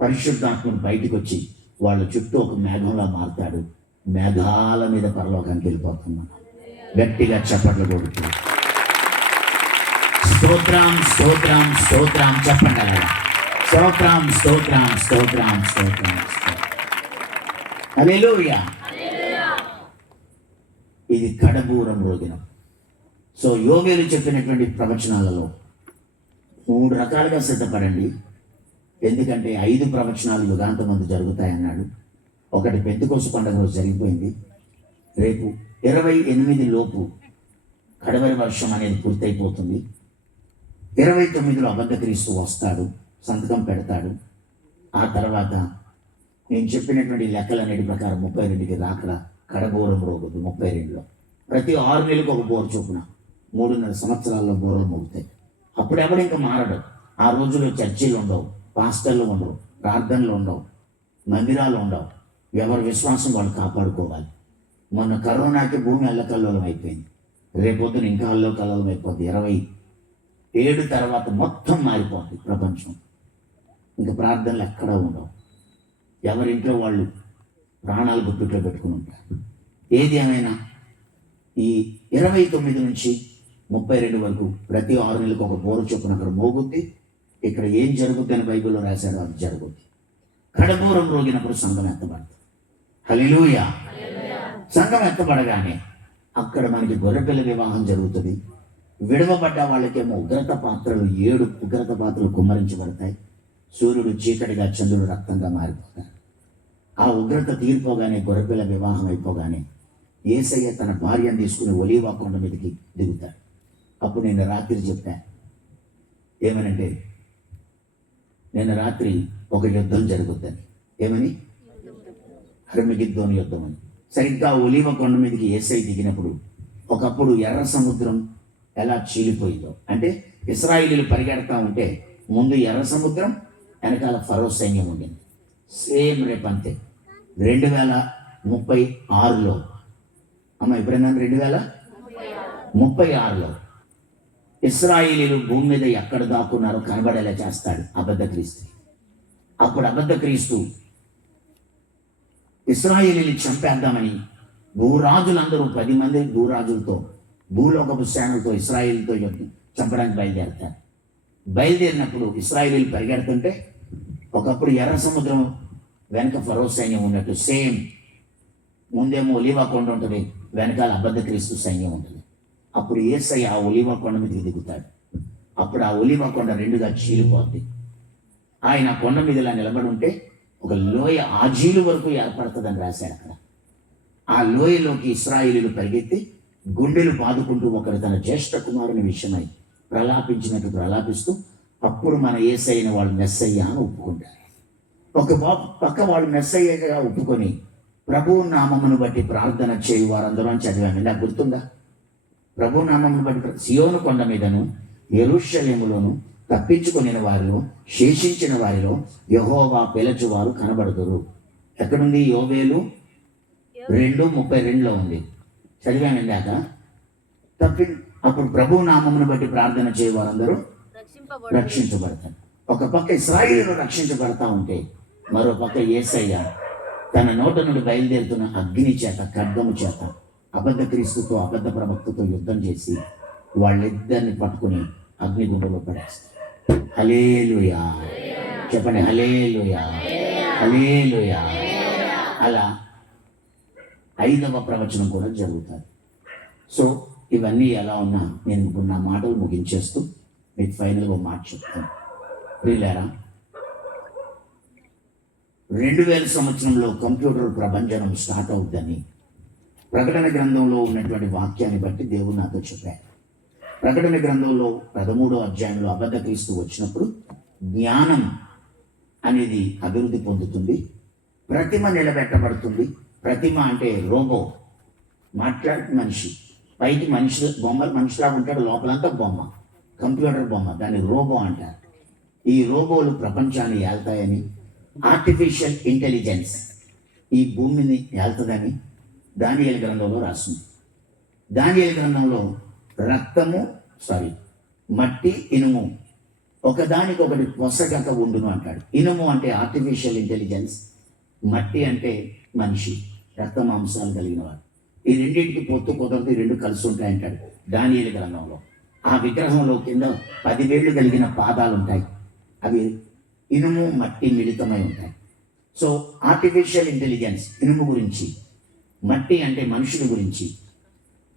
పరిశుద్ధాత్మను బయటకు వచ్చి వాళ్ళ చుట్టూ ఒక మేఘంలా మారుతాడు. మేఘాల మీద పరలోకానికి వెళ్ళిపోతున్నాం. గట్టిగా చప్పట్లు కొడుతుంది. స్తోత్రం, స్తోత్రం, స్తోత్రం చెప్పండి అలా. స్తోత్రం, స్తోత్రం, స్తోత్రం, స్తోత్రం, హల్లెలూయా. ఇది కడబూరం రోజునం. సో యోవేలు చెప్పినటువంటి ప్రవచనాలలో 3 రకాలుగా సిద్ధపడండి. ఎందుకంటే 5 ప్రవచనాలు యుగాంతమందు జరుగుతాయన్నాడు. ఒకటి పెంతెకోస్తు పండుగ రోజు జరిగిపోయింది. రేపు 28 లోపు కడవరి వర్షం అనేది పూర్తయిపోతుంది. 29లో అబద్ధ క్రీస్తు వస్తాడు, సంతకం పెడతాడు. ఆ తర్వాత నేను చెప్పినటువంటి లెక్కలన్నిటి ప్రకారం 32కి రాకడ, కడబోరం రోగుద్దు 32లో. ప్రతి 6 నెలలకు ఒక బోరు చొప్పున 3.5 సంవత్సరాల్లో బోరలు మోగుతాయి. అప్పుడు ఎవడు ఇంకా మారడు. ఆ రోజుల్లో చర్చిలు ఉండవు, పాస్టర్లు ఉండవు, ప్రార్థనలు ఉండవు, మందిరాలు ఉండవు. ఎవరి విశ్వాసం వాళ్ళు కాపాడుకోవాలి. మొన్న కరోనాకి భూమి అల్లకల్లోలం అయిపోయింది. రేపొద్దున ఇంకా అల్లకల్లోలం అయిపోద్ది. 27 తర్వాత మొత్తం మారిపోతుంది ప్రపంచం. ఇంకా ప్రార్థనలు ఎక్కడా ఉండవు. ఎవరింట్లో వాళ్ళు ప్రాణాలు గుప్పిట్లో పెట్టుకుని ఉంటారు. ఏది ఏమైనా ఈ 29 నుంచి 32 వరకు ప్రతి 6 నెలలకు ఒక బోరు చొప్పున అక్కడ మోగుద్ది. ఇక్కడ ఏం జరుగుద్ది అని బైబిల్లో రాశాడో అది జరుగుద్ది. కడబూరం రోగినప్పుడు సంఘం ఎత్తబడుతుంది. హల్లెలూయా. సంఘం ఎత్తబడగానే అక్కడ మనకి గొర్రెపిల్ల వివాహం జరుగుతుంది. విడవబడ్డ వాళ్ళకేమో ఉగ్రత పాత్రలు 7 ఉగ్రత పాత్రలు కుమ్మరించబడతాయి. సూర్యుడు చీకటిగా, చంద్రుడు రక్తంగా మారిపోతాడు. ఆ ఉగ్రత తీరిపోగానే, గొర్రెపిల్ల వివాహం అయిపోగానే యేసయ్య తన భార్యను తీసుకుని ఒలీవ కొండ మీదకి దిగుతాడు. అప్పుడు నేను రాత్రి చెప్పాను ఏమనంటే, నిన్న రాత్రి ఒక యుద్ధం జరుగుద్దని. ఏమని? హర్మగిద్దోను యుద్ధం అని. సరిగ్గా ఒలీవ కొండ మీదకి యేసయ్య దిగినప్పుడు ఒకప్పుడు ఎర్ర సముద్రం ఎలా చీలిపోయిందో, అంటే ఇశ్రాయేలీయులు పరిగెడతా ఉంటే ముందు ఎర్ర సముద్రం, వెనకాల ఫరో సైన్యం ఉండింది. సేమ్ రేపంతే 2036లో అమ్మ ఎప్పుడైనా 2036లో ఇశ్రాయేలీయులు భూమి మీద ఎక్కడ దాక్కున్నారో కనబడేలా చేస్తాడు అబద్ధ క్రీస్తు. అప్పుడు అబద్ధ క్రీస్తు ఇశ్రాయేలీయులు చంపేద్దామని భూరాజులందరూ 10 మంది భూరాజులతో, భూలోకపు సేనలతో ఇశ్రాయేలుతో చంపడానికి బయలుదేరుతారు. బయలుదేరినప్పుడు ఇశ్రాయేలీయులు పరిగెడుతుంటే ఒకప్పుడు ఎర్ర సముద్రం వెనక ఫరో సైన్యం ఉన్నట్టు సేమ్, ముందేమో ఒలీవ కొండ ఉంటుంది, వెనకాల అబద్ధ క్రీస్తు సైన్యం ఉంటుంది. అప్పుడు యేసయ్య ఆ ఒలీవ కొండ మీదకి దిగుతాడు. అప్పుడు ఆ ఒలీవ కొండ 2గా చీలిపోద్ది. ఆయన కొండ మీద ఇలా నిలబడి ఉంటే ఒక లోయ ఆజీలు వరకు ఏర్పడుతుందని రాశాడు అక్కడ. ఆ లోయలోకి ఇశ్రాయేలీయులు పరిగెత్తి గుండెలు బాదుకుంటూ ఒకరు తన జ్యేష్ఠ కుమారుని విషయమై ప్రలాపించినట్టు ప్రలాపిస్తూ అప్పుడు మన యేసయ్యని వాళ్ళు మెస్సయ్య అని ఒప్పుకుంటారు. ఒక పక్క వాళ్ళు మెస్సయ్యగా ఒప్పుకొని ప్రభువు నామమును బట్టి ప్రార్థన చేయు వారందరూ అని చదివాము. నాకు గుర్తుందా? ప్రభు నామమును బట్టి సియోను కొండ మీదను యెరూషలేములోను తప్పించుకొనిన వారిలో, శేషించిన వారిలో యెహోవా పిలచువారు కనబడుదురు. ఎక్కడుంది? యోవేలు 2:32లో ఉంది. చదివాను ఇందాక. అప్పుడు ప్రభు నామమును బట్టి ప్రార్థన చేయు వారందరూ రక్షించబడతారు. ఒక పక్క ఇశ్రాయేలు రక్షించబడతా ఉంటే మరో పక్క యేసయ్య తన నోట నుండి బయలుదేరుతున్న అగ్ని చేత, ఖడ్గము చేత అబద్ధ క్రీస్తుతో, అబద్ధ ప్రవక్తతో యుద్ధం చేసి వాళ్ళిద్దరిని పట్టుకుని అగ్నిగుండంలో పడేస్తారు. హల్లెలూయా చెప్పండి. హల్లెలూయా, హల్లెలూయా, అలా 5వ ప్రవచనం కూడా జరుగుతుంది. సో ఇవన్నీ ఎలా ఉన్నా నేను ఇప్పుడు నా మాటలు ముగించేస్తూ మీకు ఫైనల్గా మాట చెప్తాను. ప్రియులారా, 2000 సంవత్సరంలో కంప్యూటర్ ప్రభంజనం స్టార్ట్ అవుతుందని ప్రకటన గ్రంథంలో ఉన్నటువంటి వాక్యాన్ని బట్టి దేవుడు నాతో చెప్పారు. ప్రకటన గ్రంథంలో 13వ అధ్యాయంలో అబద్ధ క్రీస్తు వచ్చినప్పుడు జ్ఞానం అనేది అభివృద్ధి పొందుతుంది, ప్రతిమ నిలబెట్టబడుతుంది. ప్రతిమ అంటే రోబో, మాట్లాడే మనిషి, పైకి మనిషి బొమ్మ, మనిషిలాగా ఉంటాడు, లోపలంతా బొమ్మ, కంప్యూటర్ బొమ్మ, దాన్ని రోబో అంటారు. ఈ రోబోలు ప్రపంచాన్ని ఏల్తాయని, ఆర్టిఫిషియల్ ఇంటెలిజెన్స్ ఈ భూమిని ఏల్తదని దానియేలు గ్రంథంలో రాస్తుంది. దానియేలు గ్రంథంలో మట్టి ఇనుము ఒకదానికొకటి పొసగక ఉండును అంటాడు. ఇనుము అంటే ఆర్టిఫిషియల్ ఇంటెలిజెన్స్, మట్టి అంటే మనిషి, రక్త మాంసాలు కలిగిన వాడు. ఈ రెండింటికి పొత్తు కుదరదు, ఈ రెండు కలిసి ఉంటాయి అంటాడు దానియేలు గ్రంథంలో. ఆ విగ్రహంలో కింద 10 వేళ్ళు కలిగిన పాదాలు ఉంటాయి, అవి ఇనుము మట్టి మిళితమై ఉంటాయి. సో ఆర్టిఫిషియల్ ఇంటెలిజెన్స్ ఇనుము గురించి, మట్టి అంటే మనుషుల గురించి,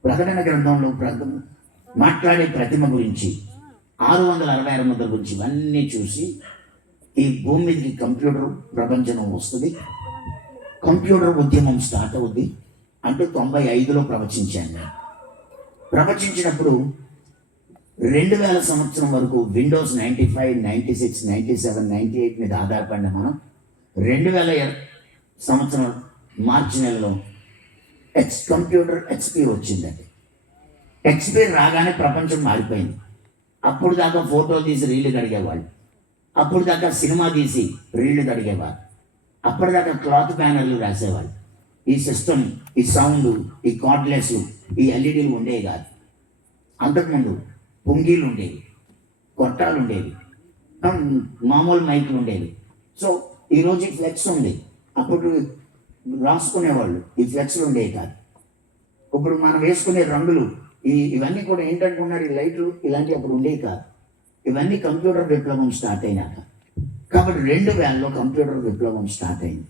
ప్రకటన గ్రంథంలో మాట్లాడే ప్రతిమ గురించి, 666 ముద్ర గురించి ఇవన్నీ చూసి ఈ భూమి మీదకి కంప్యూటర్ ప్రపంచం వస్తుంది, కంప్యూటర్ ఉద్యమం స్టార్ట్ అవుద్ది అంటూ 95లో ప్రవచించాను నేను. ప్రవచించినప్పుడు 2000 సంవత్సరం వరకు విండోస్ 95, 96, 97, 98 మీద ఆధారపడిన మనం 2000 సంవత్సరం మార్చి నెలలో కంప్యూటర్ ఎక్స్పీ వచ్చిందండి. ఎక్స్పీ రాగానే ప్రపంచం మారిపోయింది. అప్పుడు దాకా ఫోటోలు తీసి రీళ్లు కడిగేవాళ్ళు, అప్పుడు దాకా సినిమా తీసి రీళ్లు కడిగేవాళ్ళు, అప్పటిదాకా క్లాత్ బ్యానర్లు రాసేవాళ్ళు. ఈ సిస్టమ్, ఈ సౌండ్, ఈ కార్డ్లెస్, ఈ ఎల్ఈడీలు ఉండేవి కాదు. అంతకుముందు పుంగీలు ఉండేవి, కొట్టాలు ఉండేవి, మామూలు మైకులు ఉండేవి. సో ఈరోజు ఈ ఫ్లెక్స్ ఉంది, అప్పుడు రాసుకునేవాళ్ళు, ఈ ఫ్లెక్స్లు ఉండేవి కాదు. ఇప్పుడు మనం వేసుకునే రంగులు ఇవన్నీ కూడా ఏంటనుకున్నారు, ఈ లైట్లు ఇలాంటివి అప్పుడు ఉండేవి కాదు. ఇవన్నీ కంప్యూటర్ విప్లవం స్టార్ట్ అయినాక. కాబట్టి 2000లో కంప్యూటర్ విప్లవం స్టార్ట్ అయింది.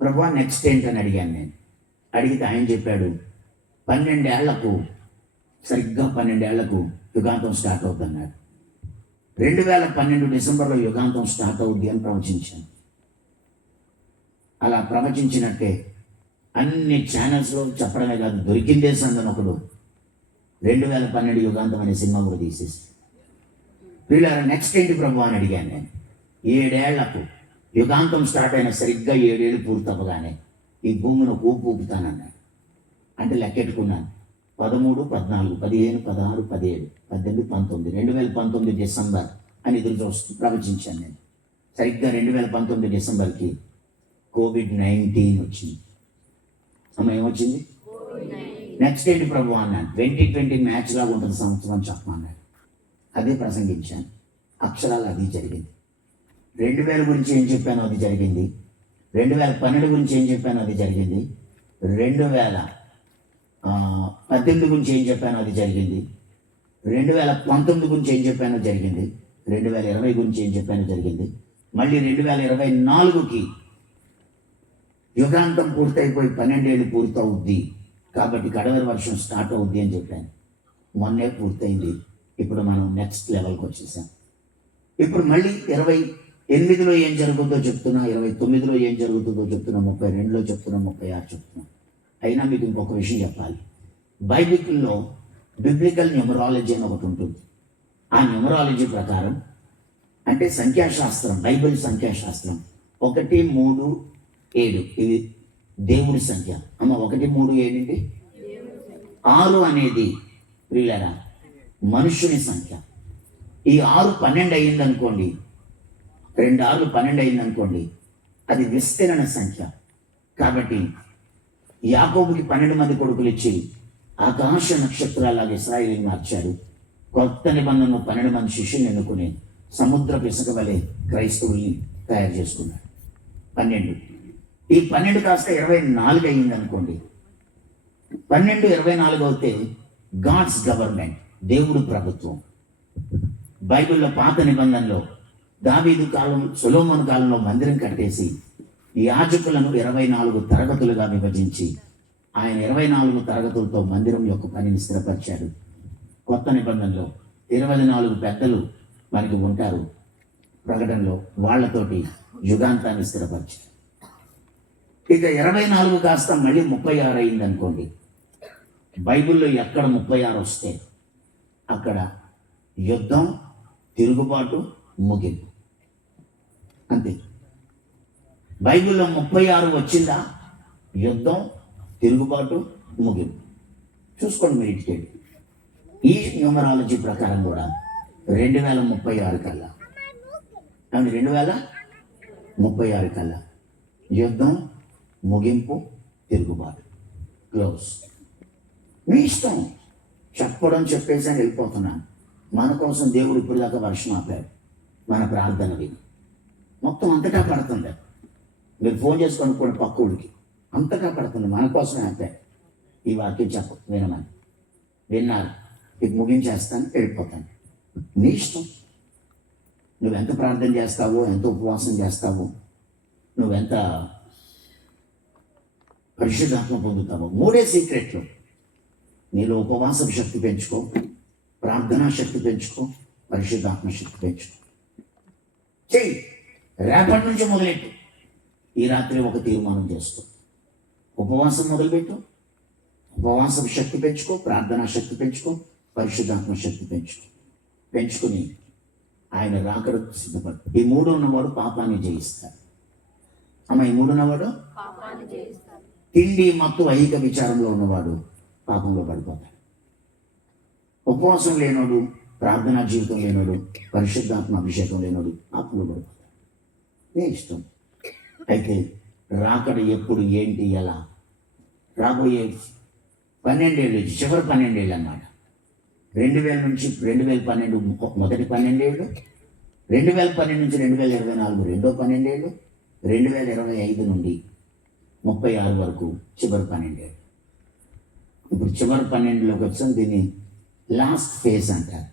ప్రభువా నెక్స్ట్ ఏంటని అడిగాను నేను. అడిగితే ఆయన చెప్పాడు, 12 ఏళ్లకు, సరిగ్గా 12 ఏళ్లకు యుగాంతం స్టార్ట్ అవుతుంది అన్నాడు. 2012 డిసెంబర్లో యుగాంతం స్టార్ట్ అవుద్ది అని ప్రవచించాను. అలా ప్రవచించినట్టే అన్ని ఛానల్స్లో చెప్పడమే కాదు, దొరికిందే సందని ఒకడు 2012 యుగాంతం అనే సినిమా కూడా తీసేసి, వీళ్ళ నెక్స్ట్ ఏంటి ప్రభు అని అడిగాను నేను. 7 ఏళ్లకు యుగాంతం స్టార్ట్ అయిన సరిగ్గా 7 ఏళ్ళు పూర్తవగానే ఈ భూమిని ఊపు ఊపుతానన్నాడు. అంటే లెక్కెట్టుకున్నాను, 13, 14, 15, 16, 17, 18, 19, 2019 డిసెంబర్ అని ఎదురు చూస్తూ ప్రవచించాను నేను. సరిగ్గా 2019 డిసెంబర్కి COVID-19 వచ్చింది. ఏమొచ్చింది? నెక్స్ట్ ఏంటి ప్రభు అన్నాను. 2020 మ్యాచ్ లాగా ఉంటుంది సంవత్సరం చెప్పమన్నాడు. అదే ప్రసంగించాను, అక్షరాలు అది జరిగింది. 2000 గురించి ఏం చెప్పానో అది జరిగింది, 2012 గురించి ఏం చెప్పానో అది జరిగింది, 2018 గురించి ఏం చెప్పానో అది జరిగింది, 2019 గురించి ఏం చెప్పానో జరిగింది, 2020 గురించి ఏం చెప్పానో జరిగింది. మళ్ళీ 2024కి యుగాంతం పూర్తయిపోయి 12 ఏళ్ళు పూర్తవుద్ది, కాబట్టి కడవరి వర్షం స్టార్ట్ అవుద్ది అని చెప్పాను. మొన్నే పూర్తయింది. ఇప్పుడు మనం నెక్స్ట్ లెవెల్కి వచ్చేసాం. ఇప్పుడు మళ్ళీ 28లో ఏం జరుగుతుందో చెప్తున్నా, 29లో ఏం జరుగుతుందో చెప్తున్నా, 32లో చెప్తున్నా, 36 చెప్తున్నా. అయినా మీకు ఇంకొక విషయం చెప్పాలి. బైబిల్లో బిబ్లికల్ న్యూమరాలజీ అని ఒకటి ఉంటుంది. ఆ న్యూమరాలజీ ప్రకారం అంటే సంఖ్యాశాస్త్రం, బైబిల్ సంఖ్యాశాస్త్రం 1, 3, 7 ఇది దేవుడి సంఖ్య. 1, 3, 7 6 అనేది ప్రియులారా మనుషుని సంఖ్య. ఈ 6 12 అయ్యిందనుకోండి, 2 6 12 అయిందనుకోండి, అది విస్తరణ సంఖ్య. కాబట్టి యాకోబుకి 12 మంది కొడుకులు ఇచ్చి ఆకాశ నక్షత్రాలాగా ఇశ్రాయేలుని మార్చాడు. కొత్త నిబంధనను 12 మంది శిష్యుని ఎన్నుకుని సముద్రపు ఇసుక వలె క్రైస్తవుల్ని తయారు చేసుకున్నాడు. 12 ఈ 12 కాస్త 24 అయ్యింది అనుకోండి. 12 24 అవుతే గాడ్స్ గవర్నమెంట్, దేవుడు ప్రభుత్వం. బైబిల్లో పాత నిబంధనలో దావీదు కాలం, సొలొమోను కాలంలో మందిరం కట్టేసి యాజకులను 24 తరగతులుగా విభజించి ఆయన 24 తరగతులతో మందిరం యొక్క పనిని స్థిరపరిచాడు. కొత్త నిబంధనలో 24 పెద్దలు మనకి ఉంటారు. ప్రకటనలో వాళ్ళతోటి యుగాంతాన్ని స్థిరపరిచారు. ఇక 24 కాస్త మళ్ళీ 36 అయింది అనుకోండి. బైబిల్లో ఎక్కడ 36 వస్తే అక్కడ యుద్ధం, తిరుగుబాటు, ముగింపు, అంతే. బైబిల్లో 36 వచ్చిందా, యుద్ధం, తిరుగుబాటు, ముగింపు. చూసుకోండి మీరు ఇటుకెళ్ళి. ఈ న్యూమరాలజీ ప్రకారం కూడా 2036 కల్లా, అండ్ 2036 కల్లా యుద్ధం, ముగింపు, తిరుగుబాటు, క్లోజ్. మీ ఇష్టం. చెప్పడం చెప్పేసి అని వెళ్ళిపోతున్నాను. మన కోసం దేవుడు ఇప్పుడు దాకా వర్షం ఆపాడు. మన ప్రార్థన విని మొత్తం అంతటా పడుతుంది. మీరు ఫోన్ చేసి కనుక్కోండి పక్క ఊడికి, అంతటా పడుతుంది. మన కోసమే ఆపాడు. ఈ వాక్యం వినమని విన్నారు. ఇది ముగించేస్తాను, వెళ్ళిపోతాను. నీ ఇష్టం. నువ్వెంత ప్రార్థన చేస్తావో, ఎంత ఉపవాసం చేస్తావో, నువ్వెంత పరిశుద్ధాత్మ పొందుతావో. 3 సీక్రెట్లు. నీలో ఉపవాసం శక్తి పెంచుకో, ప్రార్థనా శక్తి పెంచుకో, పరిశుద్ధాత్మ శక్తి పెంచుకో. చెయ్యి. రేపటి నుంచి మొదలెట్టు. ఈ రాత్రి ఒక తీర్మానం చేసుకో. ఉపవాసం మొదలుపెట్టు. ఉపవాసం శక్తి పెంచుకో, ప్రార్థనా శక్తి పెంచుకో, పరిశుద్ధాత్మ శక్తి పెంచుకుని ఆయన రాకడకు సిద్ధపడు. ఈ 3 ఉన్నవాడు పాపాన్ని జయిస్తాడు. అమ్మ, ఈ 3 ఉన్నవాడు తిండి, మత్తు, ఐహిక విచారంలో ఉన్నవాడు పాపంలో పడిపోతాడు. ఉపవాసం లేనోడు, ప్రార్థనా జీవితం లేనోడు, పరిశుద్ధాత్మ అభిషేకం లేనోడు పాపంలో పడిపోతాడు. నీ ఇష్టం. అయితే రాకడ ఎప్పుడు, ఏంటి, ఎలా? రాబోయే 12 ఏళ్ళు, చివరి 12 ఏళ్ళు అన్నమాట. 2000 నుంచి 2012 మొదటి 12 ఏళ్ళు, 2012 నుంచి 2024 రెండో 12 ఏళ్ళు, 2025 నుండి 36 వరకు చివరి 12 ఏళ్ళు. ఇప్పుడు చివరి 12లోకి వచ్చాం. దీన్ని లాస్ట్ ఫేజ్ అంటారు,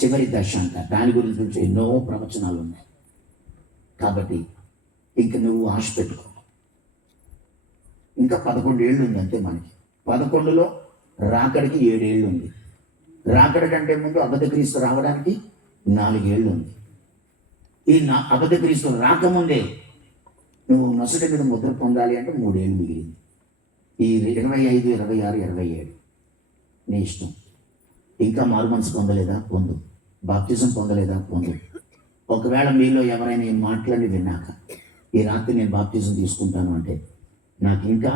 చివరి దశ అంటారు. దాని గురించి ఎన్నో ప్రవచనాలు ఉన్నాయి. కాబట్టి ఇంక నువ్వు ఆశ పెట్టుకో. ఇంకా 11 ఏళ్ళు ఉంది అంతే మనకి. 11లో రాకడికి 7 ఏళ్ళు ఉంది. రాకడ కంటే ముందు అబద్ధ క్రీస్తు రావడానికి 4 ఏళ్ళు ఉంది. ఈ అబద్ధ క్రీస్తు రాకముందే నువ్వు నొసటి మీద ముద్ర పొందాలి అంటే 3 ఏళ్ళు మిగిలింది. ఈ 25, 26, 27 నీ ఇష్టం. ఇంకా మారు మనసు పొందలేదా, పొందు. బాప్తిజం పొందలేదా, పొందు. ఒకవేళ మీలో ఎవరైనా ఈ మాటలని విన్నాక ఈ రాత్రి నేను బాప్తిజం తీసుకుంటాను అంటే, నాకు ఇంకా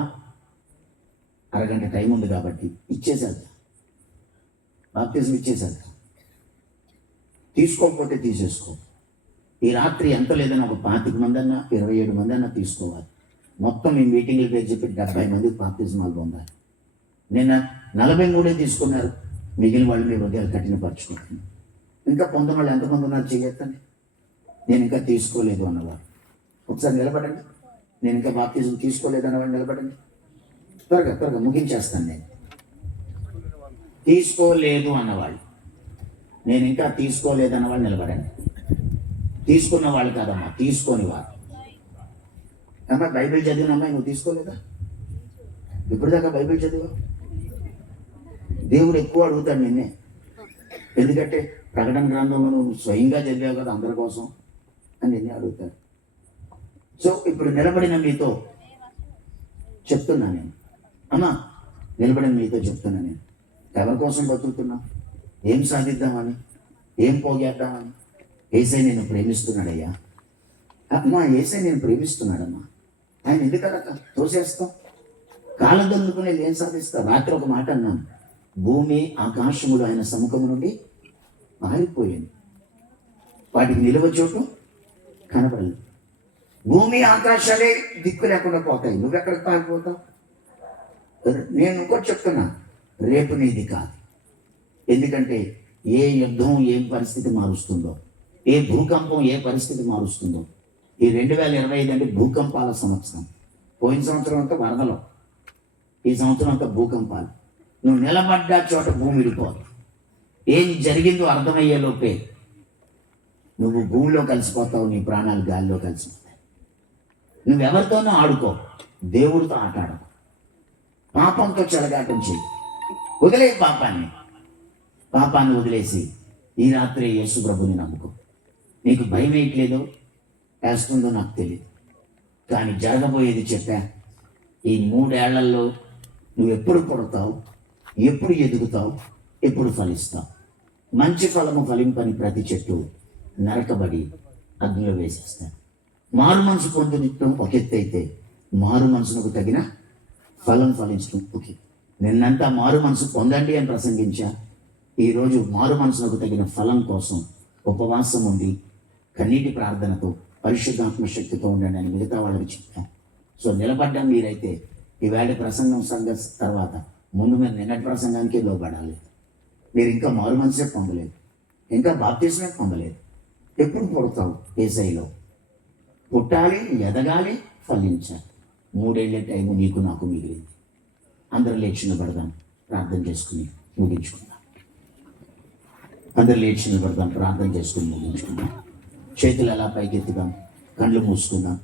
అరగంట టైం ఉంది కాబట్టి ఇచ్చేసేద్దా, బాప్తిజం ఇచ్చేసేద్దా. తీసుకోకపోతే తీసేసుకో. ఈ రాత్రి ఎంత లేదని ఒక 25 మంది అన్నా, 27 మంది అన్నా తీసుకోవాలి. మొత్తం మీ మీటింగ్ల పేరు చెప్పి 70 మందికి బాప్తిజమాలు పొందాలి. నిన్న 43 తీసుకున్నారు. మిగిలిన వాళ్ళు మీ హృదయాలు కఠినపరచుకుంటున్నారు. ఇంకా పొందిన వాళ్ళు ఎంతమంది ఉన్నారు చేయొద్దండి. నేను ఇంకా తీసుకోలేదు అన్నవాడు ఒకసారి నిలబడండి. నేను ఇంకా బాప్తిజం తీసుకోలేదు అన్నవాడు నిలబడండి. త్వరగా ముగించేస్తాను. నేను తీసుకోలేదు అన్నవాళ్ళు, నేను ఇంకా తీసుకోలేదు అన్నవాళ్ళు నిలబడండి. తీసుకున్న వాళ్ళు కాదమ్మా, తీసుకొని వారు. అమ్మా, బైబిల్ చదివినమ్మా, నువ్వు తీసుకోలేదా? ఇప్పటిదాకా బైబిల్ చదివా? దేవుడు ఎక్కువ అడుగుతాడు నిన్నే. ఎందుకంటే ప్రకటన గ్రంథంలో నువ్వు స్వయంగా చదివావు కదా అందరి కోసం అని నిన్నే అడుగుతాడు. సో ఇప్పుడు నిలబడిన మీతో చెప్తున్నా నేను. అమ్మా, నిలబడిన మీతో చెప్తున్నా నేను. ఎవరి కోసం బతుకుతున్నా? ఏం సాధిద్దామని, ఏం పోగేద్దామని? ఏసై నేను ప్రేమిస్తున్నాడయ్యా. అమ్మా, ఏసై నేను ప్రేమిస్తున్నాడమ్మా. ఆయన ఎందుకలా తోసేస్తాం? కాలదొల్లుకుని ఏం సాధిస్తా? రాత్రి ఒక మాట అన్నాను, భూమి ఆకాశములు ఆయన సముఖము నుండి మారిపోయింది, వాటికి నిలువ చోటు కనబడలేదు. భూమి ఆకాశాలే దిక్కు లేకుండా పోతాయి, నువ్వెక్కడికి పారిపోతావు? నేను ఇంకోటి చెప్తున్నా, రేపు నీది కాదు. ఎందుకంటే ఏ యుద్ధం ఏం పరిస్థితి మారుస్తుందో, ఏ భూకంపం ఏ పరిస్థితి మారుస్తుందో. ఈ 2025 అంటే భూకంపాల సంవత్సరం. పోయిన సంవత్సరం అంతా వరదలు, ఈ సంవత్సరం అంతా భూకంపాలు. నువ్వు నిలబడ్డ చోట భూమి విడిపోదు. ఏం జరిగిందో అర్థమయ్యే లోపే నువ్వు భూమిలో కలిసిపోతావు, నీ ప్రాణాలు గాలిలో కలిసిపోతాయి. నువ్వెవరితోనూ ఆడుకో, దేవుడితో ఆట ఆడుకో. పాపంతో చెలగాటం చెయ్యి, వదిలే పాపాన్ని వదిలేసి ఈ రాత్రి యేసు ప్రభుని నమ్ముకో. నీకు భయం వేయట్లేదో వేస్తుందో నాకు తెలియదు, కానీ జరగబోయేది చెప్పా. ఈ 3 ఏళ్లలో నువ్వు ఎప్పుడు పుడతావు, ఎప్పుడు ఎదుగుతావు, ఎప్పుడు ఫలిస్తావు. మంచి ఫలము ఫలింపని ప్రతి చెట్టు నరకబడి అగ్నిలో వేసేస్తాను. మారు మనసు పొందడం ఒక ఎత్తు అయితే, మారు మనసునకు తగిన ఫలం ఫలించడం ఒకే. నిన్నంతా మారు మనసు పొందండి అని ప్రసంగించా. ఈరోజు మారు మనసునకు తగిన ఫలం కోసం ఉపవాసం ఉండి కన్నీటి ప్రార్థనతో పరిశుద్ధాత్మ శక్తితో ఉండండి అని మిగతా వాళ్ళకి చెప్పాను. సో నిలబడ్డం మీరైతే ఈవేళ ప్రసంగం తర్వాత ముందు మీరు నిన్నటి ప్రసంగానికే లోబడాలి. మీరు ఇంకా మారు మనసే పొందలేదు, ఇంకా బాప్తిస్మే పొందలేదు. ఎప్పుడు పుడతావు? యేసయ్యలో పుట్టాలి, ఎదగాలి, ఫలించాలి. 3 ఏళ్ల టైము నీకు నాకు మిగిలింది. అందరూ లేచి నిలబడదాం, ప్రార్థన చేసుకుని ముగించుకుందాం. అందరూ లేచి నిలబడదాం, ప్రార్థన చేసుకుని ముగించుకుందాం. చేతులు ఎలా పైకెత్తుదాం, కళ్ళు మూసుకుందాం.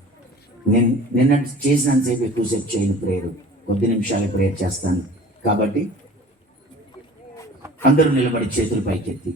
నిన్న చేసినంతసేపు ఎక్కువసేపు చేయని ప్రేయర్, కొద్ది నిమిషాలు ప్రేయర్ చేస్తాను కాబట్టి అందరూ నిలబడి చేతులు పైకెత్తి